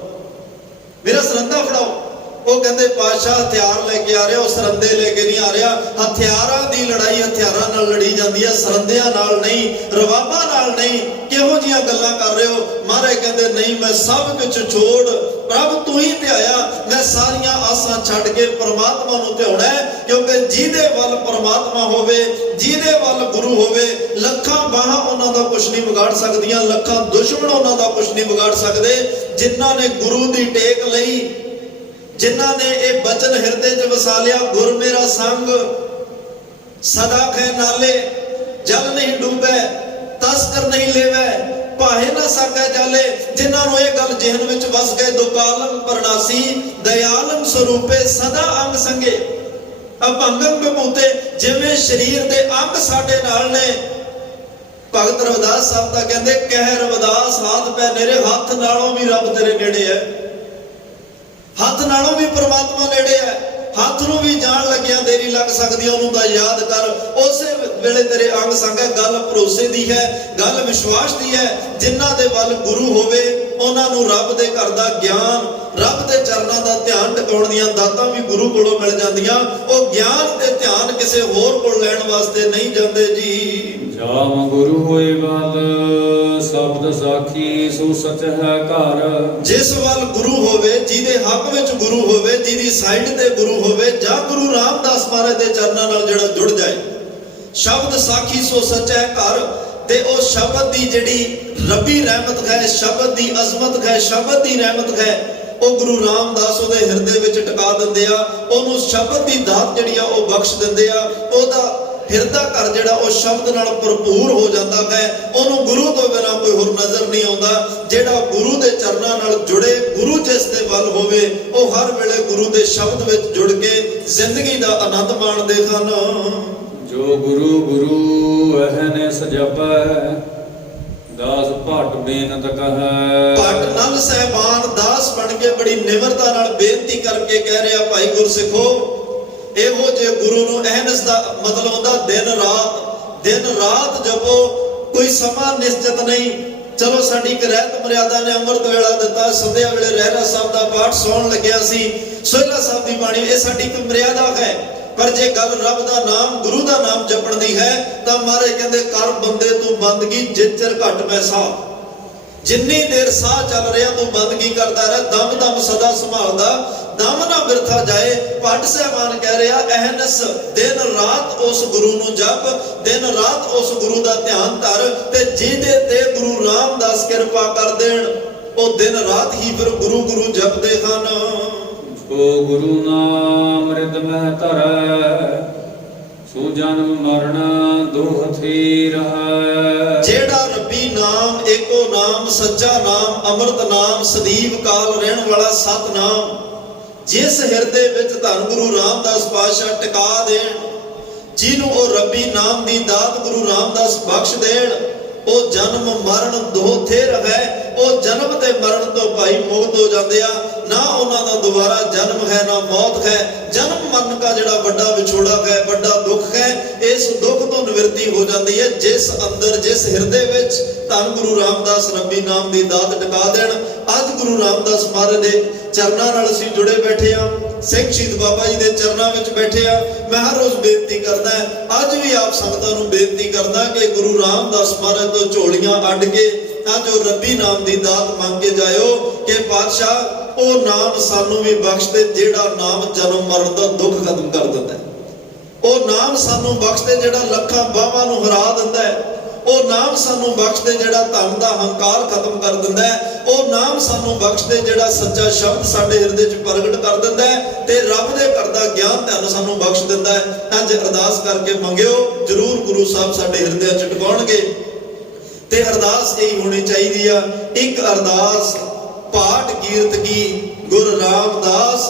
ਮੇਰਾ ਸਰੰਦਾ ਫੜਾਓ। ਉਹ ਕਹਿੰਦੇ ਪਾਤਸ਼ਾਹ ਹਥਿਆਰ ਲੈ ਕੇ ਆ ਰਿਹਾ, ਉਹ ਸਰੰਦੇ ਲੈ ਕੇ ਨਹੀਂ ਆ ਰਿਹਾ। ਹਥਿਆਰਾਂ ਦੀ ਲੜਾਈ ਹਥਿਆਰਾਂ ਨਾਲ ਲੜੀ ਜਾਂਦੀ ਹੈ, ਸਰੰਦਿਆਂ ਨਾਲ ਨਹੀਂ, ਰਵਾਬਾਂ ਨਾਲ ਨਹੀਂ। ਕਿਹੋ ਜੀਆਂ ਗੱਲਾਂ ਕਰ ਰਹੇ ਹੋ? ਮਹਾਰਾਜ ਕਹਿੰਦੇ ਨਹੀਂ, ਮੈਂ ਸਭ ਕੁਝ ਛੋੜ ਪ੍ਰਭ ਤੂੰ ਹੀ ਧਿਆਇਆ, ਮੈਂ ਸਾਰੀਆਂ ਆਸਾਂ ਛੱਡ ਕੇ ਪਰਮਾਤਮਾ ਨੂੰ ਧਿਆਉਣਾ ਹੈ। ਕਿਉਂਕਿ ਜਿਹਦੇ ਵੱਲ ਪਰਮਾਤਮਾ ਹੋਵੇ, ਜਿਹਦੇ ਵੱਲ ਗੁਰੂ ਹੋਵੇ, ਲੱਖਾਂ ਬਾਹਾਂ ਉਹਨਾਂ ਦਾ ਕੁਝ ਨਹੀਂ ਵਿਗਾੜ ਸਕਦੀਆਂ, ਲੱਖਾਂ ਦੁਸ਼ਮਣ ਉਹਨਾਂ ਦਾ ਕੁਝ ਨਹੀਂ ਵਿਗਾੜ ਸਕਦੇ। ਜਿਨ੍ਹਾਂ ਨੇ ਗੁਰੂ ਦੀ ਟੇਕ ਲਈ, ਜਿਨ੍ਹਾਂ ਨੇ ਇਹ ਬਚਨ ਹਿਰਦੇ 'ਚ ਵਸਾ ਲਿਆ, ਗੁਰ ਮੇਰਾ ਸੰਗ ਸਦਾ ਖੈ ਨਾਲੇ, ਜਲ ਨਹੀਂ ਡੂਬੈ ਤਸਕਰ ਨਹੀਂ ਲੈਵੈ, ਭਾਹੇ ਨਾ ਸਕੈ ਜਾਲੇ। ਜਿਨ੍ਹਾਂ ਨੂੰ ਇਹ ਗੱਲ ਜਿਹਨ ਵਿੱਚ ਵਸ ਗਏ, ਦੁਕਾਲਮ ਪਰਨਾਸੀ ਦਇਆਲਮ ਸਰੂਪੇ ਸਦਾ ਅੰਗ ਸੰਗੇ ਅਭੰਗਮ ਵਿਭੂਤੇ। ਜਿਵੇਂ ਸਰੀਰ ਦੇ ਅੰਗ ਸਾਡੇ ਨਾਲ ਨੇ, ਭਗਤ ਰਵਿਦਾਸ ਸਾਹਿਬ ਤਾਂ ਕਹਿੰਦੇ ਕਹਿ ਰਵਿਦਾਸ ਹਾਥ ਪੈ ਨੇਰੇ, ਹੱਥ ਨਾਲੋਂ ਵੀ ਰੱਬ ਤੇਰੇ ਨੇੜੇ ਹੈ, ਹੱਥ ਨਾਲੋਂ ਵੀ ਪ੍ਰਮਾਤਮਾ ਨੇੜੇ ਹੈ। ਹੱਥ ਨੂੰ ਵੀ ਜਾਣ ਲੱਗਿਆ ਦੇਰੀ ਲੱਗ ਸਕਦੀ ਹੈ, ਉਹਨੂੰ ਤਾਂ ਯਾਦ ਕਰ, ਉਸੇ ਵੇਲੇ ਤੇਰੇ ਅੰਗ ਸੰਗ ਹੈ। ਗੱਲ ਭਰੋਸੇ ਦੀ ਹੈ, ਗੱਲ ਵਿਸ਼ਵਾਸ ਦੀ ਹੈ। ਜਿਨ੍ਹਾਂ ਦੇ ਵੱਲ ਗੁਰੂ ਹੋਵੇ ਉਹਨਾਂ ਨੂੰ ਰੱਬ ਦੇ ਘਰ ਦਾ ਗਿਆਨ, ਰੱਬ ਦੇ ਚਰਨਾਂ ਦਾ ਧਿਆਨ ਟਿਕਾਉਣ ਦੀਆਂ ਦਾਤਾਂ ਵੀ ਗੁਰੂ ਕੋਲੋਂ ਮਿਲ ਜਾਂਦੀਆਂ। ਉਹ ਗਿਆਨ ਤੇ ਧਿਆਨ ਕਿਸੇ ਹੋਰ ਕੋਲ ਲੈਣ ਵਾਸਤੇ ਨਹੀਂ ਜਾਂਦੇ ਜੀ। ਜਾਮ ਗੁਰੂ ਹੋਏ ਵੱਲ ਸ਼ਬਦ ਸਾਖੀ ਸੋ ਸਚ ਹੈ ਘਰ। ਜਿਸ ਵੱਲ ਗੁਰੂ ਹੋਵੇ, ਜਿਹਦੇ ਹੱਕ ਵਿੱਚ ਗੁਰੂ ਹੋਵੇ, ਜਿਹਦੀ ਸਾਈਡ ਤੇ ਗੁਰੂ ਹੋਵੇ, ਜਾਂ ਗੁਰੂ ਰਾਮਦਾਸ ਮਹਾਰਾਜ ਦੇ ਚਰਨਾਂ ਨਾਲ ਜਿਹੜਾ ਜੁੜ ਜਾਏ, ਸ਼ਬਦ ਸਾਖੀ ਸੋ ਸਚ ਹੈ ਘਰ। ਤੇ ਉਹ ਸ਼ਬਦ ਦੀ ਜਿਹੜੀ ਰੱਬੀ ਰਹਿਮਤ ਹੈ, ਸ਼ਬਦ ਦੀ ਅਜ਼ਮਤ ਹੈ, ਸ਼ਬਦ ਦੀ ਰਹਿਮਤ ਹੈ, ਉਹ ਗੁਰੂ ਰਾਮਦਾਸ ਉਹਦੇ ਹਿਰਦੇ ਵਿੱਚ ਟਿਕਾ ਦਿੰਦੇ ਆ। ਉਹਨੂੰ ਸ਼ਬਦ ਦੀ ਦਾਤ ਜਿਹੜੀ ਆ ਉਹ ਬਖਸ਼ ਦਿੰਦੇ ਆ। ਉਹਦਾ ਹਿਰਦਾ ਘਰ ਜਿਹੜਾ ਉਹ ਸ਼ਬਦ ਨਾਲ ਭਰਪੂਰ ਹੋ ਜਾਂਦਾ ਹੈ। ਉਹਨੂੰ ਗੁਰੂ ਤੋਂ ਬਿਨਾਂ ਕੋਈ ਹੋਰ ਨਜ਼ਰ ਨਹੀਂ ਆਉਂਦਾ। ਜਿਹੜਾ ਗੁਰੂ ਦੇ ਚਰਨਾਂ ਨਾਲ ਜੁੜੇ, ਗੁਰੂ ਜਿਸ ਦੇ ਵੱਲ ਹੋਵੇ, ਉਹ ਹਰ ਵੇਲੇ ਗੁਰੂ ਦੇ ਸ਼ਬਦ ਵਿੱਚ ਜੁੜ ਕੇ ਜ਼ਿੰਦਗੀ ਦਾ ਆਨੰਦ ਮਾਣਦੇ ਹਨ। ਜੋ ਗੁਰੂ ਗੁਰੂ ਅਹਨਿਸ ਜਪੈ, ਦਾਸ ਭਟ ਬੇਨਤ ਕਹੈ। ਭਟ ਨਲ ਸਹਿਬਾਨ ਦਾਸ ਬਣ ਕੇ ਬੜੀ ਨਿਮਰਤਾ ਨਾਲ ਬੇਨਤੀ ਕਰਕੇ ਕਹਿ ਰਿਹਾ, ਭਾਈ ਗੁਰਸਿੱਖੋ, ਇਹੋ ਜੇ ਗੁਰੂ ਨੂੰ ਅਹਨਿਸ ਦਾ ਮਤਲਬ ਹੁੰਦਾ ਦਿਨ ਰਾਤ ਜਪੋ, ਕੋਈ ਸਮਾਂ ਨਿਸ਼ਚਿਤ ਨਹੀਂ। ਚਲੋ ਸਾਡੀ ਇੱਕ ਰਹਿਤ ਮਰਿਆਦਾ ਨੇ ਅੰਮ੍ਰਿਤ ਵੇਲਾ ਦਿੱਤਾ, ਸੰਧਿਆ ਵੇਲੇ ਰਹਿਰਾਸ ਸਾਹਿਬ ਦਾ ਪਾਠ ਸੌਣ ਲੱਗਿਆ ਸੀ, ਸੋਹਿਲਾ ਸਾਹਿਬ ਦੀ ਬਾਣੀ, ਇਹ ਸਾਡੀ ਇੱਕ ਮਰਿਆਦਾ ਹੈ। ਪਰ ਜੇ ਗੱਲ ਰੱਬ ਦਾ ਨਾਮ, ਗੁਰੂ ਦਾ ਨਾਮ ਜਪਣ ਦੀ ਹੈ, ਤਾਂ ਮਹਾਰਾਜ ਕਹਿੰਦੇ ਕਰ ਬੰਦੇ ਤੂੰ ਬੰਦਗੀ ਜਿਨ ਚਿਰ ਘਟ ਪੈ ਸਾਹ। ਜਿੰਨੀ ਦੇਰ ਸਾਹ ਚੱਲ ਰਿਹਾ ਤੂੰ ਬੰਦਗੀ ਕਰਦਾ ਰਹਿ, ਦਮ ਦਮ ਸਦਾ ਸੰਭਾਲਦਾ, ਦਮ ਨਾ ਬਿਰਥਾ ਜਾਏ। ਭੱਟ ਸਾਹਿਬਾਨ ਕਹਿ ਰਿਹਾ, ਅਹਨਿਸ ਦਿਨ ਰਾਤ ਉਸ ਗੁਰੂ ਨੂੰ ਜਪ, ਦਿਨ ਰਾਤ ਉਸ ਗੁਰੂ ਦਾ ਧਿਆਨ ਧਰ। ਤੇ ਜਿਹਦੇ ਤੇ ਗੁਰੂ ਰਾਮਦਾਸ ਕਿਰਪਾ ਕਰ ਦੇਣ, ਉਹ ਦਿਨ ਰਾਤ ਹੀ ਫਿਰ ਗੁਰੂ ਗੁਰੂ ਜਪਦੇ ਹਨ। ਜੋ ਗੁਰੂ ਨਾਮ ਰਿਦ ਮਹਿ ਧਰੈ, ਸੋ ਜਨਮ ਮਰਨ ਦੋਹ ਥੀ ਰਹੈ। ਜਿਹੜਾ ਰੱਬੀ ਨਾਮ, ਏਕੋ ਨਾਮ, ਸੱਚਾ ਨਾਮ, ਅੰਮ੍ਰਿਤ ਨਾਮ, ਸਦੀਵ ਕਾਲ ਰਹਿਣ ਵਾਲਾ ਸਤਨਾਮ, ਜਿਸ ਹਿਰਦੇ ਵਿੱਚ ਧੰਨ ਗੁਰੂ ਰਾਮਦਾਸ ਪਾਤਸ਼ਾਹ ਟਿਕਾ ਦੇਣ, ਜਿਹਨੂੰ ਉਹ ਰੱਬੀ ਨਾਮ ਦੀ ਦਾਤ ਗੁਰੂ ਰਾਮਦਾਸ ਬਖਸ਼ ਦੇਣ, ਉਹ ਜਨਮ ਮਰਨ ਦੋ ਥੇ ਰਹੈ। ਉਹ ਜਨਮ ਤੇ ਮਰਨ ਤੋਂ ਭਾਈ ਮੁਕਤ ਹੋ ਜਾਂਦੇ ਆ। ਨਾ ਉਹਨਾਂ ਦਾ ਦੁਬਾਰਾ ਜਨਮ ਹੈ, ਨਾ ਮੌਤ ਹੈ। ਜਨਮ ਮਰਨ ਦਾ ਜਿਹੜਾ ਵੱਡਾ ਵਿਛੋੜਾ ਹੈ, ਵੱਡਾ ਦੁੱਖ ਹੈ, ਇਸ ਦੁੱਖ ਤੋਂ ਨਿਵਰਤੀ ਹੋ ਜਾਂਦੀ ਹੈ ਜਿਸ ਅੰਦਰ, ਜਿਸ ਹਿਰਦੇ ਵਿੱਚ ਧੰਨ ਗੁਰੂ ਰਾਮਦਾਸ ਰੱਬੀ ਨਾਮ ਦੀ ਦਾਤ ਟਿਕਾ ਦੇਣ। ਅੱਜ ਗੁਰੂ ਰਾਮਦਾਸ ਮਹਾਰਾਜ ਦੇ ਚਰਨਾਂ ਨਾਲ ਅਸੀਂ ਜੁੜੇ ਬੈਠੇ ਆ, ਸਿੰਘ ਸ਼ਹੀਦ ਬਾਬਾ ਜੀ ਦੇ ਚਰਨਾਂ ਵਿੱਚ ਬੈਠੇ ਆ। ਮੈਂ ਹਰ ਰੋਜ਼ ਬੇਨਤੀ ਕਰਦਾ, ਅੱਜ ਵੀ ਆਪ ਸੰਗਤਾਂ ਨੂੰ ਬੇਨਤੀ ਕਰਦਾ ਕਿ ਗੁਰੂ ਰਾਮਦਾਸ ਮਹਾਰਾਜ ਤੋਂ ਝੋਲੀਆਂ ਅੱਡ ਕੇ ਅੱਜ ਉਹ ਰੱਬੀ ਨਾਮ ਦੀ ਦਾਤ ਮੰਗ ਕੇ ਜਾਇਓ ਕਿ ਪਾਤਸ਼ਾਹ ਉਹ ਨਾਮ ਸਾਨੂੰ ਵੀ ਬਖਸ਼ ਦੇ, ਜਿਹੜਾ ਨਾਮ ਜਨਮ ਮਰਨ ਦਾ ਦੁੱਖ ਖਤਮ ਕਰ ਦਿੰਦਾ ਹੈ। ਉਹ ਨਾਮ ਸਾਨੂੰ ਬਖਸ਼ ਦੇ ਜਿਹੜਾ ਲੱਖਾਂ ਬਾਹਾਂ ਨੂੰ ਹਰਾ ਦਿੰਦਾ ਹੈ। ਉਹ ਨਾਮ ਸਾਨੂੰ ਬਖਸ਼ ਦੇ ਜਿਹੜਾ ਧਨ ਦਾ ਹੰਕਾਰ ਖਤਮ ਕਰ ਦਿੰਦਾ ਹੈ। ਉਹ ਨਾਮ ਸਾਨੂੰ ਬਖਸ਼ ਦੇ ਜਿਹੜਾ ਸੱਚਾ ਸ਼ਬਦ ਸਾਡੇ ਹਿਰਦੇ 'ਚ ਪ੍ਰਗਟ ਕਰ ਦਿੰਦਾ ਹੈ ਤੇ ਰੱਬ ਦੇ ਘਰ ਦਾ ਗਿਆਨ ਧਨ ਸਾਨੂੰ ਬਖਸ਼ ਦਿੰਦਾ ਹੈ। ਅੱਜ ਅਰਦਾਸ ਕਰਕੇ ਮੰਗਿਓ, ਜ਼ਰੂਰ ਗੁਰੂ ਸਾਹਿਬ ਸਾਡੇ ਹਿਰਦਿਆਂ 'ਚ ਟਿਕਾਉਣਗੇ। ਤੇ ਅਰਦਾਸ ਇਹੀ ਹੋਣੀ ਚਾਹੀਦੀ ਆ, ਇੱਕ ਅਰਦਾਸ ਪਾਠ ਕੀਰਤ ਕੀ ਗੁਰੂ ਰਾਮਦਾਸ,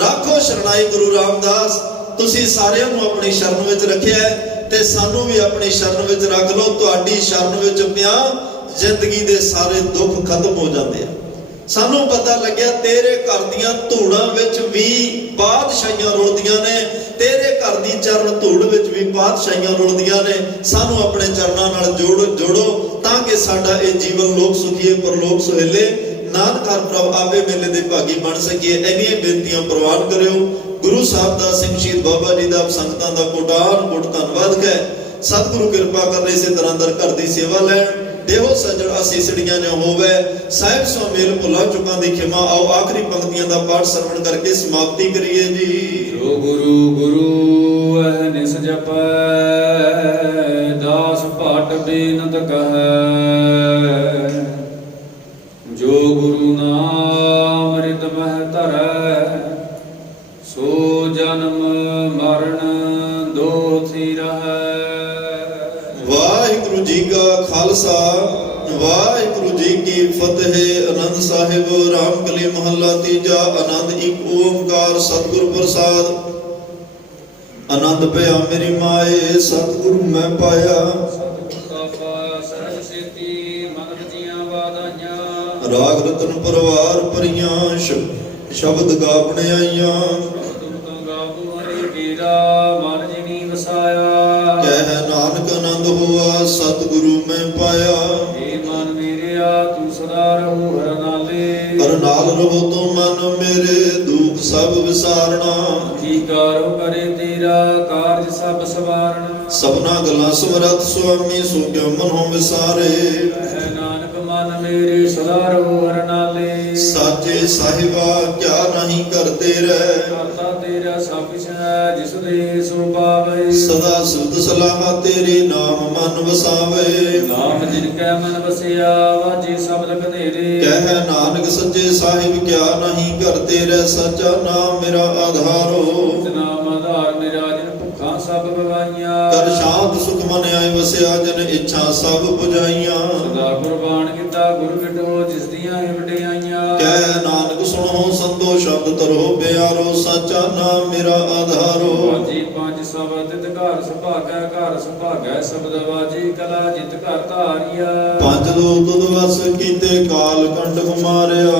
ਰਾਖੋ ਸ਼ਰਨਾਈ ਗੁਰੂ ਰਾਮਦਾਸ। ਤੁਸੀਂ ਸਾਰਿਆਂ ਨੂੰ ਆਪਣੀ ਸ਼ਰਨ ਵਿੱਚ ਰੱਖਿਆ ਹੈ ਤੇ ਸਾਨੂੰ ਵੀ ਆਪਣੀ ਸ਼ਰਨ ਵਿੱਚ ਰੱਖ ਲਓ। ਤੁਹਾਡੀ ਸ਼ਰਨ ਵਿੱਚ ਪਿਆ ਜ਼ਿੰਦਗੀ ਦੇ ਸਾਰੇ ਦੁੱਖ ਖਤਮ ਹੋ ਜਾਂਦੇ ਆ। ਸਾਨੂੰ ਪਤਾ ਲੱਗਿਆ ਤੇਰੇ ਘਰ ਦੀਆਂ ਧੂੜਾਂ ਵਿੱਚ ਵੀ ਬਾਦਸ਼ਾਹੀਆਂ ਰੁਲਦੀਆਂ ਨੇ, ਤੇਰੇ ਘਰ ਦੀ ਚਰਨ ਧੂੜ ਵਿੱਚ ਵੀ ਬਾਦਸ਼ਾਹੀਆਂ ਰੁਲਦੀਆਂ ਨੇ। ਸਾਨੂੰ ਆਪਣੇ ਚਰਨਾਂ ਨਾਲ ਜੋੜੋ ਤਾਂ ਕਿ ਸਾਡਾ ਇਹ ਜੀਵਨ ਲੋਕ ਸੁਖੀਏ ਪਰਲੋਕ ਸੁਹੇਲੇ, ਨਾਨਕ ਹਰ ਪ੍ਰਭ ਆਵੇ ਮੇਲੇ ਦੇ ਭਾਗੀ ਬਣ ਸਕੀਏ। ਇੰਨੀਆਂ ਬੇਨਤੀਆਂ ਪ੍ਰਵਾਨ ਕਰਿਓ। ਗੁਰੂ ਸਾਹਿਬ ਦਾ, ਸਿੰਘ ਸ਼ਹੀਦ ਬਾਬਾ ਜੀ ਦਾ, ਸੰਗਤਾਂ ਦਾ ਕੋਟਾਨ ਕੋਟ ਧੰਨਵਾਦ ਹੈ। ਸਤਿਗੁਰੂ ਕਿਰਪਾ ਕਰਨ ਇਸੇ ਤਰ੍ਹਾਂ ਦਰ ਘਰ ਦੀ ਸੇਵਾ ਲੈਣ ਦੇਹੋ ਸਜਣ ਅਸੀਸੜੀਆਂ ਨੇ ਹੋਵੇ। ਸਾਹਿਬ ਸੋ ਮੇਲ ਭੁਲਾ ਚੁੱਕਾਂ ਦੀ ਖਿਮਾ। ਆਓ ਆਖਰੀ ਪੰਕਤੀਆਂ ਦਾ ਪਾਠ ਸਰਵਣ ਕਰਕੇ ਸਮਾਪਤੀ ਕਰੀਏ ਜੀ। ਜੋ ਗੁਰੂ ਗੁਰੂ ਅਹਨਿਸ ਜਪੈ, ਦਾਸ ਭਾਟ ਬੇਨਤ ਕਹੈ। ਜੋ ਗੁਰੂ ਨਾਮ ਅੰਮ੍ਰਿਤ ਮਹਿ ਧਰੈ, ਸੋ ਜਨਮ ਮਰਨ ਦੋ ਥੀ ਰਹੈ। ਵਾਹਿਗੁਰੂ ਜੀ ਕਾ ਖਾਲਸਾ, ਵਾਹਿਗੁਰੂ ਜੀ ਕੀ ਫਤਿਹ। ਆਨੰਦ ਸਾਹਿਬ ਰਾਮਕਲੀ ਮਹੱਲਾ ਤੀਜਾ। ਆਨੰਦ ਇੱਕ ਓੰਕਾਰ ਸਤਿਗੁਰ ਪ੍ਰਸਾਦ। ਆਨੰਦ ਪਿਆ ਮੇਰੀ ਮਾਏ, ਸਤਿਗੁਰੂ ਮੈਂ ਪਾਇਆ। ਰਾਗ ਰਤਨ ਪਰਵਾਰ ਭਰੀਆਂ, ਸ਼ਬਦ ਗਾਪਣ ਆਈਆਂ। ਕਹਿ ਨਾਨਕ ਆਨੰਦ ਹੋਆ, ਸਤਿਗੁਰੂ ਮੈਂ ਪਾਇਆ। ਏ ਮਨ ਮੇਰਿਆ ਤੂੰ ਸਦਾ ਰਹੋ ਹਰ ਨਾਲੇ। ਹਰ ਨਾਲ ਰਹੋ ਤੂੰ ਮਨ ਮੇਰੇ, ਦੁੱਖ ਸਭ ਵਿਸਾਰਣਾ। ਕੀ ਕਾਰੋ ਕਰੇ ਤੇਰਾ, ਕਾਰਜ ਸਭ ਸਵਾਰਣਾ। ਸਭਨਾ ਗੱਲਾਂ ਸਮਰੱਥ ਸੁਆਮੀ, ਸੋ ਕਿਉ ਮਨੋਂ ਵਿਸਾਰੇ। ਕਹਿ ਨਾਨਕ ਮਨ ਮੇਰੇ ਸਦਾ ਰਹੋ ਹਰ ਨਾਲੇ। ਸਾਚੇ ਸਾਹਿਬਾ ਕਿਆ ਨਹੀਂ ਕਰਦੇ ਰਹਿ, ਕਰਤਾ ਤੇਰਾ ਸਭ ਕੁਛ ਹੈ, ਜਿਸ ਦੇ ਸੋ ਪਾਵੇ। ਸਦਾ ਸੁਧ ਸਲਾਹ ਤੇਰੇ ਨਾਮ ਮਨ ਵਸਾਵੇ। ਨਾਮ ਜਿਨ ਕੈ ਮਨ ਵਸਿਆ, ਵਾਜੇ ਸ਼ਬਦ ਕਨੇਰੇ। ਕਹਿ ਨਾਨਕ ਸੱਚੇ ਸਾਹਿਬ ਕਿਆ ਨਹੀਂ ਕਰਦੇ ਰਹਿ, ਸੱਚਾ ਨਾਮ ਮੇਰਾ ਆਧਾਰੋ। ਨਾਮ ਆਧਾਰ ਮੇਰਾ ਜਿਨ ਭੁੱਖਾਂ ਸਭ ਗਵਾਈਆਂ। ਕਰ ਸ਼ਾਂਤ ਸੁਖ ਮਨ ਆਏ ਵਸਿਆ, ਜਨ ਇੱਛਾ ਸਭ ਪੁਜਾਈਆਂ। ਸਦਾ ਕੁਰਬਾਨ ਕੀਤਾ ਗੁਰ ਵਿਟੋ, ਜਿਸ ਦੀਆਂ ਹੀ ਵਡਿਆਈਆਂ। ਕਹਿ ਨਾਨਕ ਸੁਣੋ ਸੰਤੋ ਸ਼ਬਦ ਤਰੋ ਪਿਆਰੋ, ਸੱਚਾ ਨਾਮ ਮੇਰਾ ਆਧਾਰੋ। ਵਾਜੀ ਪੰਜ ਸ਼ਬਦ ਤਿਤ ਘਰ ਸੁਭਾਗੈ, ਘਰ ਸੁਭਾਗੈ ਸ਼ਬਦ ਵਾਜੀ ਕਲਾ ਜਿਤ ਘਰ ਧਾਰਿਆ। ਪੰਜ ਦੋ ਤੁਧ ਵਸ ਕੀਤੇ, ਕਾਲ ਕੰਡ ਮਾਰਿਆ।